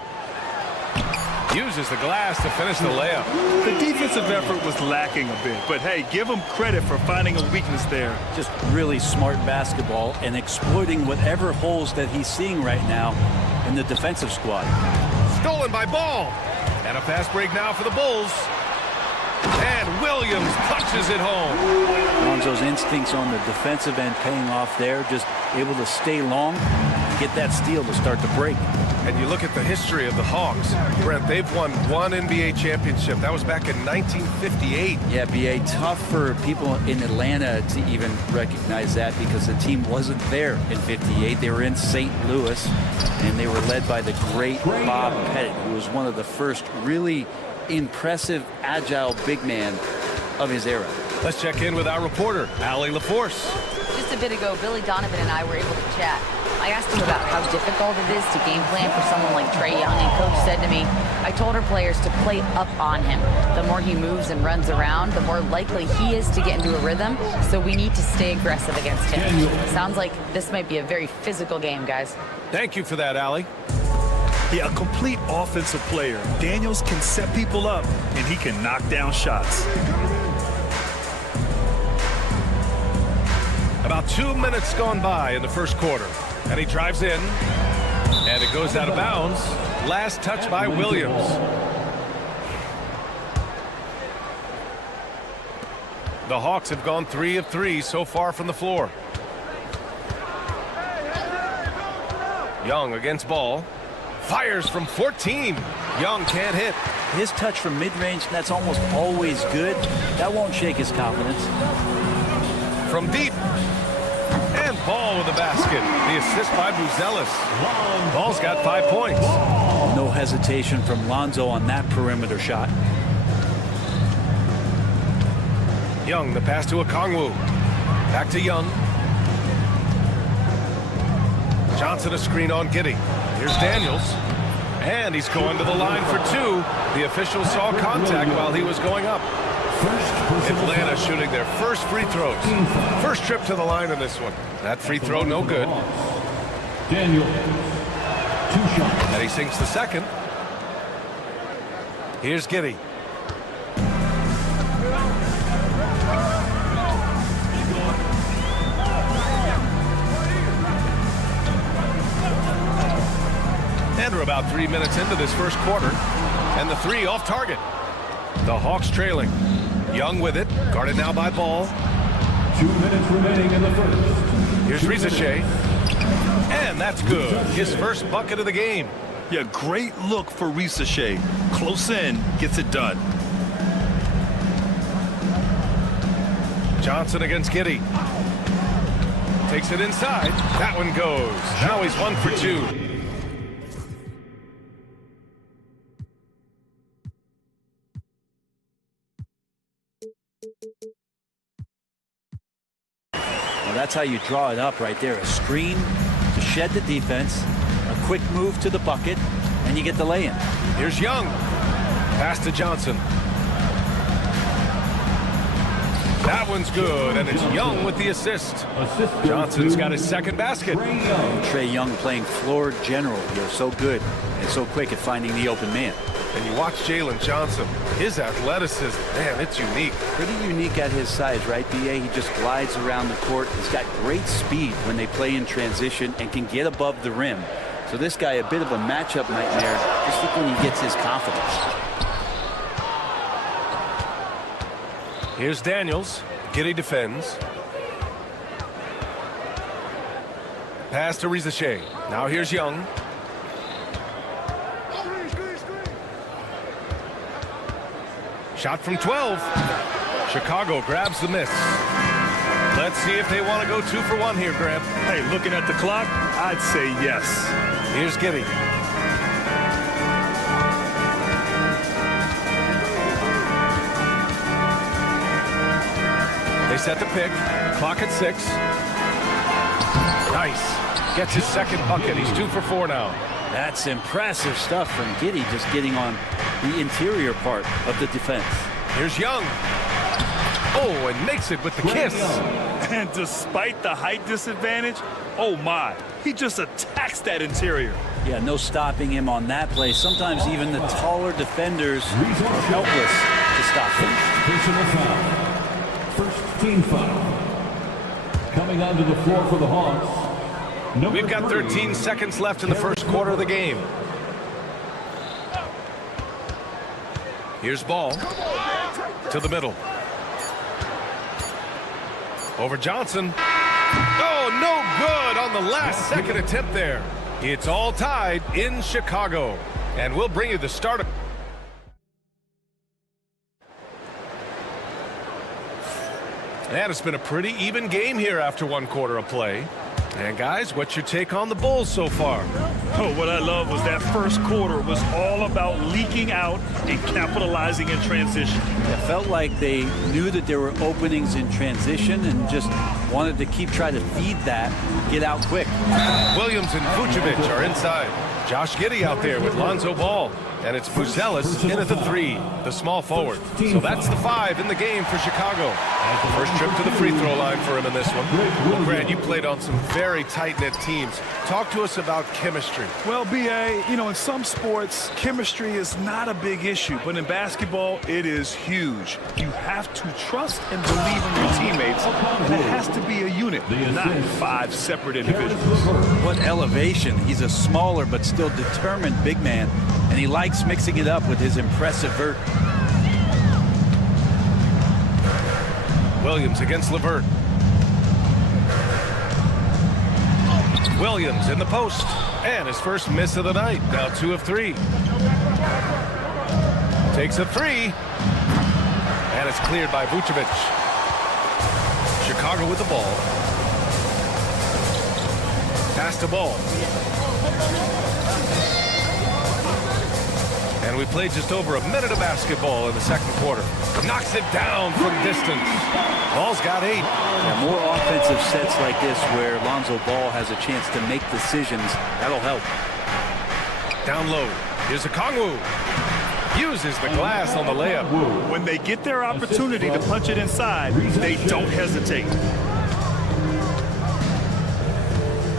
Uses the glass to finish the layup. The defensive effort was lacking a bit, but hey, give him credit for finding a weakness there. Just really smart basketball and exploiting whatever holes that he's seeing right now in the defensive squad. Stolen by Ball. And a fast break now for the Bulls. And Williams punches it home. Lonzo's instincts on the defensive end paying off there, just able to stay long and get that steal to start the break. And you look at the history of the Hawks. Brent, they've won 1 NBA championship. That was back in 1958. Yeah, B.A., tough for people in Atlanta to even recognize that because the team wasn't there in 58. They were in St. Louis, and they were led by the great Bob Pettit, who was one of the first really impressive, agile big man of his era. Let's check in with our reporter, Allie LaForce. Just a bit ago, Billy Donovan and I were able to chat. I asked him about how difficult it is to game plan for someone like Trae Young, and Coach said to me, I told our players to play up on him. The more he moves and runs around, the more likely he is to get into a rhythm, so we need to stay aggressive against him. Sounds like this might be a very physical game, guys. Thank you for that, Allie. Yeah, a complete offensive player. Daniels can set people up, and he can knock down shots. About 2 minutes gone by in the first quarter. And he drives in, and it goes out of bounds. Last touch by Williams. The Hawks have gone 3 of 3 so far from the floor. Young against Ball. Fires from 14. Young can't hit. His touch from mid-range, that's almost always good. That won't shake his confidence. From deep. And Ball with the basket. The assist by Buzelis. Ball's got 5 points. No hesitation from Lonzo on that perimeter shot. Young, the pass to Okongwu. Back to Young. Johnson a screen on Giddey. Here's Daniels. And he's going to the line for 2. The official saw contact while he was going up. Atlanta shooting their first free throws. First trip to the line in this one. That free throw no good. Daniel, 2 shots. And he sinks the second. Here's Giddey. And we're about 3 minutes into this first quarter. And the 3 off target. The Hawks trailing. Young with it. Guarded now by Ball. 2 minutes remaining in the first. Here's Risache. And that's good. His first bucket of the game. Yeah, great look for Risache. Close in, gets it done. Johnson against Giddey. Takes it inside. That one goes. Now he's 1 for 2. Well, that's how you draw it up right there. A screen to shed the defense, a quick move to the bucket, and you get the lay-in. Here's Young. Pass to Johnson. That one's good, and it's Young with the assist. Johnson's got his second basket. Trae Young playing floor general. You're so good and so quick at finding the open man. And you watch Jalen Johnson. His athleticism, man, it's unique. Pretty unique at his size, right, B.A.? He just glides around the court. He's got great speed when they play in transition and can get above the rim. So this guy, a bit of a matchup nightmare, just look when he gets his confidence. Here's Daniels. Giddy defends. Pass to Rizachet. Now here's Young. Shot from 12. Chicago grabs the miss. Let's see if they want to go 2 for 1 here, Graham. Hey, looking at the clock, I'd say yes. Here's Giddy. They set the pick. Clock at 6. Nice. Gets his second bucket. He's 2 for 4 now. That's impressive stuff from Giddy, just getting on the interior part of the defense. Here's Young. Oh, and makes it with the kiss. And despite the height disadvantage, oh my, he just attacks that interior. Yeah, no stopping him on that play. Sometimes even the taller defenders are helpless to stop him. Personal foul. First team foul. Coming onto the floor for the Hawks. We've got 13 seconds left in the first quarter of the game. Here's Ball to the middle. Over Johnson. Oh, no good on the last second attempt there. It's all tied in Chicago. And we'll bring you the start of... And it's been a pretty even game here after 1 quarter of play. And guys, what's your take on the Bulls so far? Oh, what I love was that first quarter was all about leaking out and capitalizing in transition. It felt like they knew that there were openings in transition and just wanted to keep trying to feed that, get out quick. Williams and Vucevic are inside. Josh Giddey out there with Lonzo Ball. And it's Buzelis in at the 3, the small forward. So that's the 5 in the game for Chicago. First trip to the free throw line for him in this one. Well, Grant, you played on some very tight-knit teams. Talk to us about chemistry. Well, B.A., you know, in some sports, chemistry is not a big issue. But in basketball, it is huge. You have to trust and believe in your teammates. And it has to be a unit, not 5 separate individuals. What elevation. He's a smaller but still determined big man. And he likes mixing it up with his impressive vert. Williams against LeVert. Williams in the post. And his first miss of the night. Now 2 of 3. Takes a 3. And it's cleared by Vucevic. Chicago with the ball. Pass to Ball. And we played just over a minute of basketball in the second quarter. Knocks it down from distance. Ball's got 8. Yeah, more offensive sets like this where Lonzo Ball has a chance to make decisions. That'll help. Down low. Here's Okongwu. Uses the glass on the layup. When they get their opportunity to punch it inside, they don't hesitate.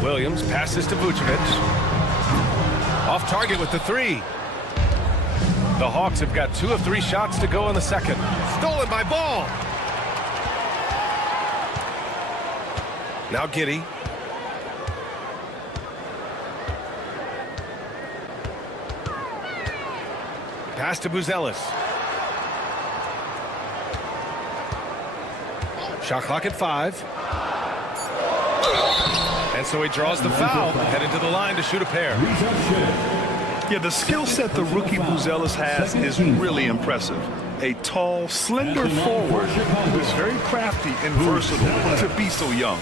Williams passes to Vucevic. Off target with the 3. The Hawks have got 2 of 3 shots to go in the second. Stolen by Ball. Now Giddey. Pass to Buzelis. Shot clock at 5. And so he draws the foul, headed to the line to shoot a pair. Yeah, the skill set the rookie Buzelis has is really impressive. A tall, slender forward who is very crafty and versatile to be so young.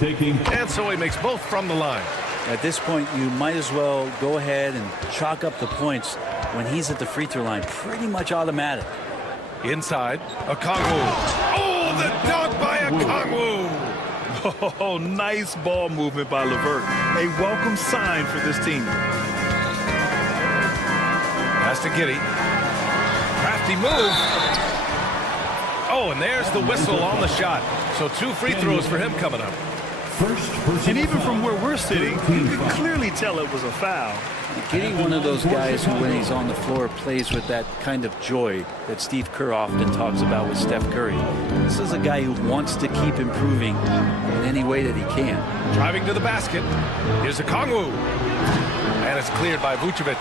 And so he makes both from the line. At this point, you might as well go ahead and chalk up the points when he's at the free throw line. Pretty much automatic. Inside, Okongwu. Oh, the dunk by Okongwu. Oh, nice ball movement by LeVert. A welcome sign for this team. Pass to Giddey. Crafty move. Oh, and there's the whistle on the shot. So 2 free throws for him coming up. And even from where we're sitting, you can clearly tell it was a foul. Giddy, one of those guys who, when he's on the floor, plays with that kind of joy that Steve Kerr often talks about with Steph Curry. This is a guy who wants to keep improving in any way that he can. Driving to the basket. Here's Okongwu. And it's cleared by Vucevic.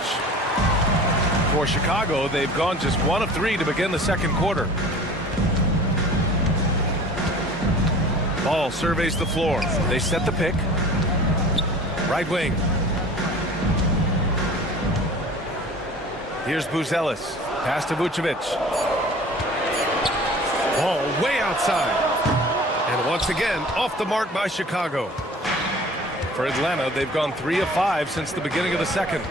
For Chicago, they've gone just 1 of 3 to begin the second quarter. Ball surveys the floor. They set the pick. Right wing. Here's Buzelis. Pass to Vucevic. Ball way outside. And once again, off the mark by Chicago. For Atlanta, they've gone 3 of 5 since the beginning of the second.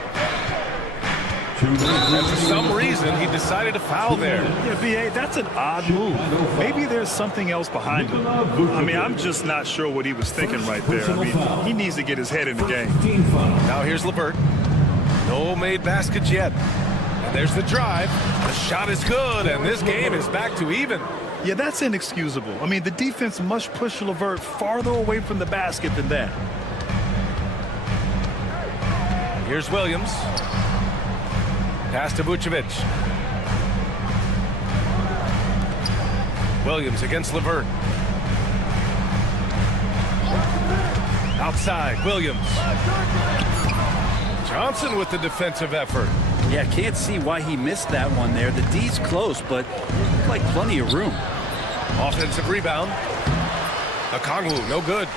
And for some reason, he decided to foul there. Yeah, B.A., that's an odd move. Maybe there's something else behind him. I mean, I'm just not sure what he was thinking right there. I mean, he needs to get his head in the game. Now here's LeVert. No made baskets yet. And there's the drive. The shot is good, and this game is back to even. Yeah, that's inexcusable. I mean, the defense must push LeVert farther away from the basket than that. Here's Williams. Pass to Vucevic. Williams against LeVert. Outside, Williams. Johnson with the defensive effort. Yeah, can't see why he missed that one there. The D's close, but looked like plenty of room. Offensive rebound. Okongwu, no good.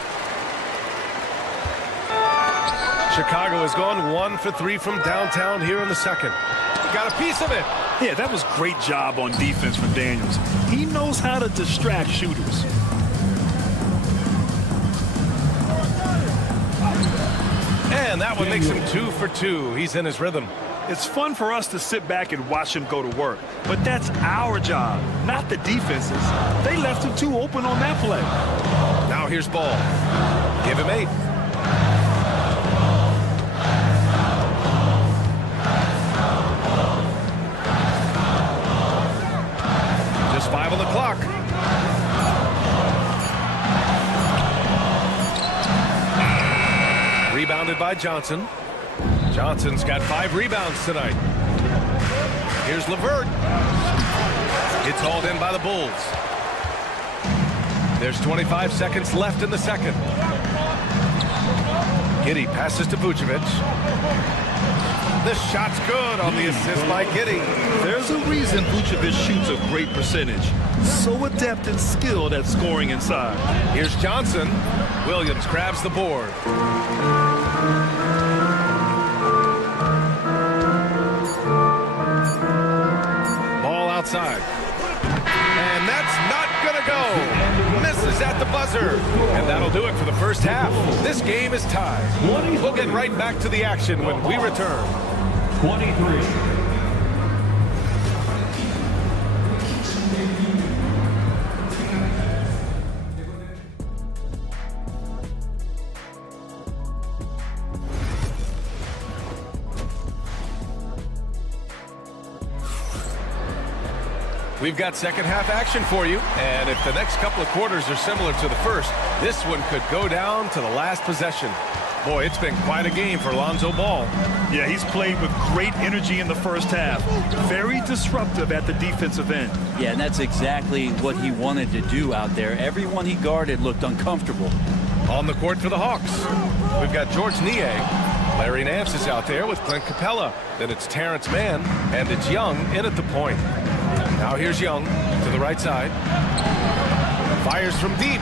Chicago has gone 1 for 3 from downtown here in the second. He got a piece of it. Yeah, that was great job on defense from Daniels. He knows how to distract shooters. And that one makes him 2 for 2. He's in his rhythm. It's fun for us to sit back and watch him go to work. But that's our job, not the defense's. They left him too open on that play. Now here's Ball. Give him 8. Just 5 on the clock. Rebounded by Johnson. Johnson's got 5 rebounds tonight. Here's LeVert. It's hauled in by the Bulls. There's 25 seconds left in the second. Giddey passes to Vucevic. The shot's good on the assist by Giddey. There's a reason Vucevic shoots a great percentage. So adept and skilled at scoring inside. Here's Johnson. Williams grabs the board. Ball outside. And that's not gonna go. Misses at the buzzer. And that'll do it for the first half. This game is tied. We'll get right back to the action when we return. 23. We've got second half action for you, and if the next couple of quarters are similar to the first, this one could go down to the last possession. Boy, it's been quite a game for Lonzo Ball. Yeah, he's played with great energy in the first half. Very disruptive at the defensive end. Yeah, and that's exactly what he wanted to do out there. Everyone he guarded looked uncomfortable. On the court for the Hawks, we've got George Niang. Larry Nance is out there with Clint Capella. Then it's Terrence Mann, and it's Young in at the point. Now here's Young to the right side. Fires from deep.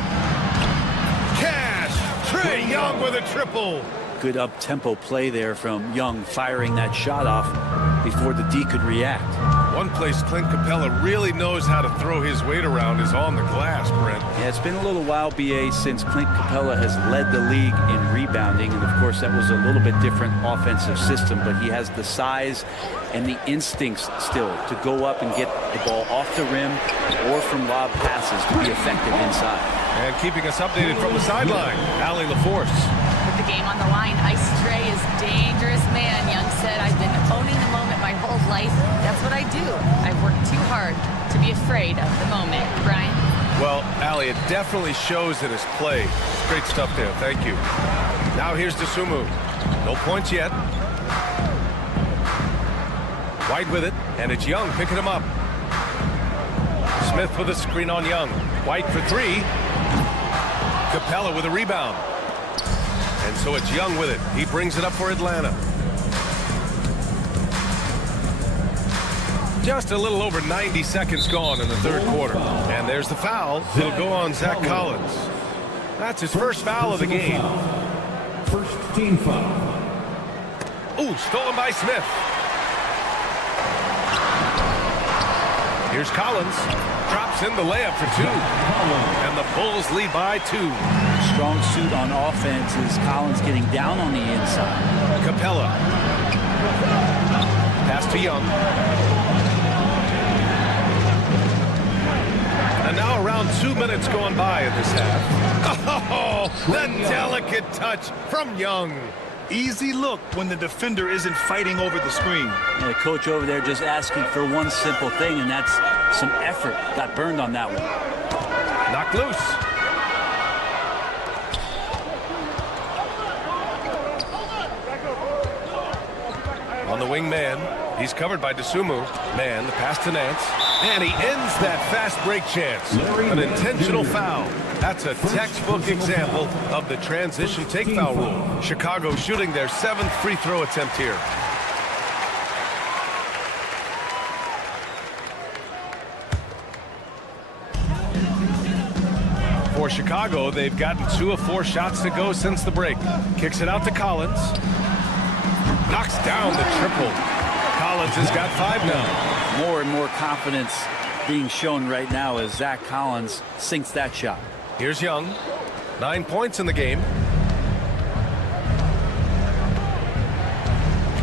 Cash! Trae Young with a triple. Good up-tempo play there from Young, firing that shot off before the D could react. One place Clint Capella really knows how to throw his weight around is on the glass, Brent. Yeah, it's been a little while, BA, since Clint Capella has led the league in rebounding. And, of course, that was a little bit different offensive system. But he has the size and the instincts still to go up and get the ball off the rim or from lob passes to be effective inside. And keeping us updated from the sideline, Allie LaForce. With the game on the line, Ice Trae is dangerous man. Young said, I've been owning the moment my whole life. That's what I do. I've worked too hard to be be afraid of the moment. Brian? Well, Allie, it definitely shows in his play. Great stuff there. Thank you. Now here's DeSumo. No points yet. White with it, and it's Young picking him up. Smith with a screen on Young. White for three. Capella with a rebound. And so it's Young with it. He brings it up for Atlanta. Just a little over 90 seconds gone in the third quarter. And there's the foul. It'll go on Zach Collins. That's his first foul of the game. First team foul. Ooh, stolen by Smith. Here's Collins. Drops in the layup for two. And the Bulls lead by 2. Strong suit on offense is Collins getting down on the inside. Capella. Pass to Young. And now around 2 minutes going by in this half. Oh, the delicate touch from Young. Easy look when the defender isn't fighting over the screen. Yeah, the coach over there just asking for one simple thing, and that's some effort. Got burned on that one. Knocked loose. On the wing man. He's covered by DeSumo. Man, the pass to Nance. And he ends that fast break chance. An intentional foul. That's a textbook example of the transition take foul rule. Chicago shooting their 7th free throw attempt here. For Chicago, they've gotten 2 of 4 shots to go since the break. Kicks it out to Collins. Knocks down the triple. Collins has got 5 now. More and more confidence being shown right now as Zach Collins sinks that shot. Here's Young. 9 points in the game.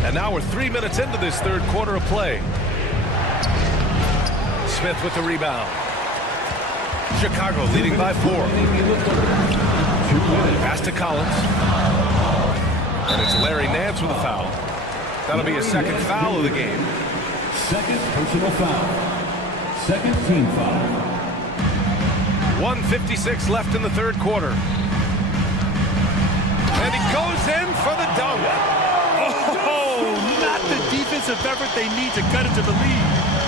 And now we're 3 minutes into this third quarter of play. Smith with the rebound. Chicago leading by 4. Pass to Collins. And it's Larry Nance with a foul. That'll be a second foul of the game. Second personal foul. Second team foul. 1:56 left in the third quarter. And he goes in for the dunk. Oh, not the defensive effort they need to cut into the lead.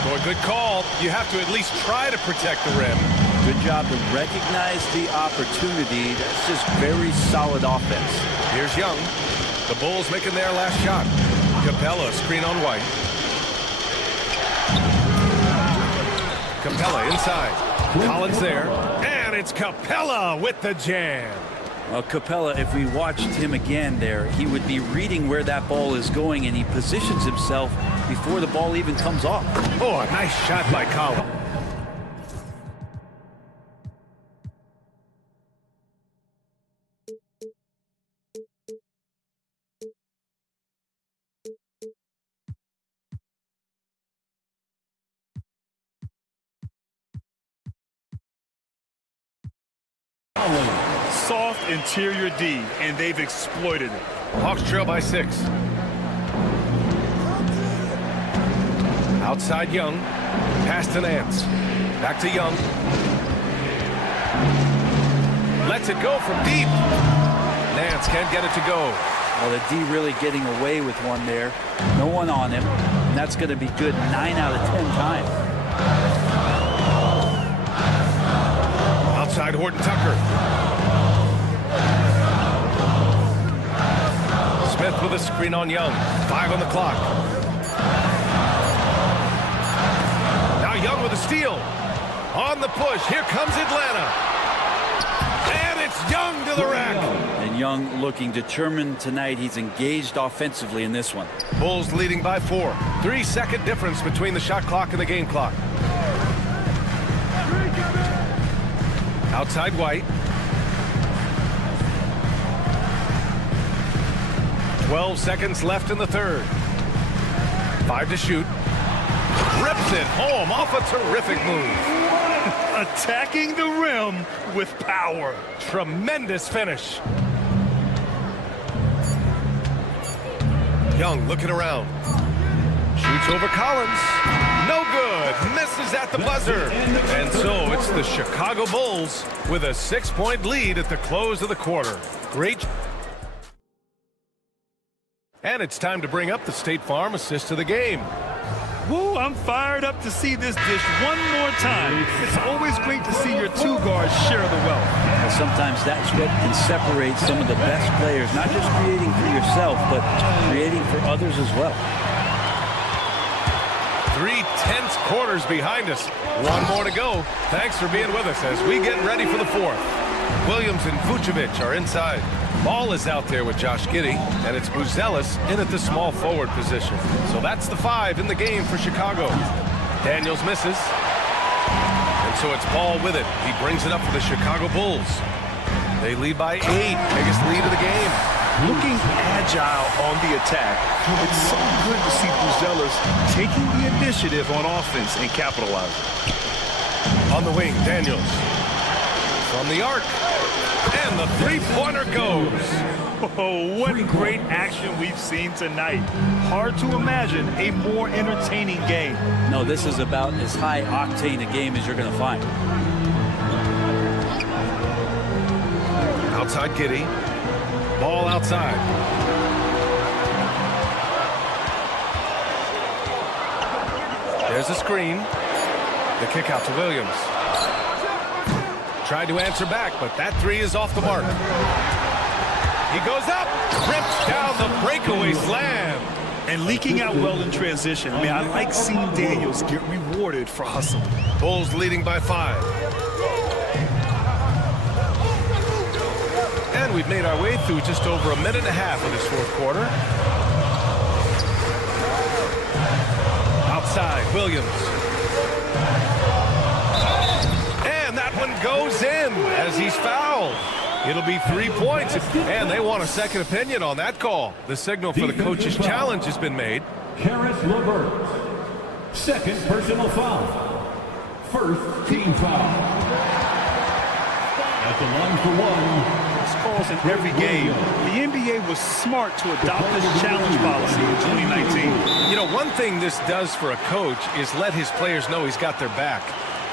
Boy, good call. You have to at least try to protect the rim. Good job to recognize the opportunity. That's just very solid offense. Here's Young. The Bulls making their last shot. Capella, screen on White. Capella inside. Collins there. And it's Capella with the jam. Well, Capella, if we watched him again there, he would be reading where that ball is going, and he positions himself before the ball even comes off. Oh, a nice shot by Collins. Soft interior D, and they've exploited it. Hawks trail by 6. Outside Young. Pass to Nance. Back to Young. Lets it go from deep. Nance can't get it to go. Well, the D really getting away with one there. No one on him. And that's going to be good 9 out of 10 times. Outside Horton Tucker. Smith with a screen on Young. 5 on the clock. Now Young with a steal. On the push. Here comes Atlanta. And it's Young to the rack. And Young looking determined tonight. He's engaged offensively in this one. Bulls leading by 4. 3-second difference between the shot clock and the game clock. Outside White. 12 seconds left in the third. 5 to shoot. Rips it home off a terrific move. Attacking the rim with power. Tremendous finish. Young looking around. Shoots over Collins. No good. Misses. misses at the buzzer. And so it's the Chicago Bulls with a 6-point lead at the close of the quarter. Great. And it's time to bring up the State Farm assist of the game. Woo, I'm fired up to see this dish one more time. It's always great to see your two guards share the wealth. And sometimes that's what can separate some of the best players, not just creating for yourself, but creating for others as well. 3 tense quarters behind us. One more to go. Thanks for being with us as we get ready for the fourth. Williams and Vucevic are inside. Ball is out there with Josh Giddey, and it's Buzelis in at the small forward position. So that's the 5 in the game for Chicago. Daniels misses. And so it's Ball with it. He brings it up for the Chicago Bulls. They lead by 8. Biggest lead of the game. Looking agile on the attack, it's so good to see Buzelis taking the initiative on offense and capitalizing. On the wing, Daniels. From the arc. And the three-pointer goes. Oh, what great action we've seen tonight. Hard to imagine a more entertaining game. No, this is about as high-octane a game as you're going to find. Outside Giddey. Ball outside. There's a screen. The kick out to Williams. Tried to answer back, but that 3 is off the mark. He goes up, rips down the breakaway slam. And leaking out well in transition. I mean, I like seeing Daniels get rewarded for hustle. Bulls leading by 5. And we've made our way through just over a minute and a half of this fourth quarter. Outside, Williams. Goes in as he's fouled. It'll be 3 points, and they want a second opinion on that call. The signal for the coach's challenge has been made. Karis LeVert. Second personal foul. First team foul. At the line for 1. This calls in every game. The NBA was smart to adopt this challenge policy in 2019. You know, one thing this does for a coach is let his players know he's got their back.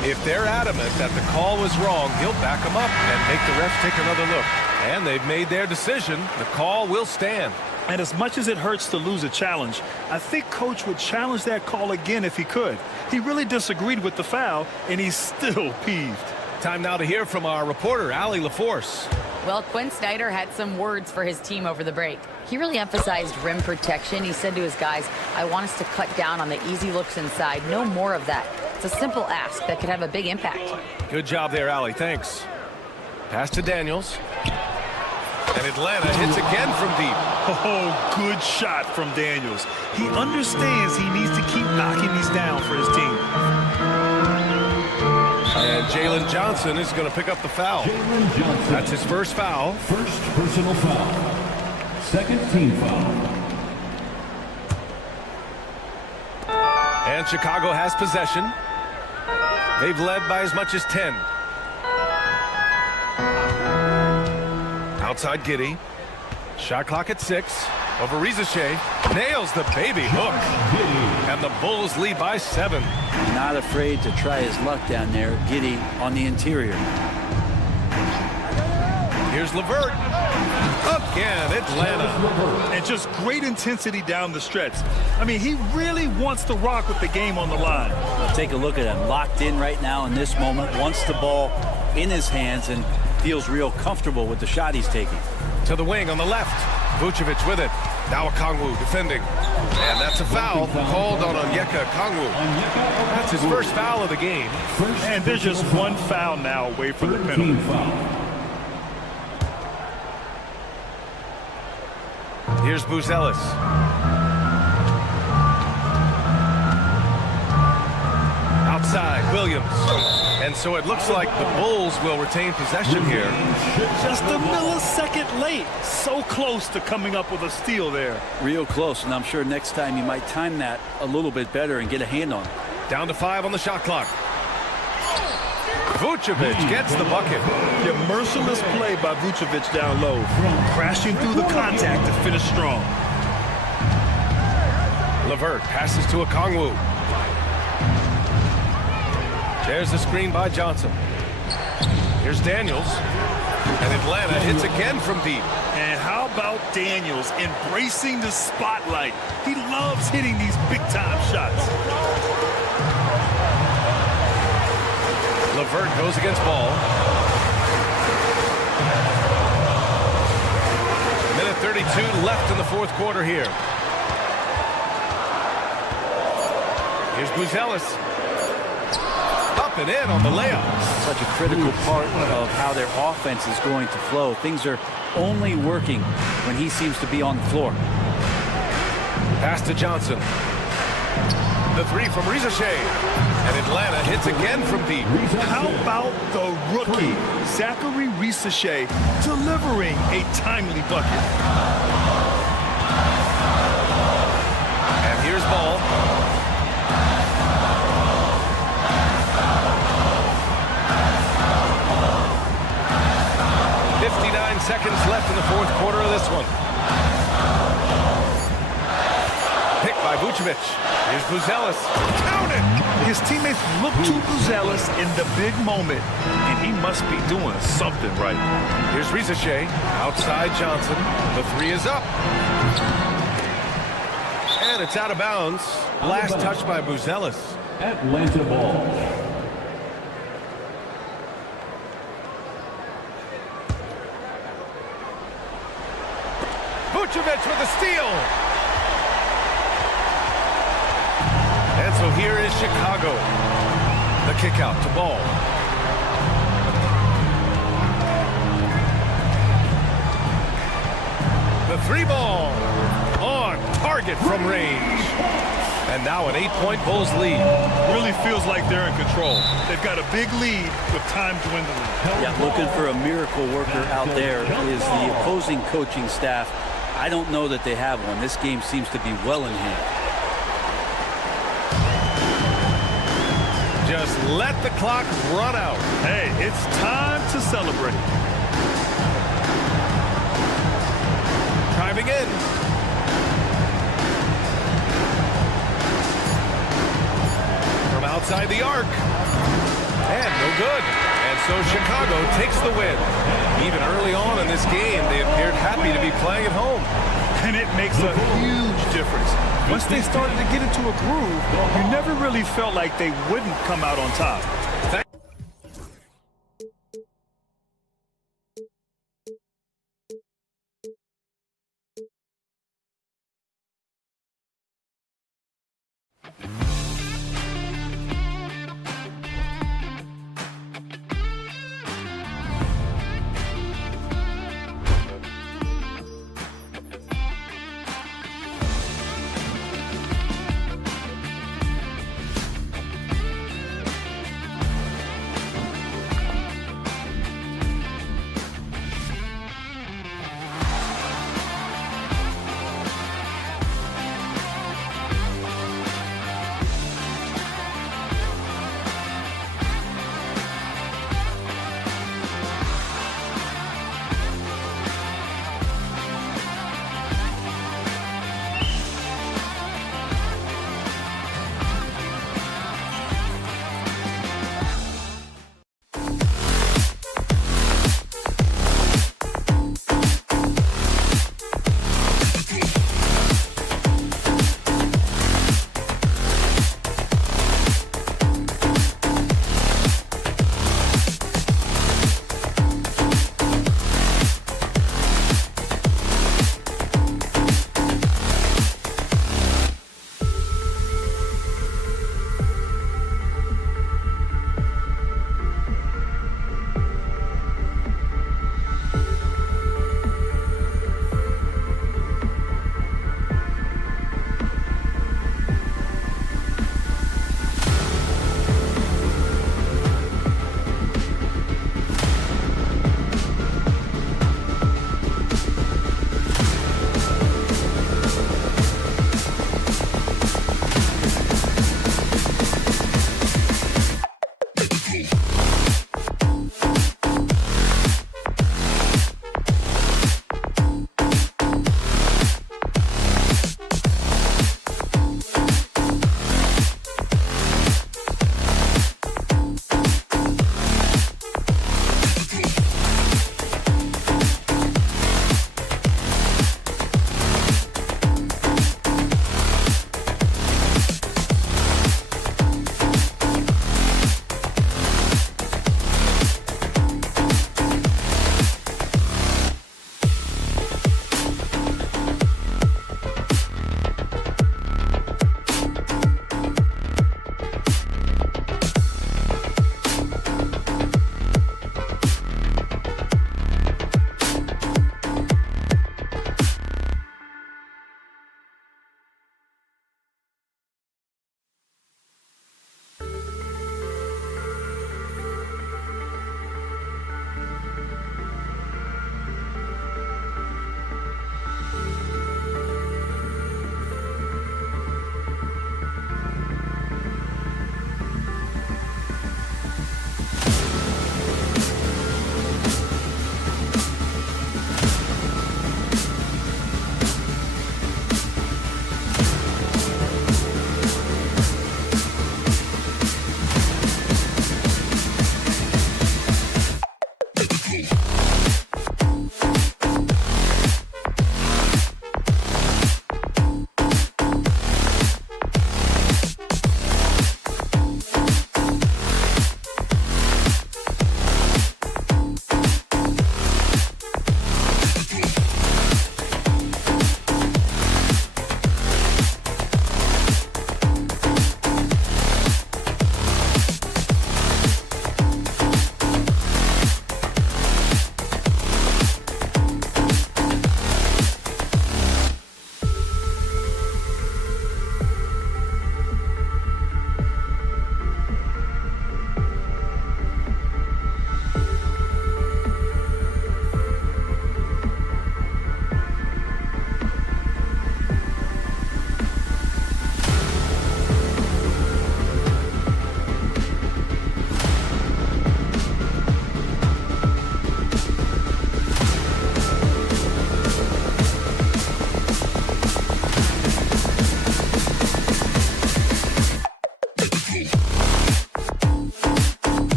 If they're adamant that the call was wrong, he'll back them up and make the refs take another look. And they've made their decision. The call will stand. And as much as it hurts to lose a challenge, I think Coach would challenge that call again if he could. He really disagreed with the foul, and he's still peeved. Time now to hear from our reporter, Allie LaForce. Well, Quinn Snyder had some words for his team over the break. He really emphasized rim protection. He said to his guys, I want us to cut down on the easy looks inside. No more of that. It's a simple ask that could have a big impact. Good job there, Allie. Thanks. Pass to Daniels. And Atlanta hits again from deep. Oh, good shot from Daniels. He understands he needs to keep knocking these down for his team. And Jalen Johnson is going to pick up the foul. That's his first foul. First personal foul. Second team foul. And Chicago has possession. They've led by as much as 10. Outside Giddey. Shot clock at 6. Over Rizachet. Nails the baby hook. And the Bulls lead by 7. Not afraid to try his luck down there. Giddey on the interior. Here's LeVert. Again, Atlanta. And just great intensity down the stretch. I mean, he really wants to rock with the game on the line. Take a look at him. Locked in right now in this moment. Wants the ball in his hands and feels real comfortable with the shot he's taking. To the wing on the left. Vucevic with it. Now Okongwu defending. And that's a foul called on Onyeka Okongwu. That's his first foul of the game. And there's just one foul now away from the penalty. Here's Buzelis. Outside, Williams. And so it looks like the Bulls will retain possession here. Just a millisecond late. So close to coming up with a steal there. Real close, and I'm sure next time you might time that a little bit better and get a hand on it. Down to 5 on the shot clock. Vucevic gets the bucket. The merciless play by Vucevic down low. Crashing through the contact to finish strong. LeVert passes to Okongwu. There's the screen by Johnson. Here's Daniels. And Atlanta hits again from deep. And how about Daniels embracing the spotlight? He loves hitting these big-time shots. LeVert goes against Ball. Minute 32 left in the fourth quarter here. Here's Buzelis. Up and in on the layup. Such a critical part of how their offense is going to flow. Things are only working when he seems to be on the floor. Pass to Johnson. The three from Rizashea. And Atlanta hits again from deep. How about the rookie, Zachary Rizashea, delivering a timely bucket? And here's Ball. Seconds left in the fourth quarter of this one. Picked by Vucevic. Here's Buzelis. Count it! His teammates look to Buzelis in the big moment, and he must be doing something right. Here's Rizashea. Outside Johnson. The three is up. And it's out of bounds. Last touch by Buzelis. Atlanta ball. Vucevic with a steal. And so here is Chicago. The kick out to Ball. The three ball on target from range. And now an 8-point Bulls lead. Really feels like they're in control. They've got a big lead with time dwindling. Yeah, looking for a miracle worker out there is the opposing coaching staff. I don't know that they have one. This game seems to be well in hand. Just let the clock run out. Hey, it's time to celebrate. Driving in. From outside the arc. And no good. And so Chicago takes the win. Even early on in this game, they appeared happy to be playing at home. And it makes a huge difference. Once they started to get into a groove, you never really felt like they wouldn't come out on top.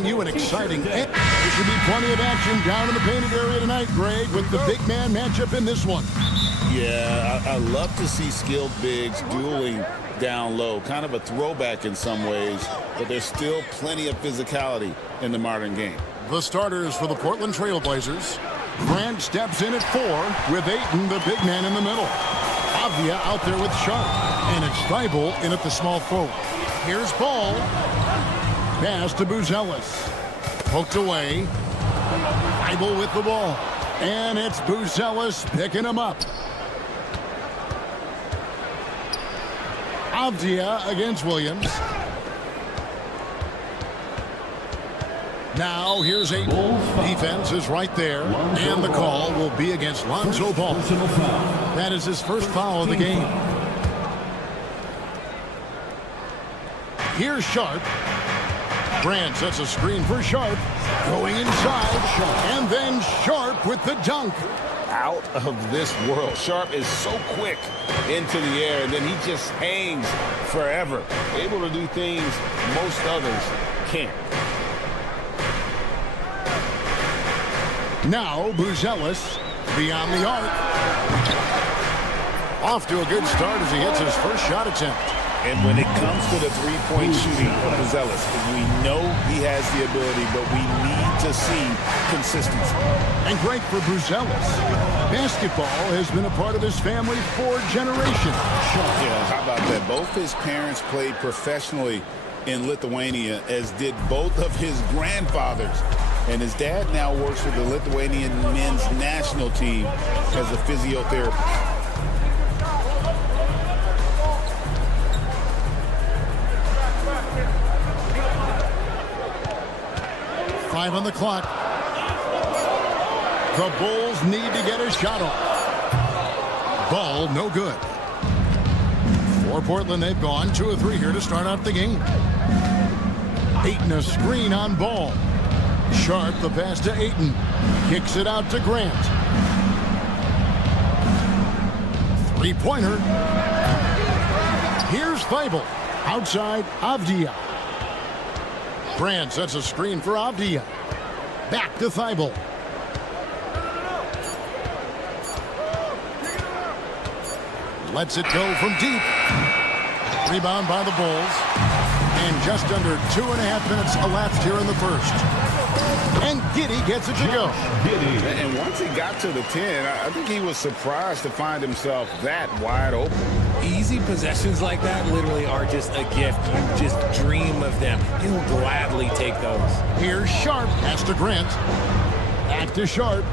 bring you an exciting... There should be plenty of action down in the painted area tonight, Greg, with the big man matchup in this one. Yeah, I love to see skilled bigs dueling down low. Kind of a throwback in some ways, but there's still plenty of physicality in the modern game. The starters for the Portland Trail Blazers. Grant steps in at 4 with Ayton, the big man, in the middle. Avdia out there with Sharp, and it's Thibault in at the small forward. Here's Ball. Pass to Buzelis. Poked away. Thibault with the ball. And it's Buzelis picking him up. Avdia against Williams. Now here's Ayton. Defense is right there. And the call will be against Lonzo Ball. That is his first foul of the game. Here's Sharp. Grant sets a screen for Sharp. Going inside. And then Sharp with the dunk. Out of this world. Sharp is so quick into the air, and then he just hangs forever. Able to do things most others can't. Now Buzelis beyond the arc. Off to a good start as he hits his first shot attempt. And when it comes to the three-point shooting of Buzelis, we know he has the ability, but we need to see consistency. And great for Buzelis. Basketball has been a part of his family for generations. Yeah, how about that? Both his parents played professionally in Lithuania, as did both of his grandfathers. And his dad now works with the Lithuanian men's national team as a physiotherapist. Five on the clock. The Bulls need to get a shot off. Ball, no good. For Portland, they've gone 2 of 3 here to start out the game. Ayton a screen on Ball. Sharp, the pass to Ayton. Kicks it out to Grant. Three-pointer. Here's Thibault. Outside, Avdia. Grant sets a screen for Avdia. Back to Thibault. Lets it go from deep. Rebound by the Bulls. And just under 2.5 minutes elapsed here in the first. And Giddey gets it to go. And once he got to the 10, I think he was surprised to find himself that wide open. Easy possessions like that literally are just a gift. You just dream of them. You'll gladly take those. Here's Sharp. Pass to Grant. Back to Sharp.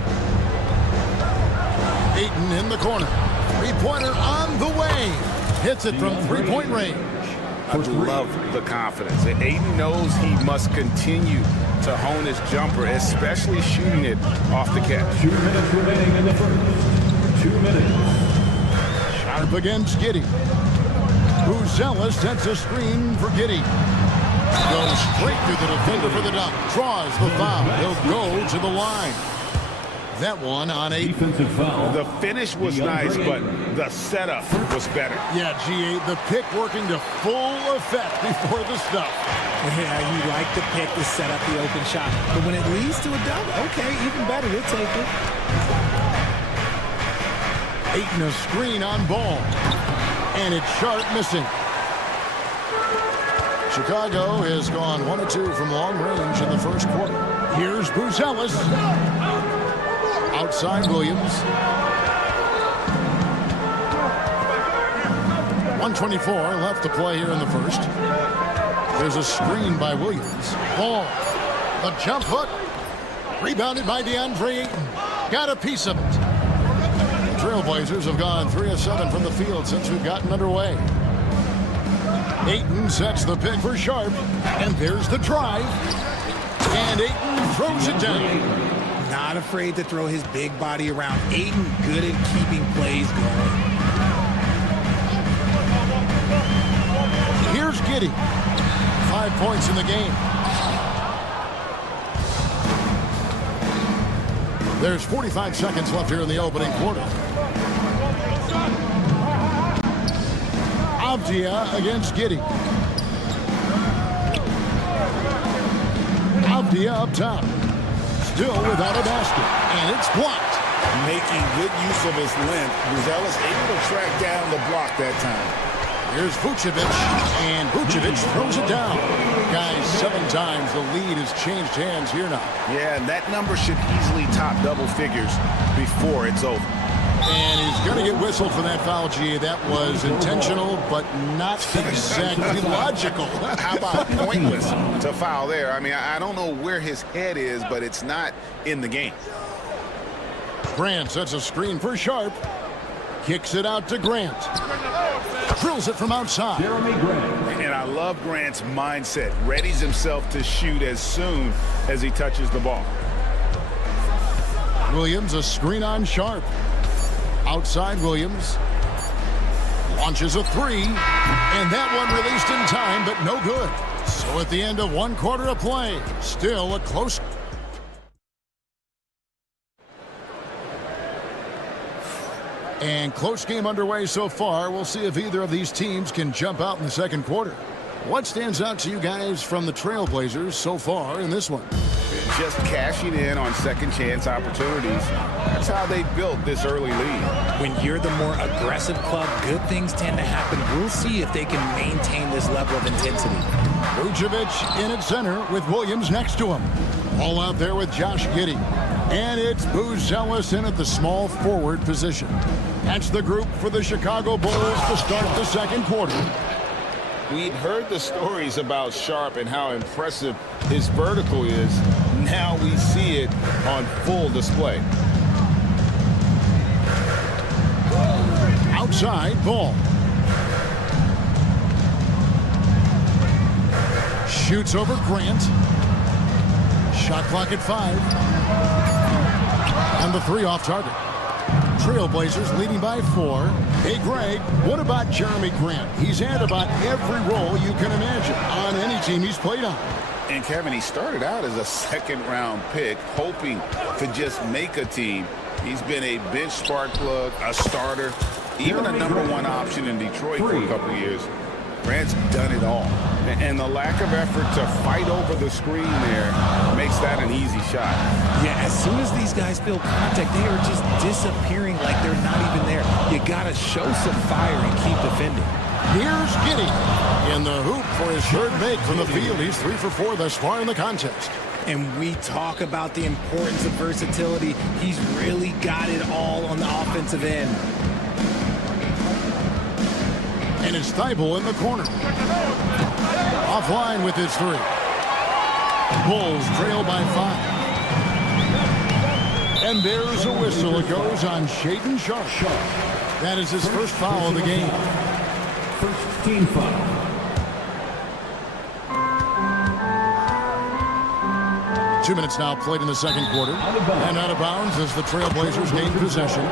Ayton in the corner. Three-pointer on the way. Hits it from three-point range. I love the confidence. And Ayton knows he must continue to hone his jumper, especially shooting it off the catch. 2 minutes remaining in the first. 2 minutes. Sharp against Giddey. Buzelis sets a screen for Giddey. Goes straight through the defender for the dunk. Draws the foul. He'll go to the line. That one on a defensive foul. The finish was nice, but the setup was better. Yeah, G8, the pick working to full effect before the stuff. Yeah, you like the pick to set up the open shot. But when it leads to a dunk, okay, even better, we'll take it. Ayton a screen on Ball. And it's Sharp missing. Chicago has gone 1 of 2 from long range in the first quarter. Here's Buzelis. Outside Williams. 1:24 left to play here in the first. There's a screen by Williams. Ball. The jump hook. Rebounded by DeAndre Ayton. Got a piece of it. The Trailblazers have gone 3 of 7 from the field since we've gotten underway. Ayton sets the pick for Sharp. And there's the drive. And Ayton throws it down. Not afraid to throw his big body around. Ayton good at keeping plays going. Here's Giddey. 5 points in the game. There's 45 seconds left here in the opening quarter. Avdia against Giddey. Avdia up top. Still without a basket, and it's blocked. Making good use of his length, Buzelis able to track down the block that time. Here's Vucevic, and Vucevic throws it down. Guys, 7 times the lead has changed hands here now. Yeah, and that number should easily top double figures before it's over. And he's going to get whistled for that foul, G. That was intentional, but not exactly logical. How about pointless to foul there? I mean, I don't know where his head is, but it's not in the game. Grant sets a screen for Sharp. Kicks it out to Grant. Drills it from outside. Jeremy Grant. And I love Grant's mindset. Readies himself to shoot as soon as he touches the ball. Williams, a screen on Sharp. Outside Williams. Launches a 3. And that one released in time, but no good. So at the end of 1 quarter of play, still a close. And close game underway so far. We'll see if either of these teams can jump out in the second quarter. What stands out to you guys from the Trailblazers so far in this one? Just cashing in on second chance opportunities. That's how they built this early lead. When you're the more aggressive club, good things tend to happen. We'll see if they can maintain this level of intensity. Vucevic in at center with Williams next to him. All out there with Josh Giddey. And it's Buzelis in at the small forward position. That's the group for the Chicago Bulls to start the second quarter. We'd heard the stories about Sharp and how impressive his vertical is. Now we see it on full display. Outside, Ball. Shoots over Grant. Shot clock at 5. And the 3 off target. Trailblazers leading by 4. Hey, Greg, what about Jeremy Grant? He's had about every role you can imagine on any team he's played on. And, Kevin, he started out as a second-round pick, hoping to just make a team. He's been a bench spark plug, a starter, even a #1 option in Detroit for a couple of years. Grant's done it all. And the lack of effort to fight over the screen there makes that an easy shot. Yeah, as soon as these guys feel contact, they are just disappearing like they're not even there. You got to show some fire and keep defending. Here's Giddey in the hoop for his third make from the field. He's 3 for 4 thus far in the contest. And we talk about the importance of versatility. He's really got it all on the offensive end. And it's Thibault in the corner. Offline with his 3. Bulls trail by 5. And there's a whistle. It goes on Shaedon Sharp. That is his first foul of the game. First team foul. Two minutes now played in the second quarter. And out of bounds as the Trailblazers gain possession.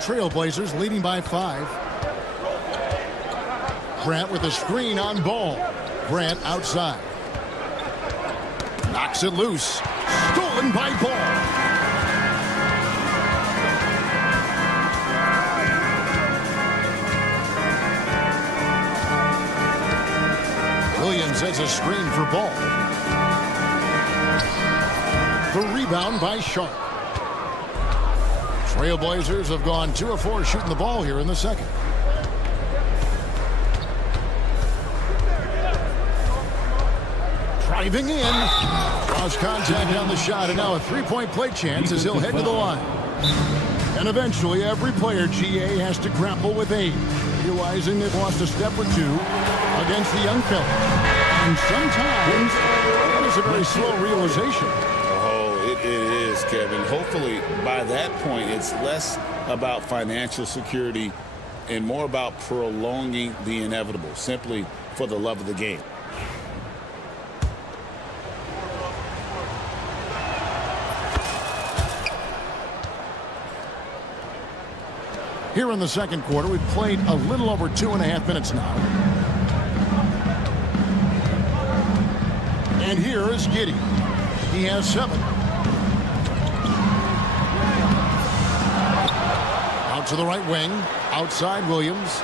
Trailblazers leading by 5. Grant with a screen on Ball. Grant outside. Knocks it loose. Stolen by Ball. Williams has a screen for Ball. The rebound by Sharp. Trailblazers have gone 2 of 4 shooting the ball here in the second. Driving in. Draws contact on the shot, and now a 3-point play chance as he'll head to the line. And eventually, every player, GA, has to grapple with age, realizing they've lost a step or 2 against the young fella. And sometimes, that is a very slow realization. It is, Kevin. Hopefully, by that point, it's less about financial security and more about prolonging the inevitable, simply for the love of the game. Here in the second quarter, we've played a little over 2.5 minutes now. And here is Giddey. He has 7. Out to the right wing. Outside Williams.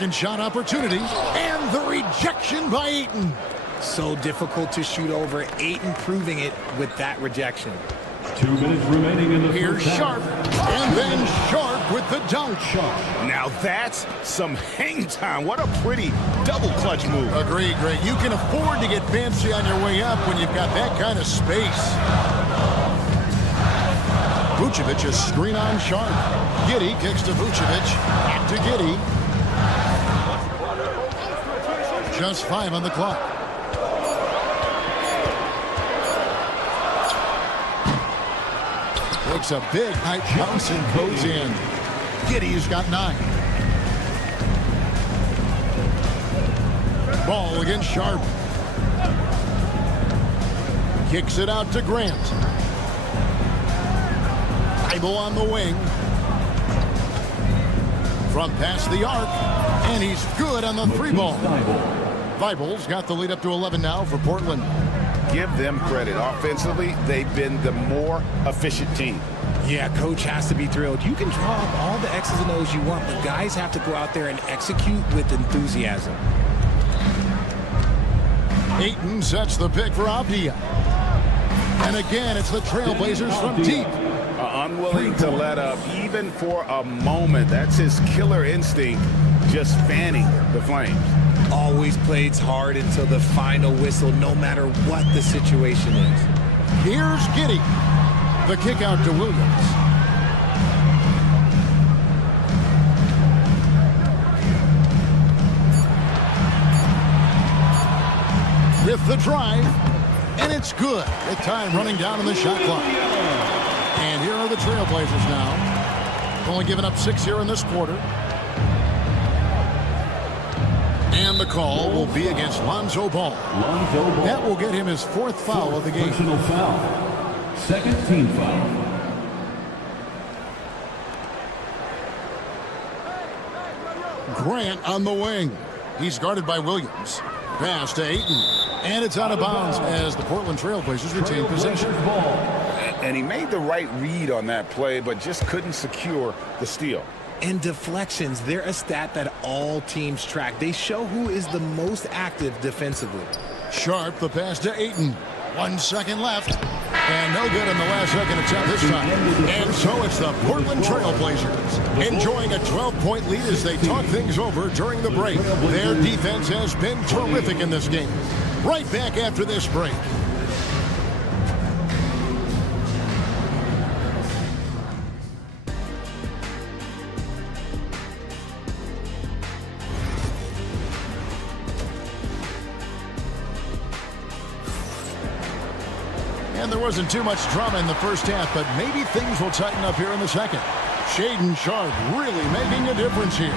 Second shot opportunity, and the rejection by Ayton. So difficult to shoot over. Ayton proving it with that rejection. 2 minutes remaining in the Here's first Sharp, and then Sharp with the dunk. Now that's some hang time. What a pretty double clutch move. Agreed, Greg. You can afford to get fancy on your way up when you've got that kind of space. Vucevic a screen on Sharp. Giddey kicks to Vucevic. Back to Giddey. Just 5 on the clock. Takes a big high bounce and goes in. Giddey's got 9. Ball against Sharp. Kicks it out to Grant. Thibault on the wing. From past the arc. And he's good on the 3-ball. Thibault's got the lead up to 11 now for Portland. Give them credit. Offensively, they've been the more efficient team. Yeah, coach has to be thrilled. You can draw up all the X's and O's you want, but guys have to go out there and execute with enthusiasm. Ayton sets the pick for Avdia. And again, it's the Trailblazers from deep. Unwilling to let up even for a moment. That's his killer instinct, just fanning the flames. Always plays hard until the final whistle, no matter what the situation is. Here's Giddey. The kick out to Williams. With the drive, and it's good. With time running down on the shot clock. And here are the Trailblazers now. Only giving up 6 here in this quarter. And the call will be against Lonzo Ball. That will get him his 4th foul of the game. Personal foul. Second team foul. Grant on the wing. He's guarded by Williams. Pass to Ayton. And it's out of bounds as the Portland Trailblazers retain possession. And he made the right read on that play, but just couldn't secure the steal. And deflections, they're a stat that all teams track. They show who is the most active defensively. Sharp, the pass to Ayton. 1 second left. And no good in the last second attempt this time. And so it's the Portland Trailblazers enjoying a 12-point lead as they talk things over during the break. Their defense has been terrific in this game. Right back after this break. And there wasn't too much drama in the first half, but maybe things will tighten up here in the second. Shaedon Sharp really making a difference here.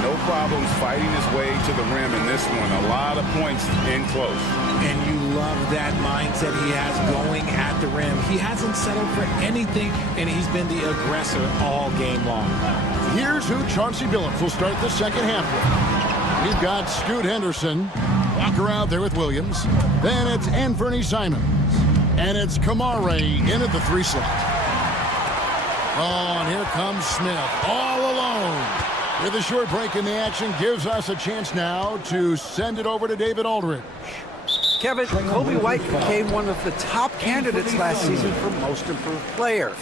No problems fighting his way to the rim in this one. A lot of points in close. And you love that mindset he has going at the rim. He hasn't settled for anything, and he's been the aggressor all game long. Here's who Chauncey Billups will start the second half with. We've got Scoot Henderson. Walker out there with Williams. Then it's Anthony Simons. And it's Kamare in at the 3 slot. Oh, and here comes Smith all alone. With a short break in the action, gives us a chance now to send it over to David Aldridge. Kevin, Kobe White became one of the top candidates last season for Most Improved Player.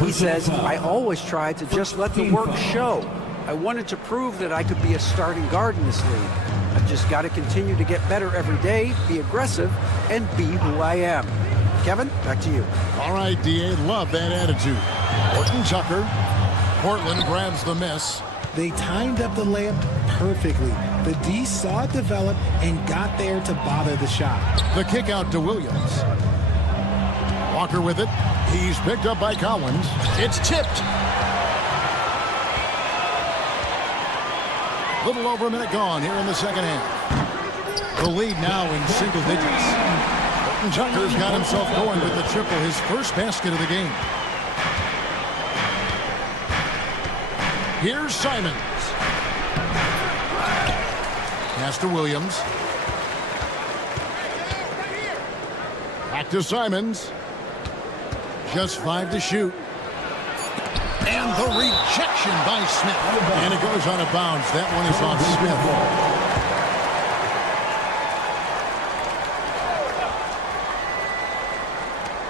He says, I always tried to just let the work show. I wanted to prove that I could be a starting guard in this league. I've just got to continue to get better every day, be aggressive, and be who I am. Kevin, back to you. All right, D.A., love that attitude. Horton Tucker. Portland grabs the miss. They timed up the layup perfectly. The D saw it develop and got there to bother the shot. The kick out to Williams. Walker with it. He's picked up by Collins. It's tipped. Little over a minute gone here in the second half. The lead now in single digits. Tucker's got himself going with the triple, his first basket of the game. Here's Simons. Pass to Williams. Back to Simons. Just 5 to shoot. And the rejection by Smith. And it goes out of bounds. That one is off Smith.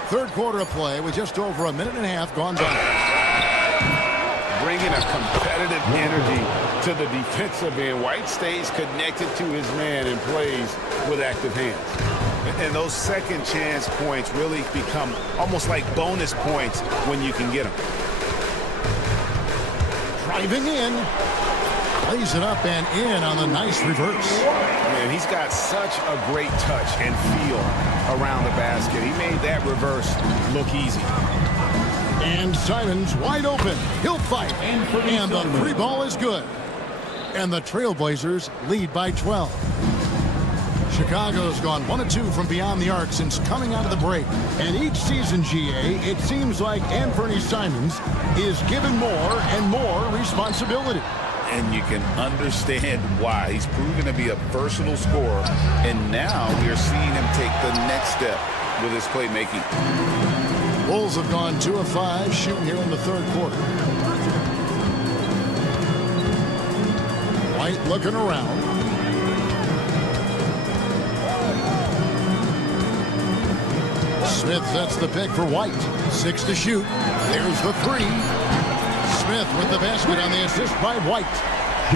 Third quarter of play with just over a minute and a half gone by. Bringing a competitive energy to the defensive end. White stays connected to his man and plays with active hands. And those second chance points really become almost like bonus points when you can get them. Driving in. Plays it up and in on the nice reverse. Man, he's got such a great touch and feel around the basket. He made that reverse look easy. And Simons wide open. He'll fight. And the three ball is good. And the Trailblazers lead by 12. Chicago's gone 1 of 2 from beyond the arc since coming out of the break. And each season, GA, it seems like Anthony Simons is given more and more responsibility. And you can understand why. He's proven to be a versatile scorer, and now we are seeing him take the next step with his playmaking. Bulls have gone 2 of 5 shooting here in the third quarter. White looking around. Smith sets the pick for White. 6 to shoot. There's the 3. Smith with the basket on the assist by White.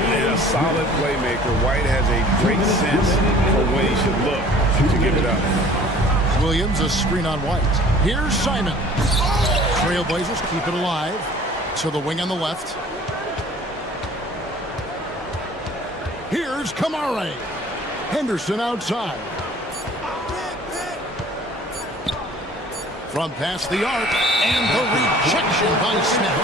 And a solid playmaker. White has a great sense for when he should look to give it up. Williams, a screen on White. Here's Simon. Trailblazers keep it alive. To the wing on the left. Here's Kamare. Henderson outside. From past the arc, and the rejection by Smith.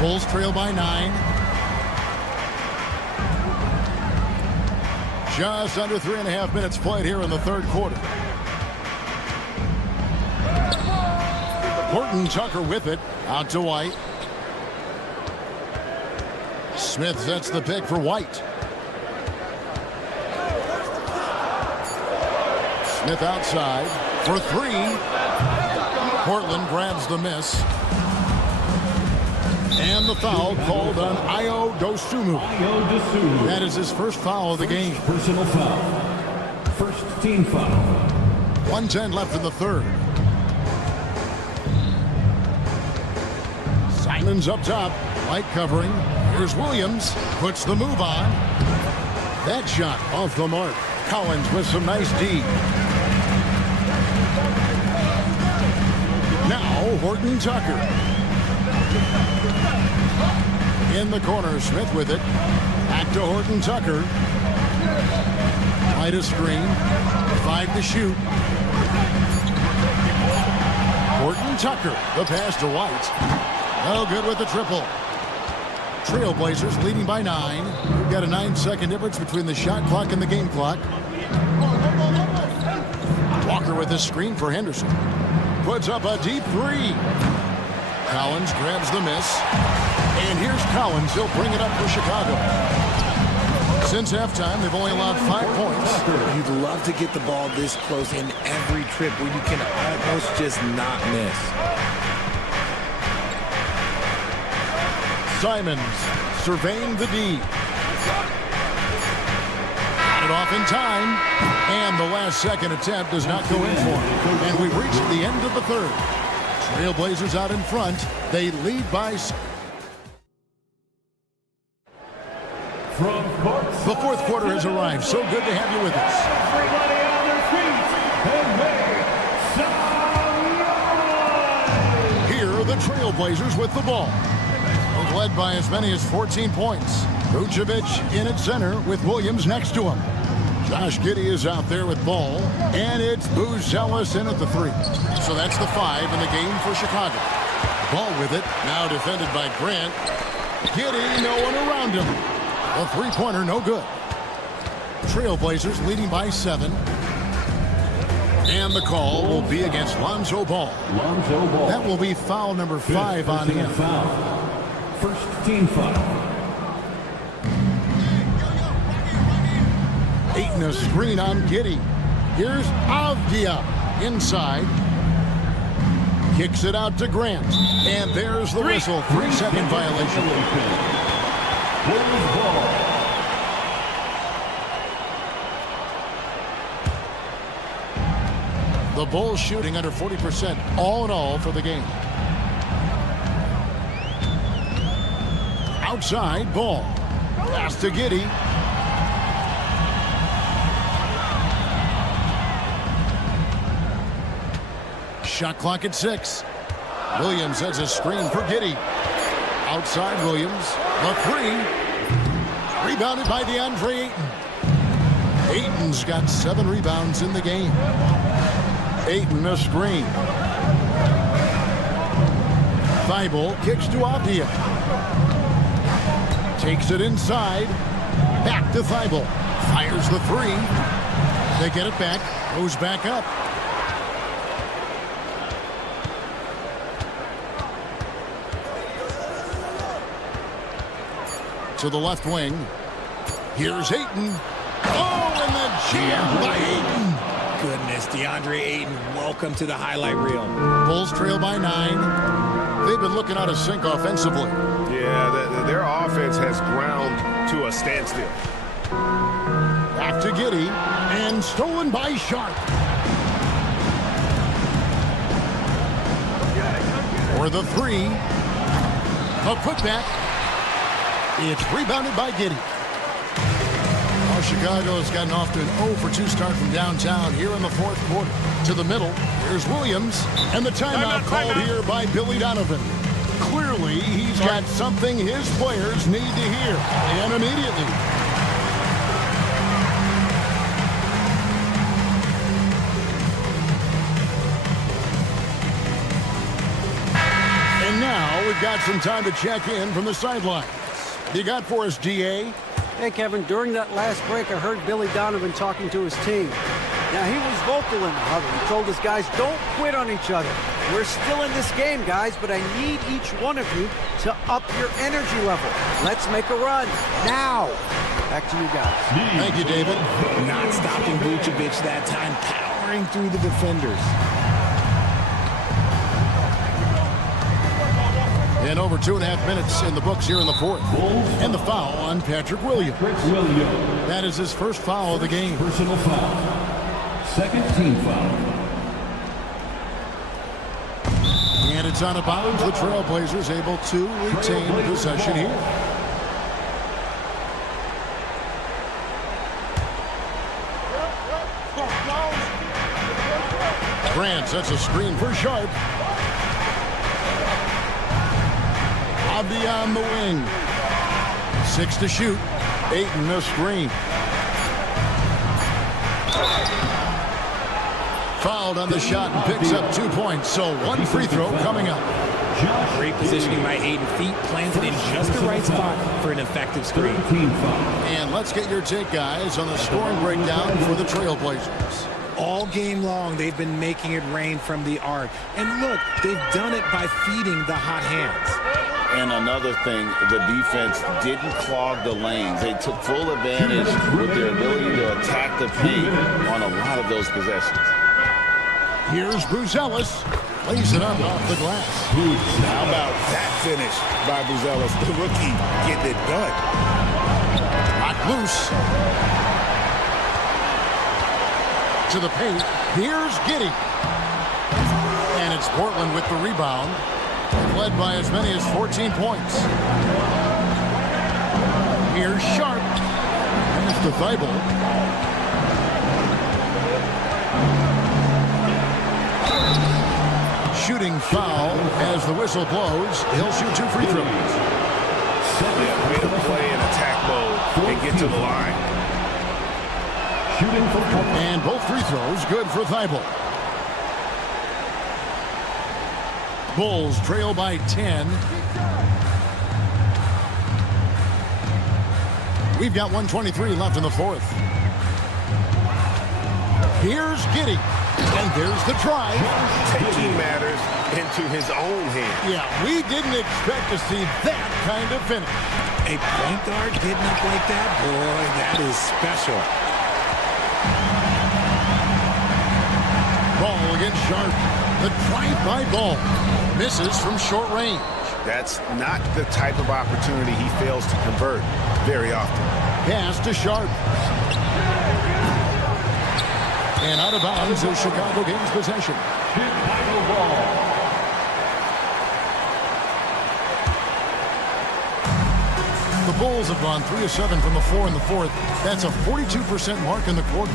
Bulls trail by 9. Just under 3.5 minutes played here in the third quarter. Horton Tucker with it, out to White. Smith sets the pick for White. Smith outside for 3. Portland grabs the miss. And the foul called on Ayo Dosunmu. That is his first foul of the game. Personal foul. First team foul. 1:10 left in the third. Simons up top. White covering. Here's Williams. Puts the move on. That shot off the mark. Collins with some nice D. Now Horton Tucker. In the corner, Smith with it. Back to Horton Tucker. White a screen. 5 to shoot. Horton Tucker. The pass to White. No good with the triple. Trailblazers leading by 9. We've got a 9-second difference between the shot clock and the game clock. Walker with the screen for Henderson. Puts up a deep 3. Collins grabs the miss. And here's Collins. He'll bring it up for Chicago. Since halftime, they've only allowed 5 points. You'd love to get the ball this close in every trip where you can almost just not miss. Simons surveying the D. Got it off in time. And the last second attempt does not go in for him. And we've reached the end of the third. Trailblazers out in front. They lead by... The fourth quarter has arrived. So good to have you with us. Everybody on their feet and make some noise. Here are the Trailblazers with the ball. They've led by as many as 14 points. Vucevic in at center with Williams next to him. Josh Giddey is out there with ball. And it's Buzelis in at the 3. So that's the 5 in the game for Chicago. Ball with it. Now defended by Grant. Giddey, no one around him. A three-pointer, no good. Trailblazers leading by 7. And the call will be against Lonzo Ball. That will be foul number 5 on him. First team foul. Aiton a screen on Giddey. Here's Avdia. inside. Kicks it out to Grant. And there's the whistle. 3-second violation. The Bulls shooting under 40% all in all for the game. Outside, Ball. Pass to Giddey. Shot clock at 6. Williams has a screen for Giddey. Outside Williams. The 3. Rebounded by DeAndre Ayton. Ayton's got 7 rebounds in the game. Ayton a screen. Thibault kicks to Avdia. Takes it inside. Back to Thibault. Fires the 3. They get it back. Goes back up. To the left wing. Here's Ayton. Oh, and the jam by Ayton. Goodness, DeAndre Ayton, welcome to the highlight reel. Bulls trail by 9. They've been looking out of sync offensively. Yeah, their offense has ground to a standstill. Back to Giddey. And stolen by Sharp. For the 3. A putback. It's rebounded by Giddey. Well, Chicago has gotten off to an 0-for-2 start from downtown here in the 4th quarter. To the middle, here's Williams. And the timeout called here by Billy Donovan. Clearly, he's got something his players need to hear. And immediately. And now we've got some time to check in from the sidelines. You got for us, GA? Hey, Kevin, during that last break, I heard Billy Donovan talking to his team. Now, he was vocal in the huddle. He told his guys, don't quit on each other. We're still in this game, guys, but I need each one of you to up your energy level. Let's make a run now. Back to you guys. Thank you, David. Not stopping Vucevic that time, powering through the defenders. And over 2.5 minutes in the books here in the 4th. And the foul on Patrick Williams. That is his first foul of the game. Personal foul. Second team foul. And it's out of bounds. The Trailblazers able to retain possession here. Grant sets a screen for Sharp. Beyond the wing. 6 to shoot. Ayton a screen. Fouled on the shot and picks up 2 points. So 1 free throw coming up. Great positioning by Ayton. Feet planted in just the right spot for an effective screen. And let's get your take, guys, on the scoring breakdown for the Trailblazers. All game long, they've been making it rain from the arc. And look, they've done it by feeding the hot hands. And another thing, the defense didn't clog the lanes. They took full advantage with their ability to attack the paint on a lot of those possessions. Here's Buzelis. Lays it up off the glass. How about that finish by Buzelis, the rookie, getting it done. Knocked loose. To the paint. Here's Giddey. And it's Portland with the rebound. Led by as many as 14 points. Here's Sharp. Pass to Thibault. Shooting foul as the whistle blows. He'll shoot 2 free throws. Yeah, way to play in attack mode and get to the line. And both free throws good for Thibault. Bulls trail by 10. We've got 1:23 left in the 4th. Here's Giddey. And there's the try. Taking matters into his own hands. Yeah, we didn't expect to see that kind of finish. A point guard getting up like that? Boy, that is special. call against Sharp. The drive-by ball misses from short range. That's not the type of opportunity he fails to convert very often. Pass to Sharp. And out of bounds as Chicago gains possession. Chicago ball. The Bulls have gone 3 of 7 from the floor in the fourth. That's a 42% mark in the quarter.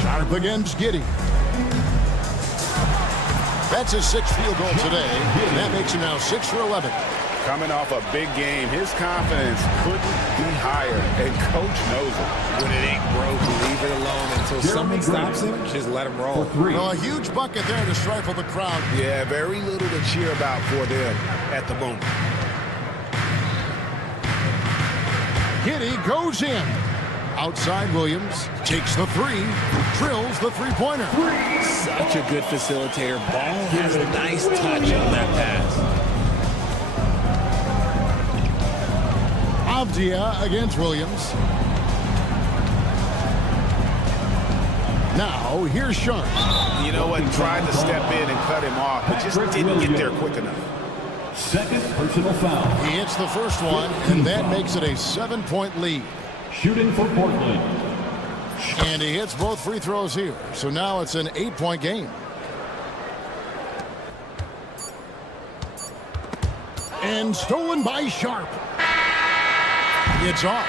Sharp against Giddey. That's his 6th field goal today. And that makes him now 6 for 11. Coming off a big game, his confidence couldn't be higher, and coach knows it. When it ain't broke, leave it alone until someone stops him. Just let him roll. Well, a huge bucket there to stifle the crowd. Yeah, very little to cheer about for them at the moment. Giddey goes in. Outside Williams takes the three, drills the three-pointer. Such a good facilitator. Ball has a nice touch on that pass. Avdia against Williams. Now, here's Sharp. You know what? Tried to step in and cut him off, but just didn't get there quick enough. Second personal foul. He hits the first one, and that makes it a 7-point lead. Shooting for Portland. And he hits both free throws here. So now it's an 8-point game. And stolen by Sharp. It's off.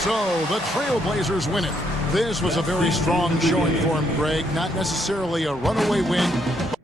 So the Trailblazers win it. This was a very strong showing for him, Greg. Not necessarily a runaway win, but